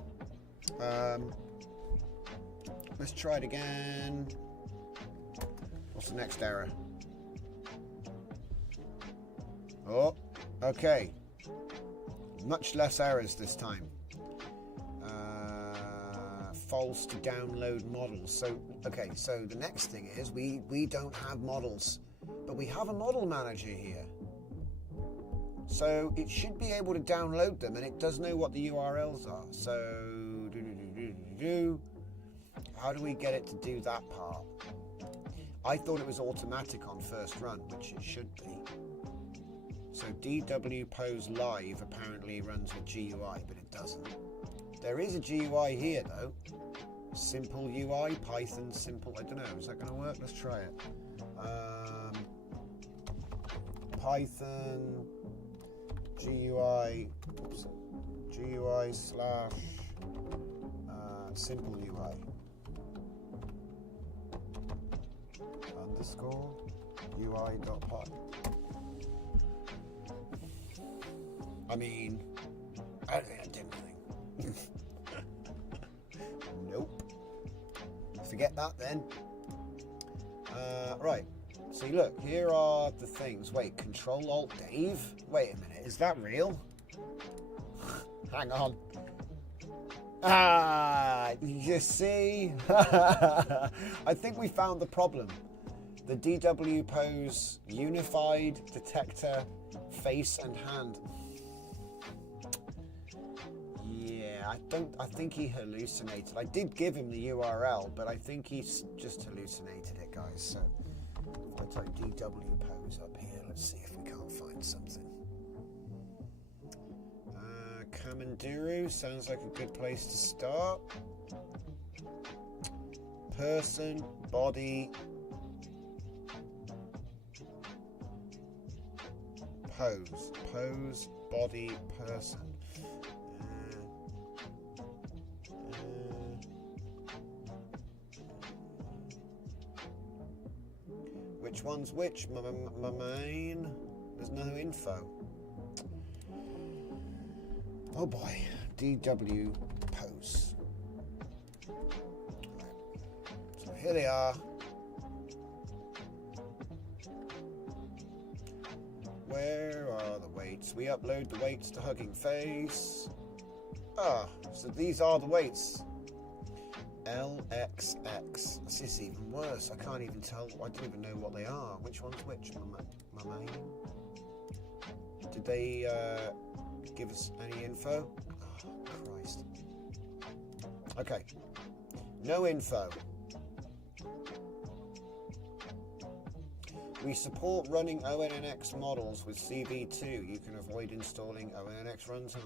Let's try it again. What's the next error? Oh, okay. Much less errors this time. False to download models. So, okay, so the next thing is we don't have models, but we have a model manager here. So it should be able to download them, and it does know what the URLs are. So, how do we get it to do that part? I thought it was automatic on first run, which it should be. So DW pose live apparently runs with GUI, but it doesn't. There is a GUI here though. Simple UI, Python simple. I don't know. Is that going to work? Let's try it. Python GUI. Oops, GUI slash simple UI underscore UI.py. I mean, I don't think I did anything. Nope. Forget that then. Right. See, look, here are the things. Wait, Control-Alt-Dave? Wait a minute, is that real? Hang on. You see? I think we found the problem. The DW pose unified detector face and hand. Yeah, I think he hallucinated. I did give him the URL, but I think he's just hallucinated it, guys. So if I type DW pose up here, let's see if we can't find something. Kamanduru sounds like a good place to start. Person, body, pose, body, person. Which one's which? My main. There's no info. Oh boy, DW pose. So here they are. Where are the weights? We upload the weights to Hugging Face. So these are the weights. LXX. This is even worse. I can't even tell. I don't even know what they are. Which one's which? My main. Did they give us any info? Oh, Christ. Okay. No info. We support running ONNX models with CV2. You can avoid installing ONNX runtime.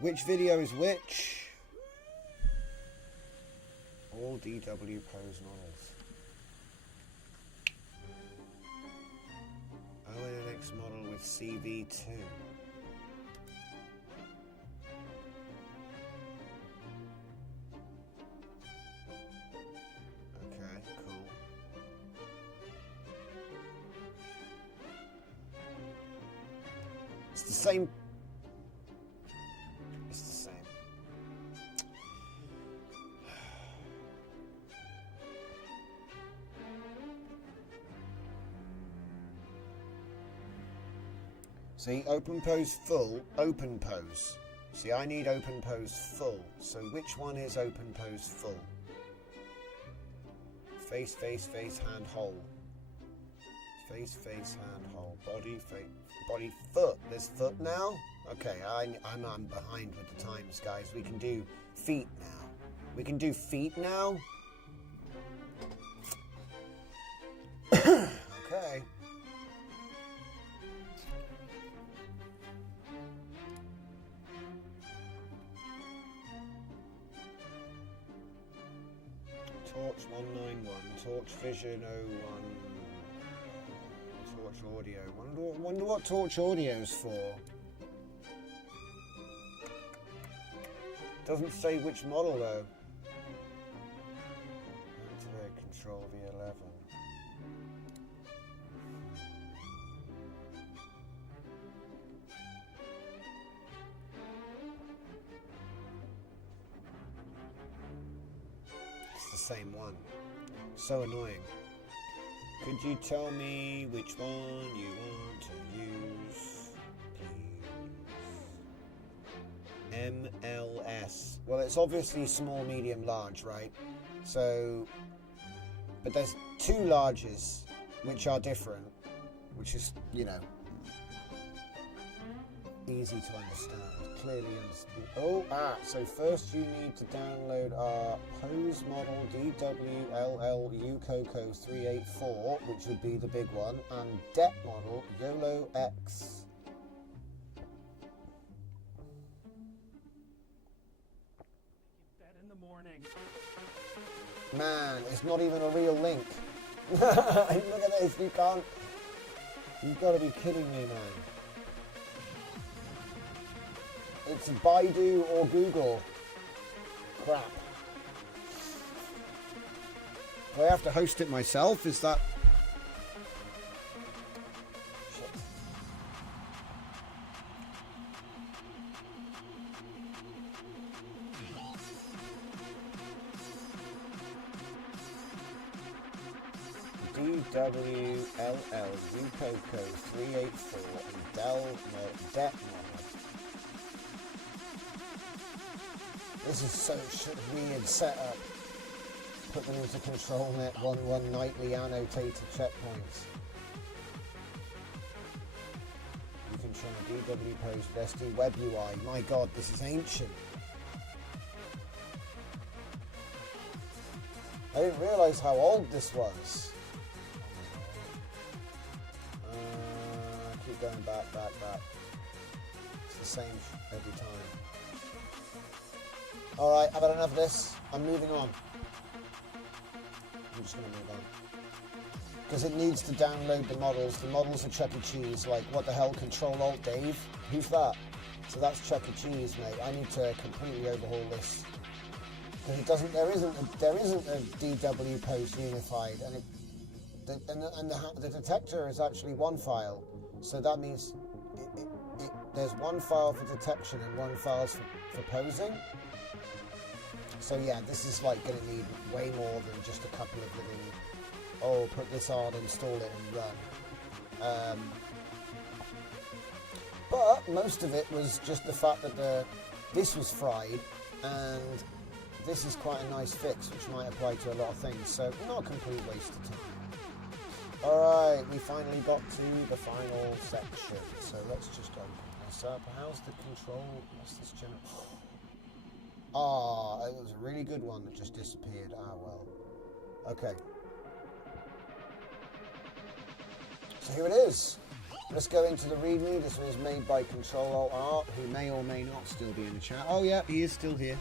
Which video is which? All DW pose models. ONNX model with CV2. Okay, cool. It's the same. It's the same. See, open pose full, open pose. See, I need open pose full. So which one is open pose full? Face, face, face, hand, hole. Face, face, hand, hole. Body, face, body, foot. There's foot now? Okay, I'm behind with the times, guys. We can do feet now. We can do feet now? Okay. Torch 191, Torch Vision 01, Torch Audio. Wonder what Torch Audio's for. Doesn't say which model though. Activate Control V11. Same one. So annoying. Could you tell me which one you want to use, please? MLS. Well, it's obviously small, medium, large, right? So, but there's two larges which are different, which is, you know, easy to understand. Clearly understood. So first you need to download our pose model DWLL UCOCO 384, which would be the big one, and DEP model YOLO X. Bed in the morning. Man, it's not even a real link. Look at this, you can't. You've got to be kidding me, man. It's Baidu or Google. Crap. Do I have to host it myself? Is that... Shit. DWLL UCOCO 384 and DEP model. This is such a weird setup. Put them into control net 1-1 nightly annotated checkpoints. You can try DW Post SD Web UI. My god, this is ancient. I didn't realise how old this was. Keep going back. It's the same every time. Alright, I've had enough of this. I'm moving on. I'm just going to move on. Because it needs to download the models. The models are Chuck E. Cheese. Like, what the hell? Control-Alt-Dave? Who's that? So that's Chuck E. Cheese, mate. I need to completely overhaul this. Because it doesn't... There isn't a DW Post unified. And the detector is actually one file. So that means there's one file for detection and one file for posing. So yeah, this is like going to need way more than just a couple of little, put this on, install it and run. But most of it was just the fact that this was fried, And this is quite a nice fix, which might apply to a lot of things, so not a complete waste of time. Alright, we finally got to the final section, so let's just open this up. How's the control? What's this general? Ah, it was a really good one that just disappeared. Ah, well. Okay. So here it is. Let's go into the README. This was made by Control-Alt-Art, who may or may not still be in the chat. Oh yeah, he is still here.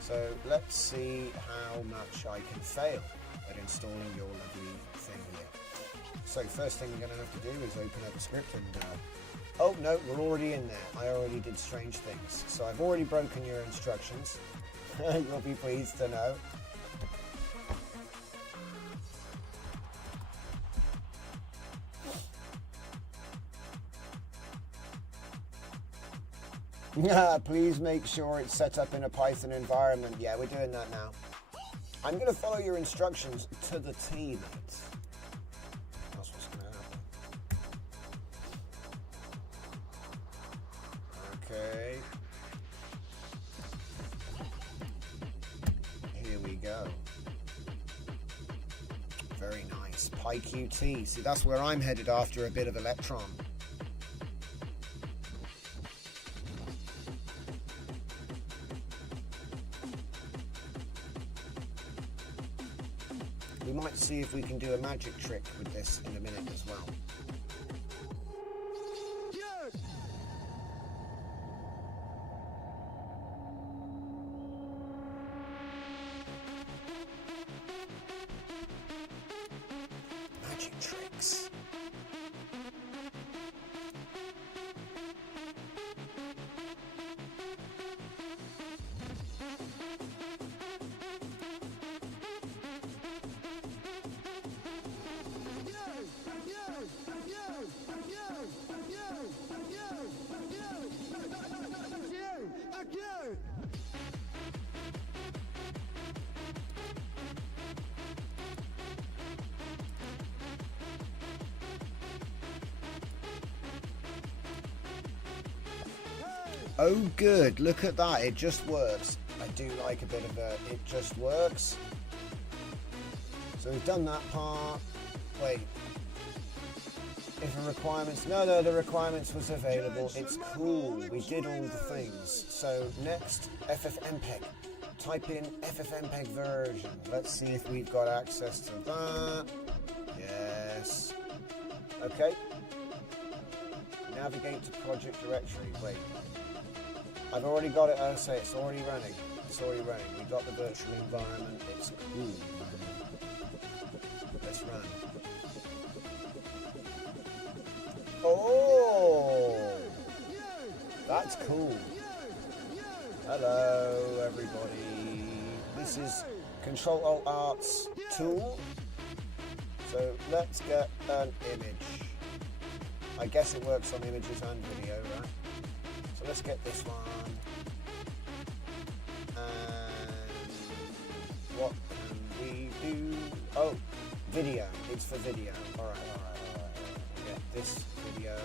So let's see how much I can fail at installing your lovely thing here. So first thing we're going to have to do is open up the script and... oh no, we're already in there. I already did strange things. So I've already broken your instructions. You'll be pleased to know. Please make sure it's set up in a Python environment. Yeah, we're doing that now. I'm going to follow your instructions to the T, mate. That's what's going to happen. Okay. Here we go. Very nice. PyQt. See, that's where I'm headed after a bit of Electron. We might see if we can do a magic trick with this in a minute as well. Magic tricks. Oh good, look at that, it just works. I do like a bit of a, it just works. So we've done that part. Wait. If the requirements, no, the requirements was available. It's cool, we did all the things. So next, FFmpeg. Type in FFmpeg version. Let's see if we've got access to that. Yes. Okay. Navigate to project directory, wait. I've already got it, I'll say it's already running. It's already running. We got the virtual environment, it's cool. Let's run. Oh! That's cool. Hello, everybody. This is Control-Alt-Art's tool. So let's get an image. I guess it works on images and video, right? So let's get this one. And what can we do? Oh, video. It's for video. Alright. We'll get this video.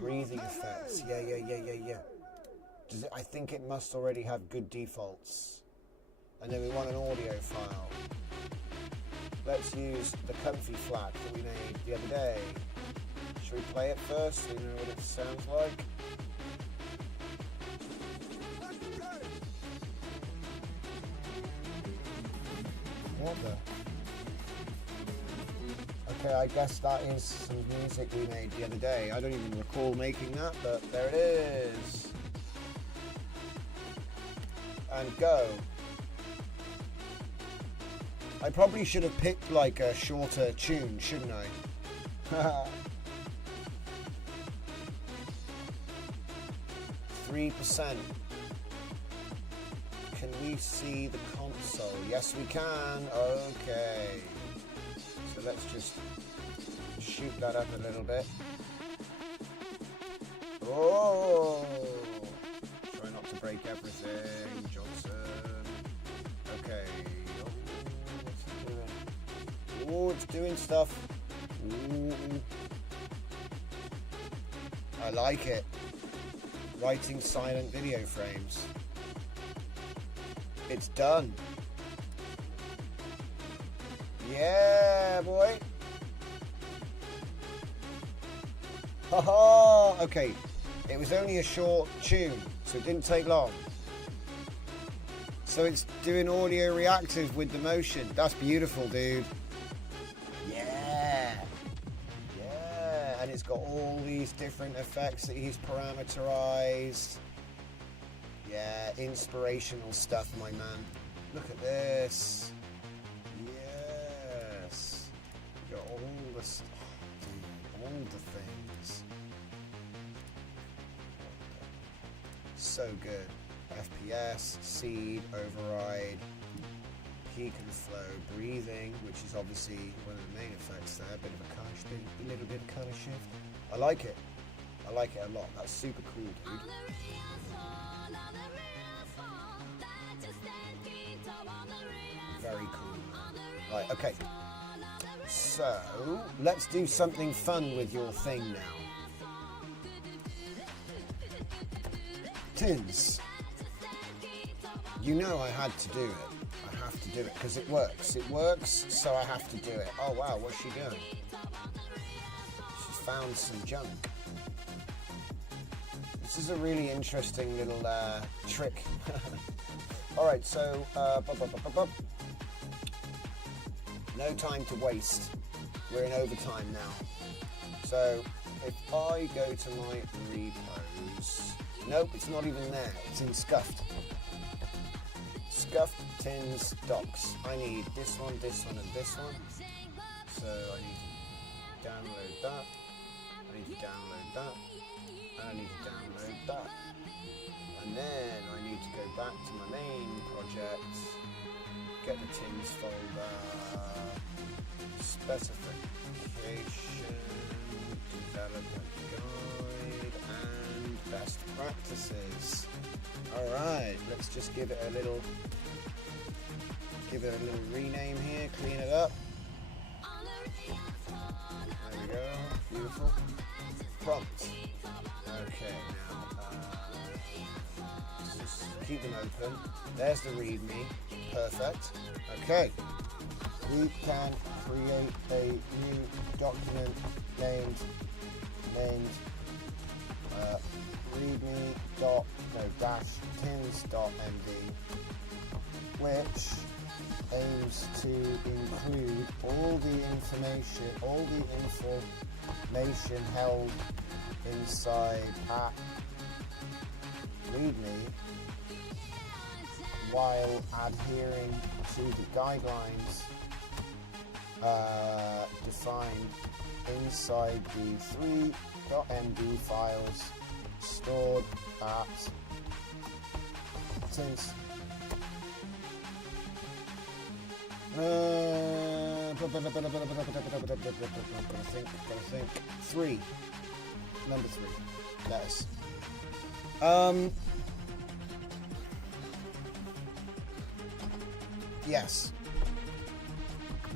Breathing effects. Yeah. Does it, I think it must already have good defaults. And then we want an audio file. Let's use the comfy flat that we made the other day. Should we play it first so we know what it sounds like? What the? Okay, I guess that is some music we made the other day. I don't even recall making that, but there it is. And go. I probably should have picked like a shorter tune, shouldn't I? 3%. Can we see the console? Yes, we can. Okay. So let's just shoot that up a little bit. Oh! Try not to break everything, Johnson. Okay. Oh, it's doing stuff. Ooh. I like it. Writing silent video frames. It's done. Yeah, boy. Haha. Okay. It was only a short tune, so it didn't take long. So it's doing audio reactive with the motion. That's beautiful, dude. Yeah. Yeah. And it's got all these different effects that he's parameterized. Yeah, inspirational stuff, my man. Look at this. Yes. You got all the stuff. All the things. So good. FPS, seed, override, peak and flow, breathing, which is obviously one of the main effects there. A little bit of color shift. I like it. I like it a lot. That's super cool, dude. Very cool. Right, okay. So, let's do something fun with your thing now. Tins. You know I had to do it. I have to do it because it works. It works, so I have to do it. Oh wow, what's she doing? She's found some junk. This is a really interesting little trick. Alright, so no time to waste. We're in overtime now. So if I go to my repos, nope, it's not even there. It's in Scuffed. Scuffed Tins Docs. I need this one, and this one. So I need to download that. I need to download that. And I need to download that. And then I need to go back to my main project, get the Tins folder, specification, development guide, and best practices. Alright, let's just give it a little rename here, clean it up. There we go, beautiful. Prompt. Okay, now just keep them open. There's the README. Perfect. Okay. We can create a new document named readme.tins.md, which aims to include all the information held inside at README while adhering to the guidelines defined inside the 3.md files stored at Tins. Gotta think. 3. Number 3. Letters. Yes.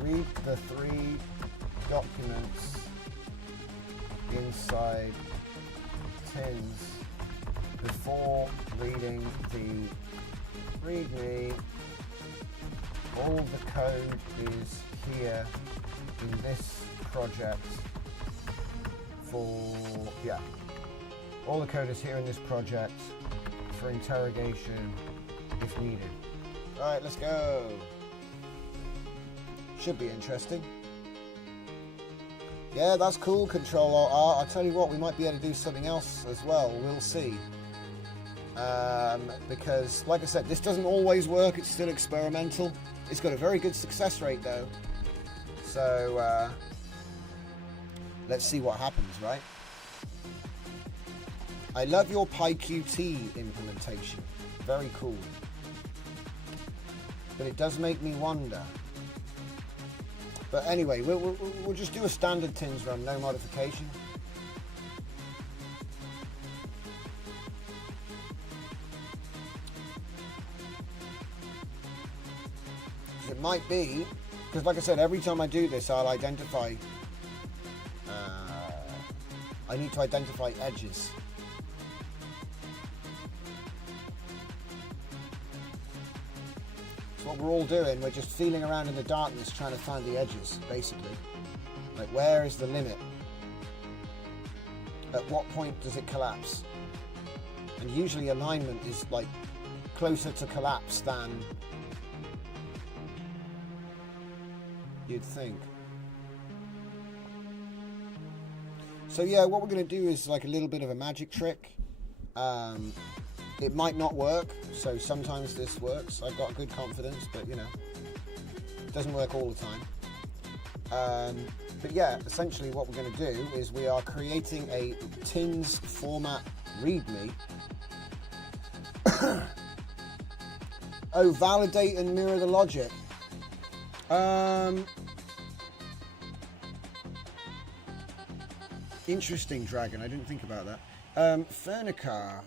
Read the 3 documents inside Tins before reading the README. All the code is here in this project all the code is here in this project for interrogation if needed. Alright, let's go. Should be interesting. Yeah, that's cool, Control-Alt-R. I'll tell you what, we might be able to do something else as well. We'll see. Because, like I said, this doesn't always work. It's still experimental. It's got a very good success rate, though. So, let's see what happens, right? I love your PyQt implementation. Very cool. But it does make me wonder. But anyway, we'll just do a standard Tins run, no modification. It might be, because like I said, every time I do this, I'll identify I need to identify edges. So what we're all doing, we're just feeling around in the darkness trying to find the edges, basically. Like, where is the limit? At what point does it collapse? And usually alignment is like closer to collapse than you'd think. So yeah, what we're going to do is like a little bit of a magic trick. It might not work, so sometimes this works. I've got good confidence, but you know, it doesn't work all the time. But yeah, essentially what we're going to do is we are creating a TINS format README. Oh, validate and mirror the logic. Interesting, Dragon. I didn't think about that. Fernicar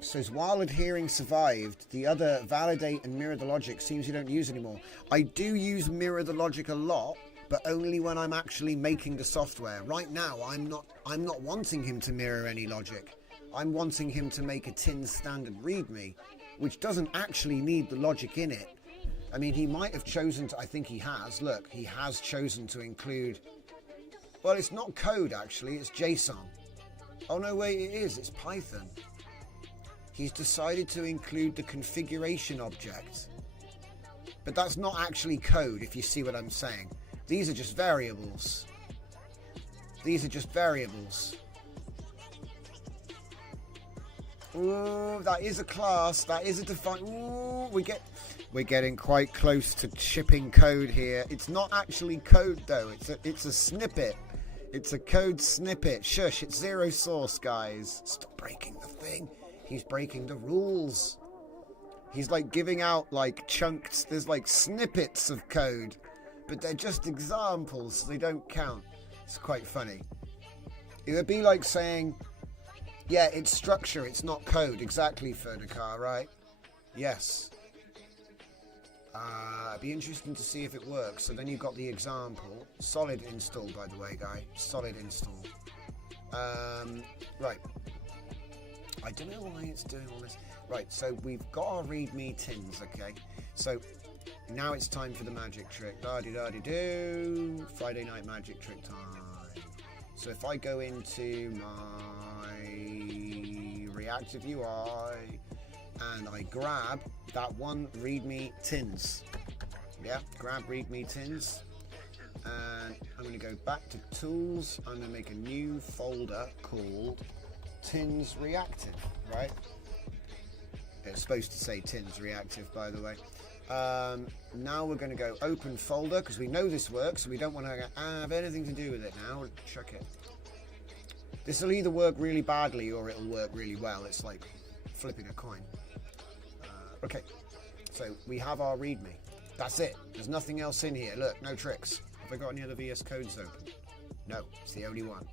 says, while adhering survived, the other validate and mirror the logic seems you don't use anymore. I do use mirror the logic a lot, but only when I'm actually making the software. Right now, I'm not wanting him to mirror any logic. I'm wanting him to make a TINS standard README, which doesn't actually need the logic in it. I mean, he might have chosen to, I think he has. Look, he has chosen to include, well, it's not code actually, it's JSON. Oh no, wait, it is, it's Python. He's decided to include the configuration object. But that's not actually code, if you see what I'm saying. These are just variables. These are just variables. Ooh, that is a class. That is a defined. Ooh, we're getting quite close to shipping code here. It's not actually code though. It's a snippet. It's a code snippet. Shush! It's zero source, guys. Stop breaking the thing. He's breaking the rules. He's like giving out like chunks. There's like snippets of code, but they're just examples. So they don't count. It's quite funny. It would be like saying, yeah, it's structure, it's not code. Exactly, Fernicar, right? Yes. It'd be interesting to see if it works. So then you've got the example. Solid install, by the way, guy. Solid install. Right. I don't know why it's doing all this. Right, so we've got our README TINS, okay? So now it's time for the magic trick. Da-di-da-di-do. Friday night magic trick time. So if I go into my reactive UI and I grab that one README TINS. Yeah, grab README TINS. And I'm going to go back to tools. I'm going to make a new folder called TINS Reactive, right? It's supposed to say TINS Reactive, by the way. Now we're going to go open folder because we know this works, so we don't want to have anything to do with it now. We'll check it. This will either work really badly or it'll work really well. It's like flipping a coin. Okay, so we have our README. That's it. There's nothing else in here. Look, no tricks. Have I got any other VS Codes open? No, it's the only one.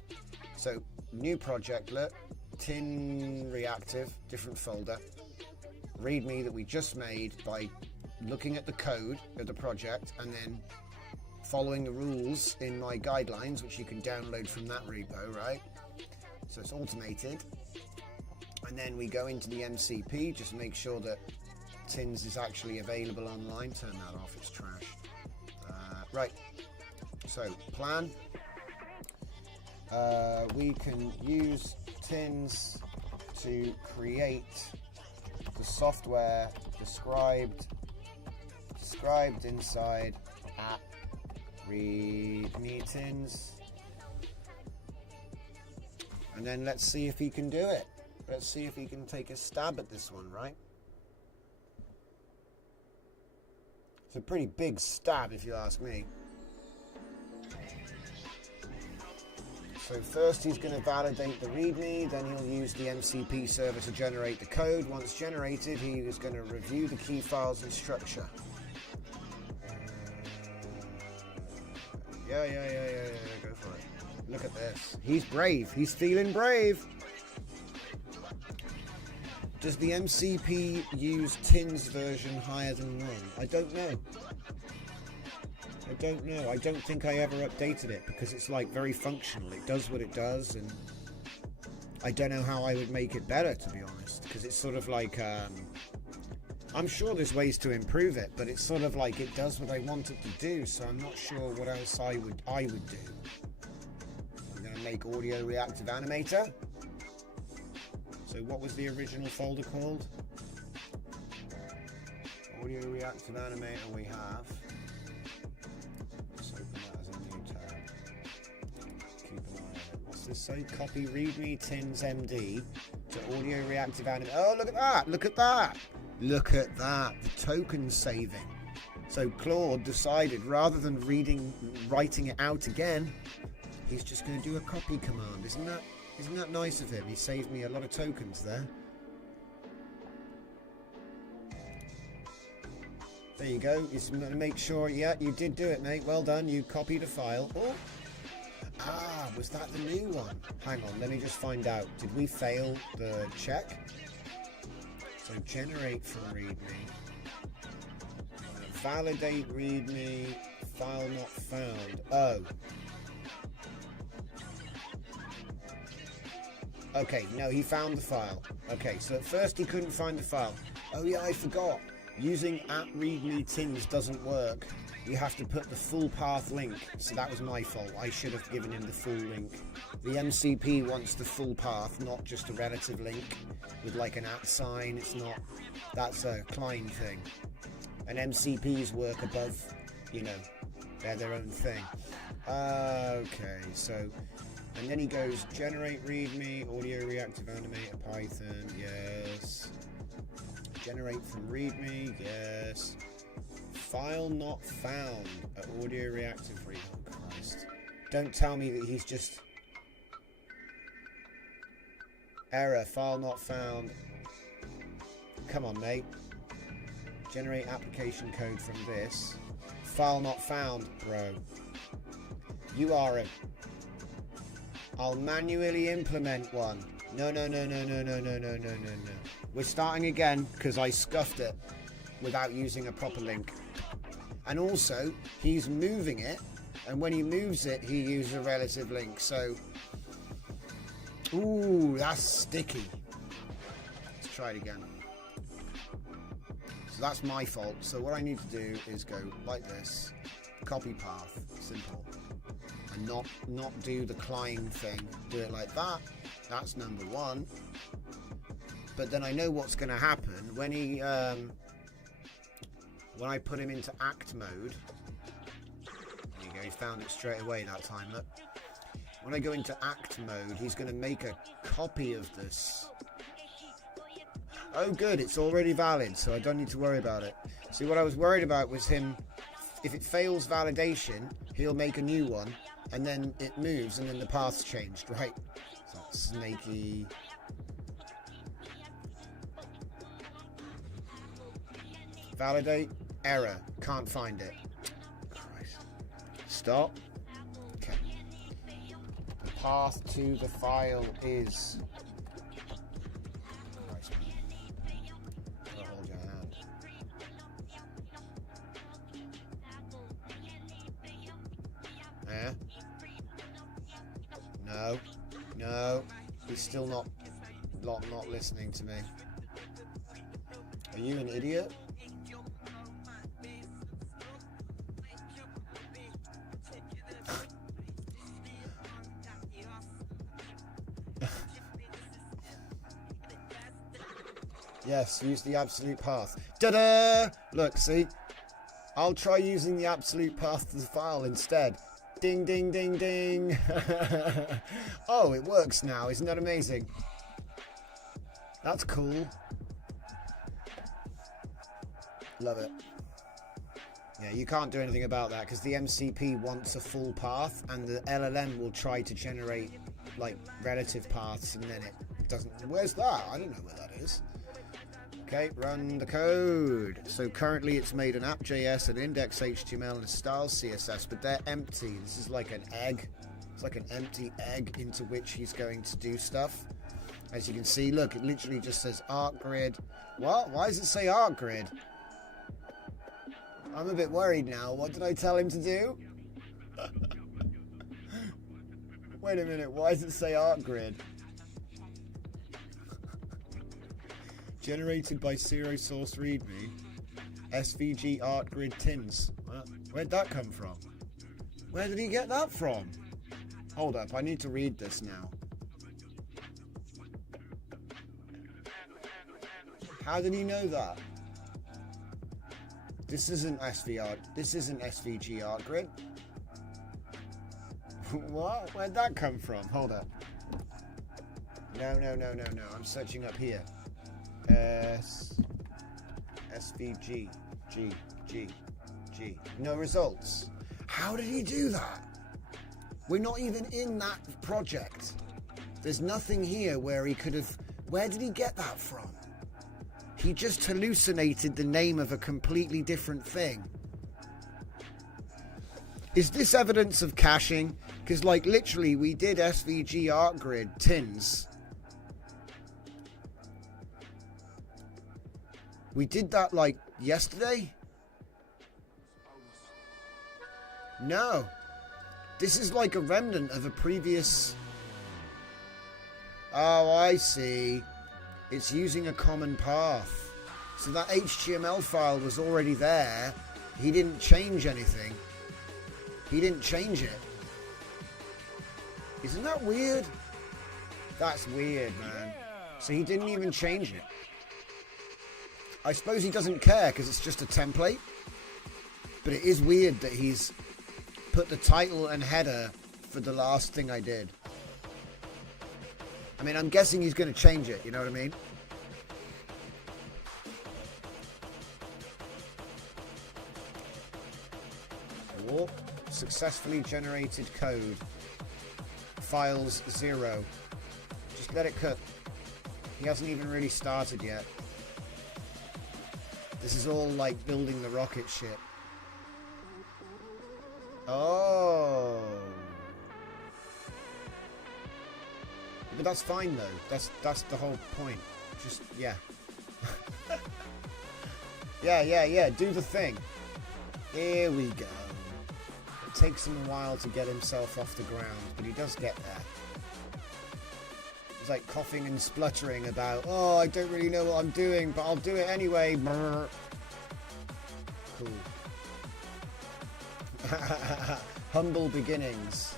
So new project, look, TIN Reactive, different folder. README that we just made by looking at the code of the project and then following the rules in my guidelines, which you can download from that repo, right? So it's automated. And then we go into the MCP, just make sure that TINS is actually available online. Turn that off, it's trash. Right, so plan. We can use TINS to create the software described inside at README TINS. And then let's see if he can do it. Let's see if he can take a stab at this one, right? It's a pretty big stab, if you ask me. So first he's going to validate the README, then he'll use the MCP server to generate the code. Once generated, he is going to review the key files and structure. Yeah, go for it. Look at this. He's brave. He's feeling brave. Does the MCP use TINS version higher than 1? I don't know. I don't think I ever updated it because it's like very functional. It does what it does and I don't know how I would make it better, to be honest, because it's sort of like, I'm sure there's ways to improve it, but it's sort of like it does what I want it to do, so I'm not sure what else I would do. I'm going to make audio reactive animator. So what was the original folder called? Audio reactive animator we have. Let's open that as a new tab. Keep an eye on it. What's this say? Copy readme tins MD to audio reactive animator. Oh, look at that! Look at that! Look at that! The token saving. So Claude decided, rather than writing it out again, he's just going to do a copy command. Isn't that nice of him? He saved me a lot of tokens there. There you go. He's going to make sure, yeah, you did do it, mate. Well done. You copied a file. Oh! Ah, was that the new one? Hang on, let me just find out. Did we fail the check? So generate from readme. Validate readme. File not found. Oh. Okay, no, he found the file. Okay, so at first he couldn't find the file. Oh yeah, I forgot. Using @readme tins doesn't work. You have to put the full path link. So that was my fault. I should have given him the full link. The MCP wants the full path, not just a relative link with like an @ sign. It's not. That's a Klein thing. And MCPs work above, you know, they're their own thing. Okay, so, and then he goes generate readme, audio reactive animator, Python, yes. Generate from readme, yes. File not found at audio reactive read. Oh Christ. Don't tell me that he's just error, file not found. Come on, mate. Generate application code from this. File not found, bro. You are a... I'll manually implement one. No. We're starting again because I scuffed it without using a proper link. And also, he's moving it, and when he moves it, he uses a relative link. So, ooh, that's sticky. Let's try it again. So that's my fault. So what I need to do is go like this, copy path, simple, and not do the Klein thing. Do it like that. That's number one. But then I know what's going to happen when he when I put him into act mode. There you go. He found it straight away that time. Look. When I go into act mode, he's going to make a copy of this. Oh good, it's already valid, so I don't need to worry about it. See, what I was worried about was him, if it fails validation, he'll make a new one, and then it moves, and then the path's changed, right? So snaky. Validate, error, can't find it. Christ. Stop. Okay. The path to the file is... No, he's still not listening to me. Are you an idiot? Yes, use the absolute path. Ta-da! Look, see? I'll try using the absolute path to the file instead. Ding, ding, ding, ding. Oh, it works now. Isn't that amazing? That's cool. Love it. Yeah, you can't do anything about that because the MCP wants a full path and the LLM will try to generate like relative paths and then it doesn't. Where's that? I don't know where that is. Okay, run the code. So currently it's made an app.js, an index.html, and a styles CSS, but they're empty. This is like an egg. It's like an empty egg into which he's going to do stuff. As you can see, look, it literally just says art grid. What? Why does it say art grid? I'm a bit worried now. What did I tell him to do? Wait a minute, why does it say art grid? Generated by zero source readme. SVG art grid tins. Where'd that come from? Where did he get that from? Hold up, I need to read this now. How did he know that? This isn't SVR. This isn't SVG art grid. What? Where'd that come from? Hold up. No. I'm searching up here. SVG. G. No results. How did he do that? We're not even in that project. There's nothing here where he could have... Where did he get that from? He just hallucinated the name of a completely different thing. Is this evidence of caching? Because, like, literally, we did SVG art grid tins. We did that, like, yesterday? No. This is like a remnant of a previous... Oh, I see. It's using a common path. So that HTML file was already there. He didn't change anything. He didn't change it. Isn't that weird? That's weird, man. So he didn't even change it. I suppose he doesn't care because it's just a template. But it is weird that he's put the title and header for the last thing I did. I mean, I'm guessing he's going to change it, you know what I mean? Warp. Successfully generated code. Files 0. Just let it cook. He hasn't even really started yet. This is all like building the rocket ship. Oh. But that's fine though. That's the whole point. Just yeah. Yeah. Do the thing. Here we go. It takes him a while to get himself off the ground, but he does get there. He's like coughing and spluttering about, oh, I don't really know what I'm doing, but I'll do it anyway. Brr. Cool. Humble beginnings.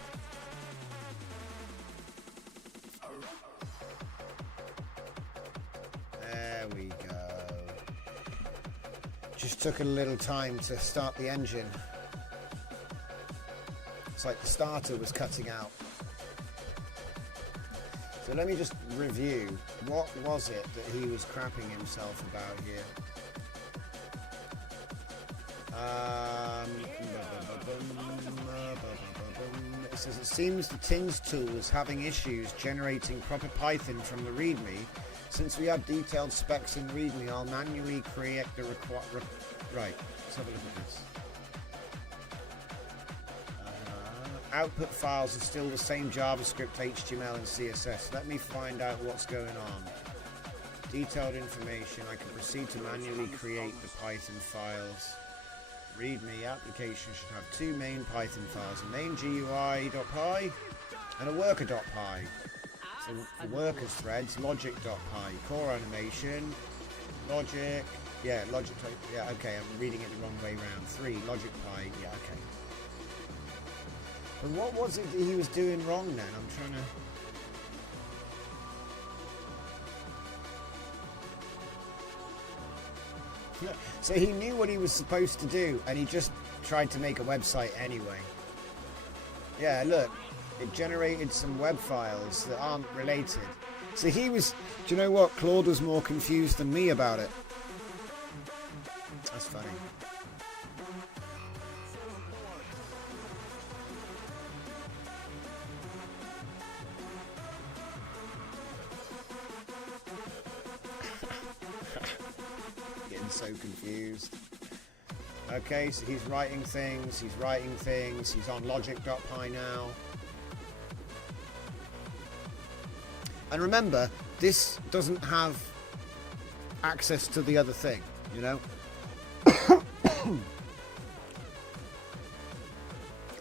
There we go. Just took a little time to start the engine. It's like the starter was cutting out. So let me just review. What was it that he was crapping himself about here? It says it seems the Tins tool is having issues generating proper Python from the README. Since we have detailed specs in README, I'll manually create the right. Let's have a look at this. Output files are still the same JavaScript, HTML, and CSS. Let me find out what's going on. Detailed information. I can proceed to manually create the Python files. README application should have two main Python files, a main GUI.py and a worker.py. So for workers threads, logic.py, core animation, logic, logic, okay, I'm reading it the wrong way round. 3, logic.py, yeah, okay. But what was it that he was doing wrong then? I'm trying to... So he knew what he was supposed to do, and he just tried to make a website anyway. Yeah, look, it generated some web files that aren't related. So he was... Do you know what? Claude was more confused than me about it. That's funny. So confused. Okay, so he's writing things, he's on logic.py now. And remember, this doesn't have access to the other thing, you know?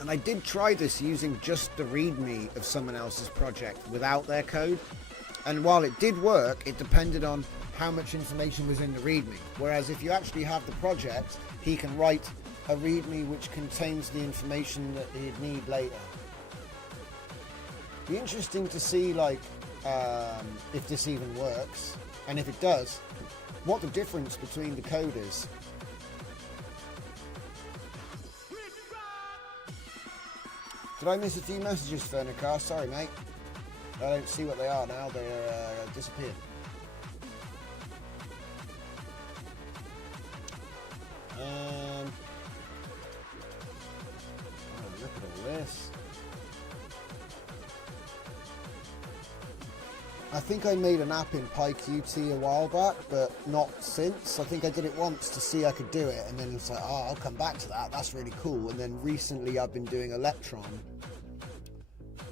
And I did try this using just the README of someone else's project without their code. And while it did work, it depended on how much information was in the README. Whereas if you actually have the project, he can write a README which contains the information that he'd need later. Be interesting to see, like, if this even works, and if it does, what the difference between the code is. Did I miss a few messages, Fernicar? Sorry, mate. I don't see what they are now. They're disappeared. Oh, look at all this. I think I made an app in PyQt a while back, but not since. I think I did it once to see I could do it, and then it's like, oh, I'll come back to that. That's really cool. And then recently I've been doing Electron.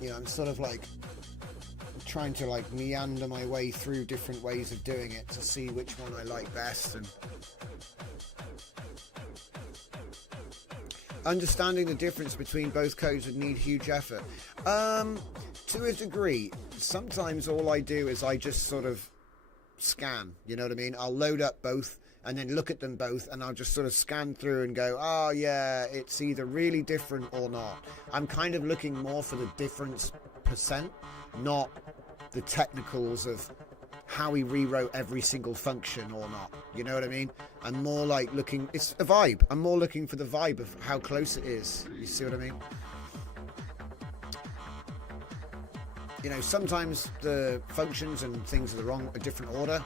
You know, I'm sort of like trying to like meander my way through different ways of doing it to see which one I like best. And understanding the difference between both codes would need huge effort. To a degree. Sometimes all I do is I just sort of scan, you know what I mean? I'll load up both and then look at them both, and I'll just sort of scan through and go, oh yeah, it's either really different or not. I'm kind of looking more for the difference percent, not the technicals of how he rewrote every single function or not, you know what I mean? I'm more like looking, it's a vibe. I'm more looking for the vibe of how close it is. You see what I mean? You know, sometimes the functions and things are a different order,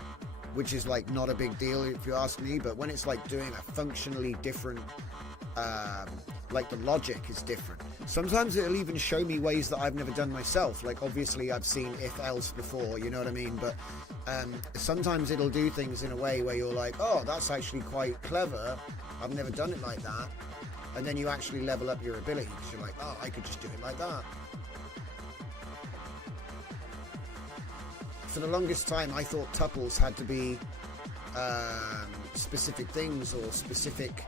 which is like not a big deal if you ask me, but when it's like doing a functionally different, like the logic is different. Sometimes it'll even show me ways that I've never done myself. Like obviously I've seen if else before, you know what I mean? But sometimes it'll do things in a way where you're like, oh, that's actually quite clever. I've never done it like that. And then you actually level up your ability because you're like, oh, I could just do it like that. For the longest time, I thought tuples had to be specific things or specific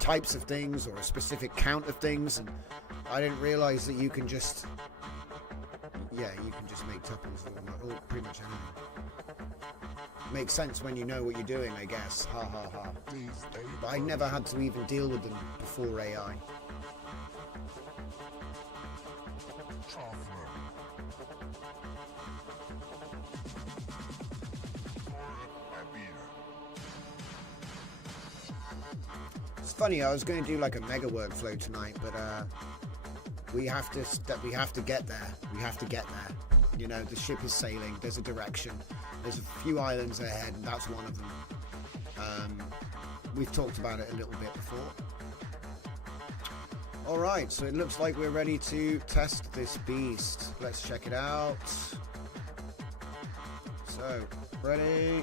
types of things or a specific count of things, and I didn't realize that you can just, yeah, you can just make tuples or pretty much anything. Makes sense when you know what you're doing, I guess. Ha ha ha. But I never had to even deal with them before AI. Funny, I was going to do like a mega workflow tonight, but we have to get there. We have to get there. You know, the ship is sailing. There's a direction. There's a few islands ahead, and that's one of them. We've talked about it a little bit before. All right, so it looks like we're ready to test this beast. Let's check it out. So, ready?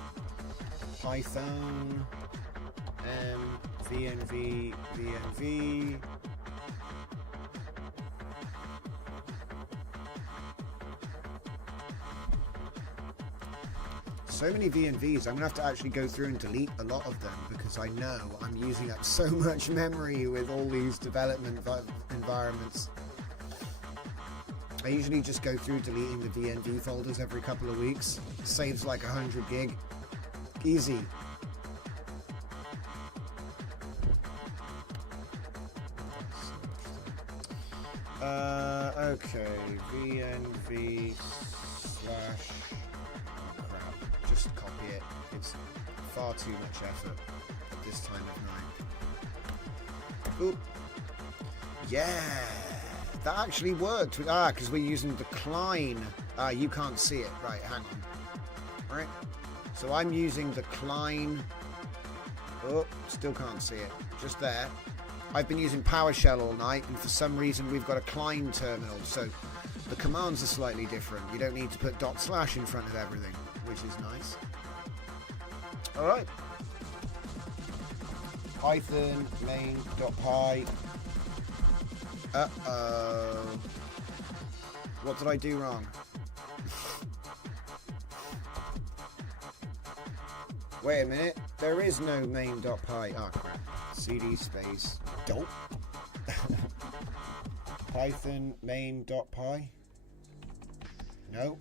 Python. VNV. So many VNVs. I'm gonna have to actually go through and delete a lot of them because I know I'm using up so much memory with all these development environments. I usually just go through deleting the VNV folders every couple of weeks. It saves like 100 gig. Easy. Okay, VNV slash, oh crap, just copy it. It's far too much effort at this time of night. Oop. Yeah, that actually worked. Because we're using decline. You can't see it. Right, hang on. Right, so I'm using decline. Oh, still can't see it. Just there. I've been using PowerShell all night, and for some reason we've got a climb terminal, so the commands are slightly different. You don't need to put // in front of everything, which is nice. Alright. Python main.py. Uh-oh. What did I do wrong? Wait a minute. There is no main.py. Oh, crap. CD space. Dope. Python main.py. No.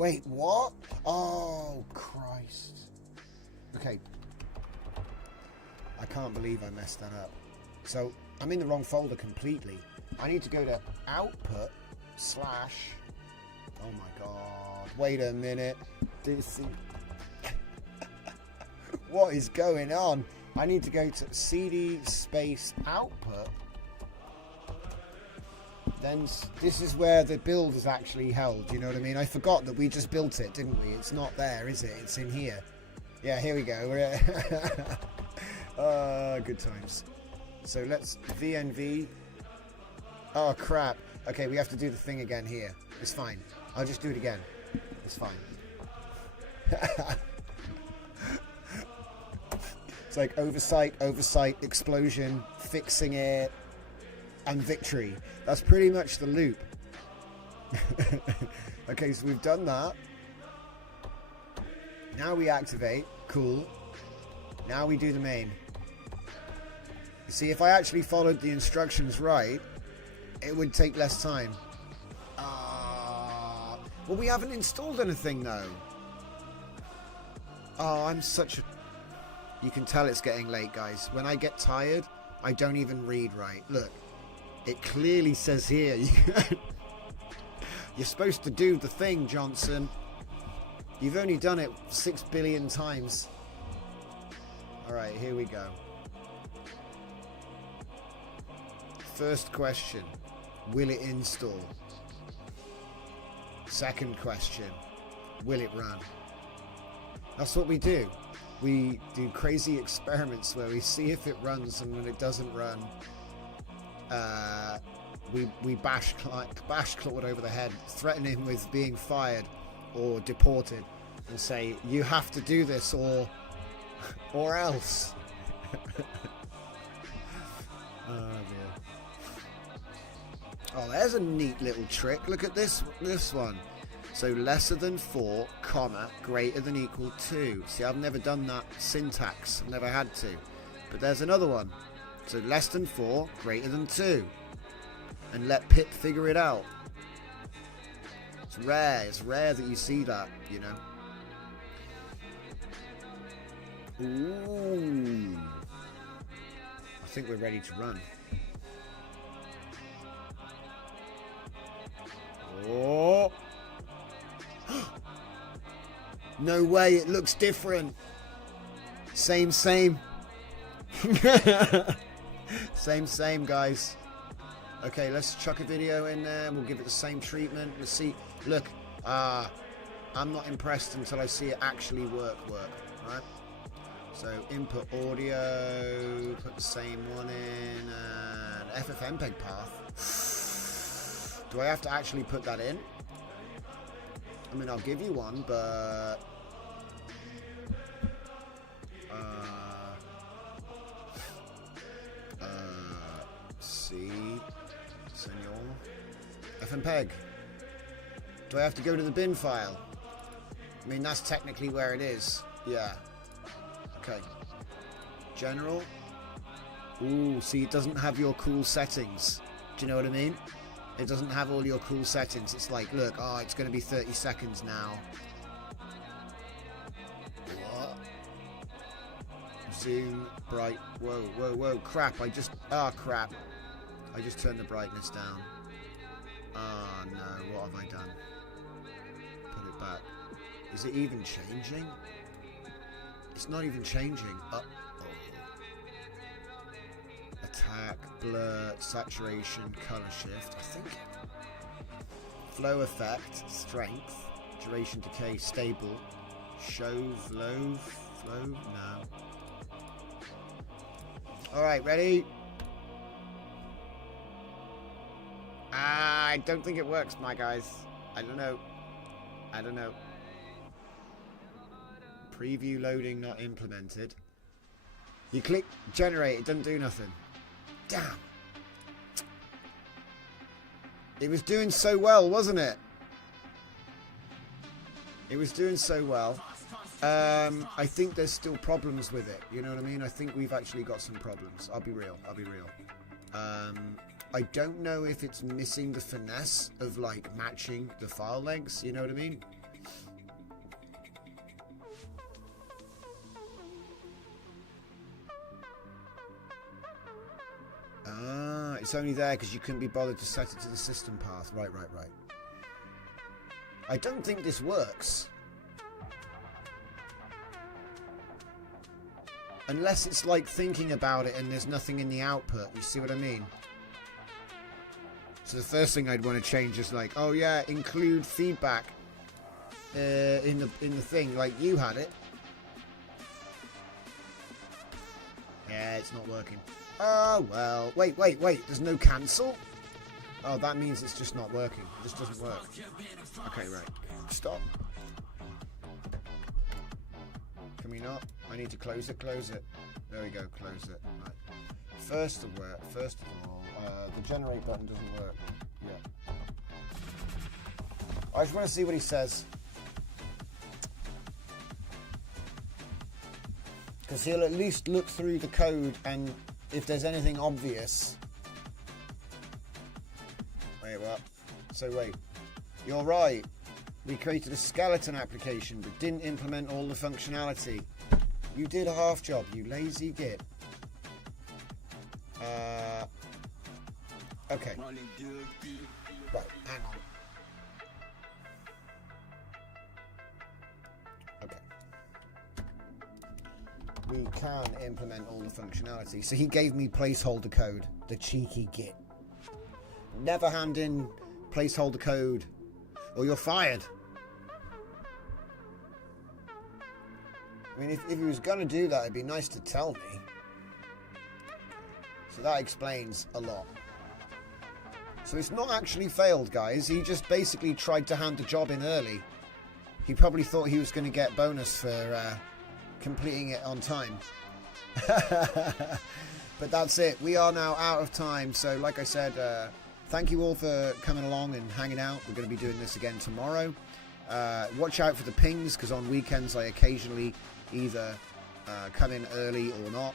Wait, what? Oh, Christ. Okay. I can't believe I messed that up. So, I'm in the wrong folder completely. I need to go to output / oh my god. Wait a minute. This what is going on? I need to go to cd space output. Then this is where the build is actually held. You know what I mean? I forgot that we just built it, didn't we? It's not there, is it? It's in here. Yeah, here we go. Good times. So let's VNV. Oh crap. Okay, we have to do the thing again here. It's fine. I'll just do it again. It's fine. It's like oversight, explosion, fixing it, and victory. That's pretty much the loop. Okay, so we've done that. Now we activate. Cool. Now we do the main. You see, if I actually followed the instructions right, it would take less time. Well, we haven't installed anything, though. Oh, I'm such a... You can tell it's getting late, guys. When I get tired, I don't even read right. Look, it clearly says here, you're supposed to do the thing, Johnson. You've only done it 6 billion times. Alright, here we go. First question, will it install? Second question, will it run? That's what we do. We do crazy experiments where we see if it runs, and when it doesn't run, we bash Claude over the head, threaten him with being fired or deported, and say, you have to do this or else. Oh dear. Oh, there's a neat little trick. Look at this one. So lesser than 4, comma, greater than equal 2. See, I've never done that syntax. I've never had to. But there's another one. So less than 4, greater than 2. And let Pip figure it out. It's rare. It's rare that you see that, you know. Ooh. I think we're ready to run. Oh. No way, it looks different. Same. Same, guys. Okay, let's chuck a video in there. We'll give it the same treatment. Let's see. Look, I'm not impressed until I see it actually work, right? So input audio, put the same one in, and FFmpeg path. Do I have to actually put that in? I mean, I'll give you one, but see, senor, FFmpeg. Do I have to go to the bin file? I mean, that's technically where it is. Yeah. Okay. General. Ooh, see, it doesn't have your cool settings. Do you know what I mean? It doesn't have all your cool settings. It's like, look, it's going to be 30 seconds now. What? Zoom, bright. Whoa. Crap, crap. I just turned the brightness down. Oh, no. What have I done? Put it back. Is it even changing? It's not even changing. Uh-oh. Attack, blur, saturation, color shift, I think. Flow effect, strength, duration decay, stable, show, flow, no. Alright, ready? I don't think it works, my guys. I don't know. Preview loading not implemented. You click generate, it doesn't do nothing. Damn. It was doing so well, wasn't it? It was doing so well. I think there's still problems with it. You know what I mean? I think we've actually got some problems. I'll be real. I don't know if it's missing the finesse of like matching the file lengths. You know what I mean? Ah, it's only there because you couldn't be bothered to set it to the system path. Right. I don't think this works. Unless it's like thinking about it and there's nothing in the output. You see what I mean? So the first thing I'd want to change is like, oh yeah, include feedback in the thing, like you had it. Yeah, it's not working. Oh well. Wait. There's no cancel? Oh, that means it's just not working. It just doesn't work. Okay, right. Stop. Can we not? I need to close it. There we go, close it. Right. First of all, the generate button doesn't work. Yeah. I just want to see what he says. Because he'll at least look through the code, and if there's anything obvious... Wait, what? So wait. You're right. We created a skeleton application, but didn't implement all the functionality. You did a half job, you lazy git. Okay. Right, hang on. Okay. We can implement all the functionality. So he gave me placeholder code, the cheeky git. Never hand in placeholder code or you're fired. I mean, if he was going to do that, it'd be nice to tell me. So that explains a lot. So it's not actually failed, guys. He just basically tried to hand the job in early. He probably thought he was going to get bonus for completing it on time. But that's it. We are now out of time. So like I said, thank you all for coming along and hanging out. We're going to be doing this again tomorrow. Watch out for the pings, because on weekends I occasionally either come in early or not.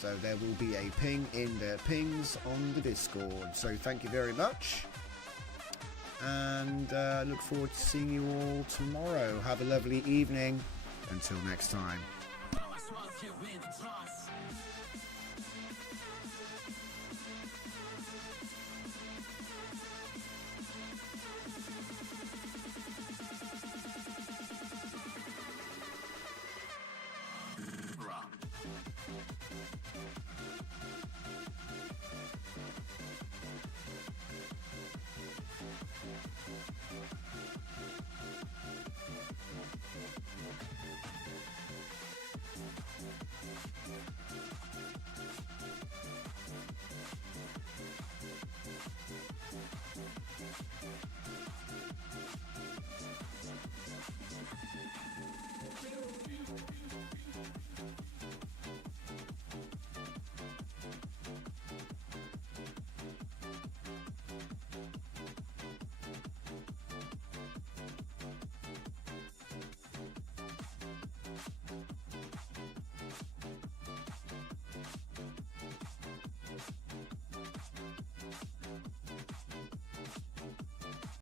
So there will be a ping in the pings on the Discord. So thank you very much. And look forward to seeing you all tomorrow. Have a lovely evening. Until next time.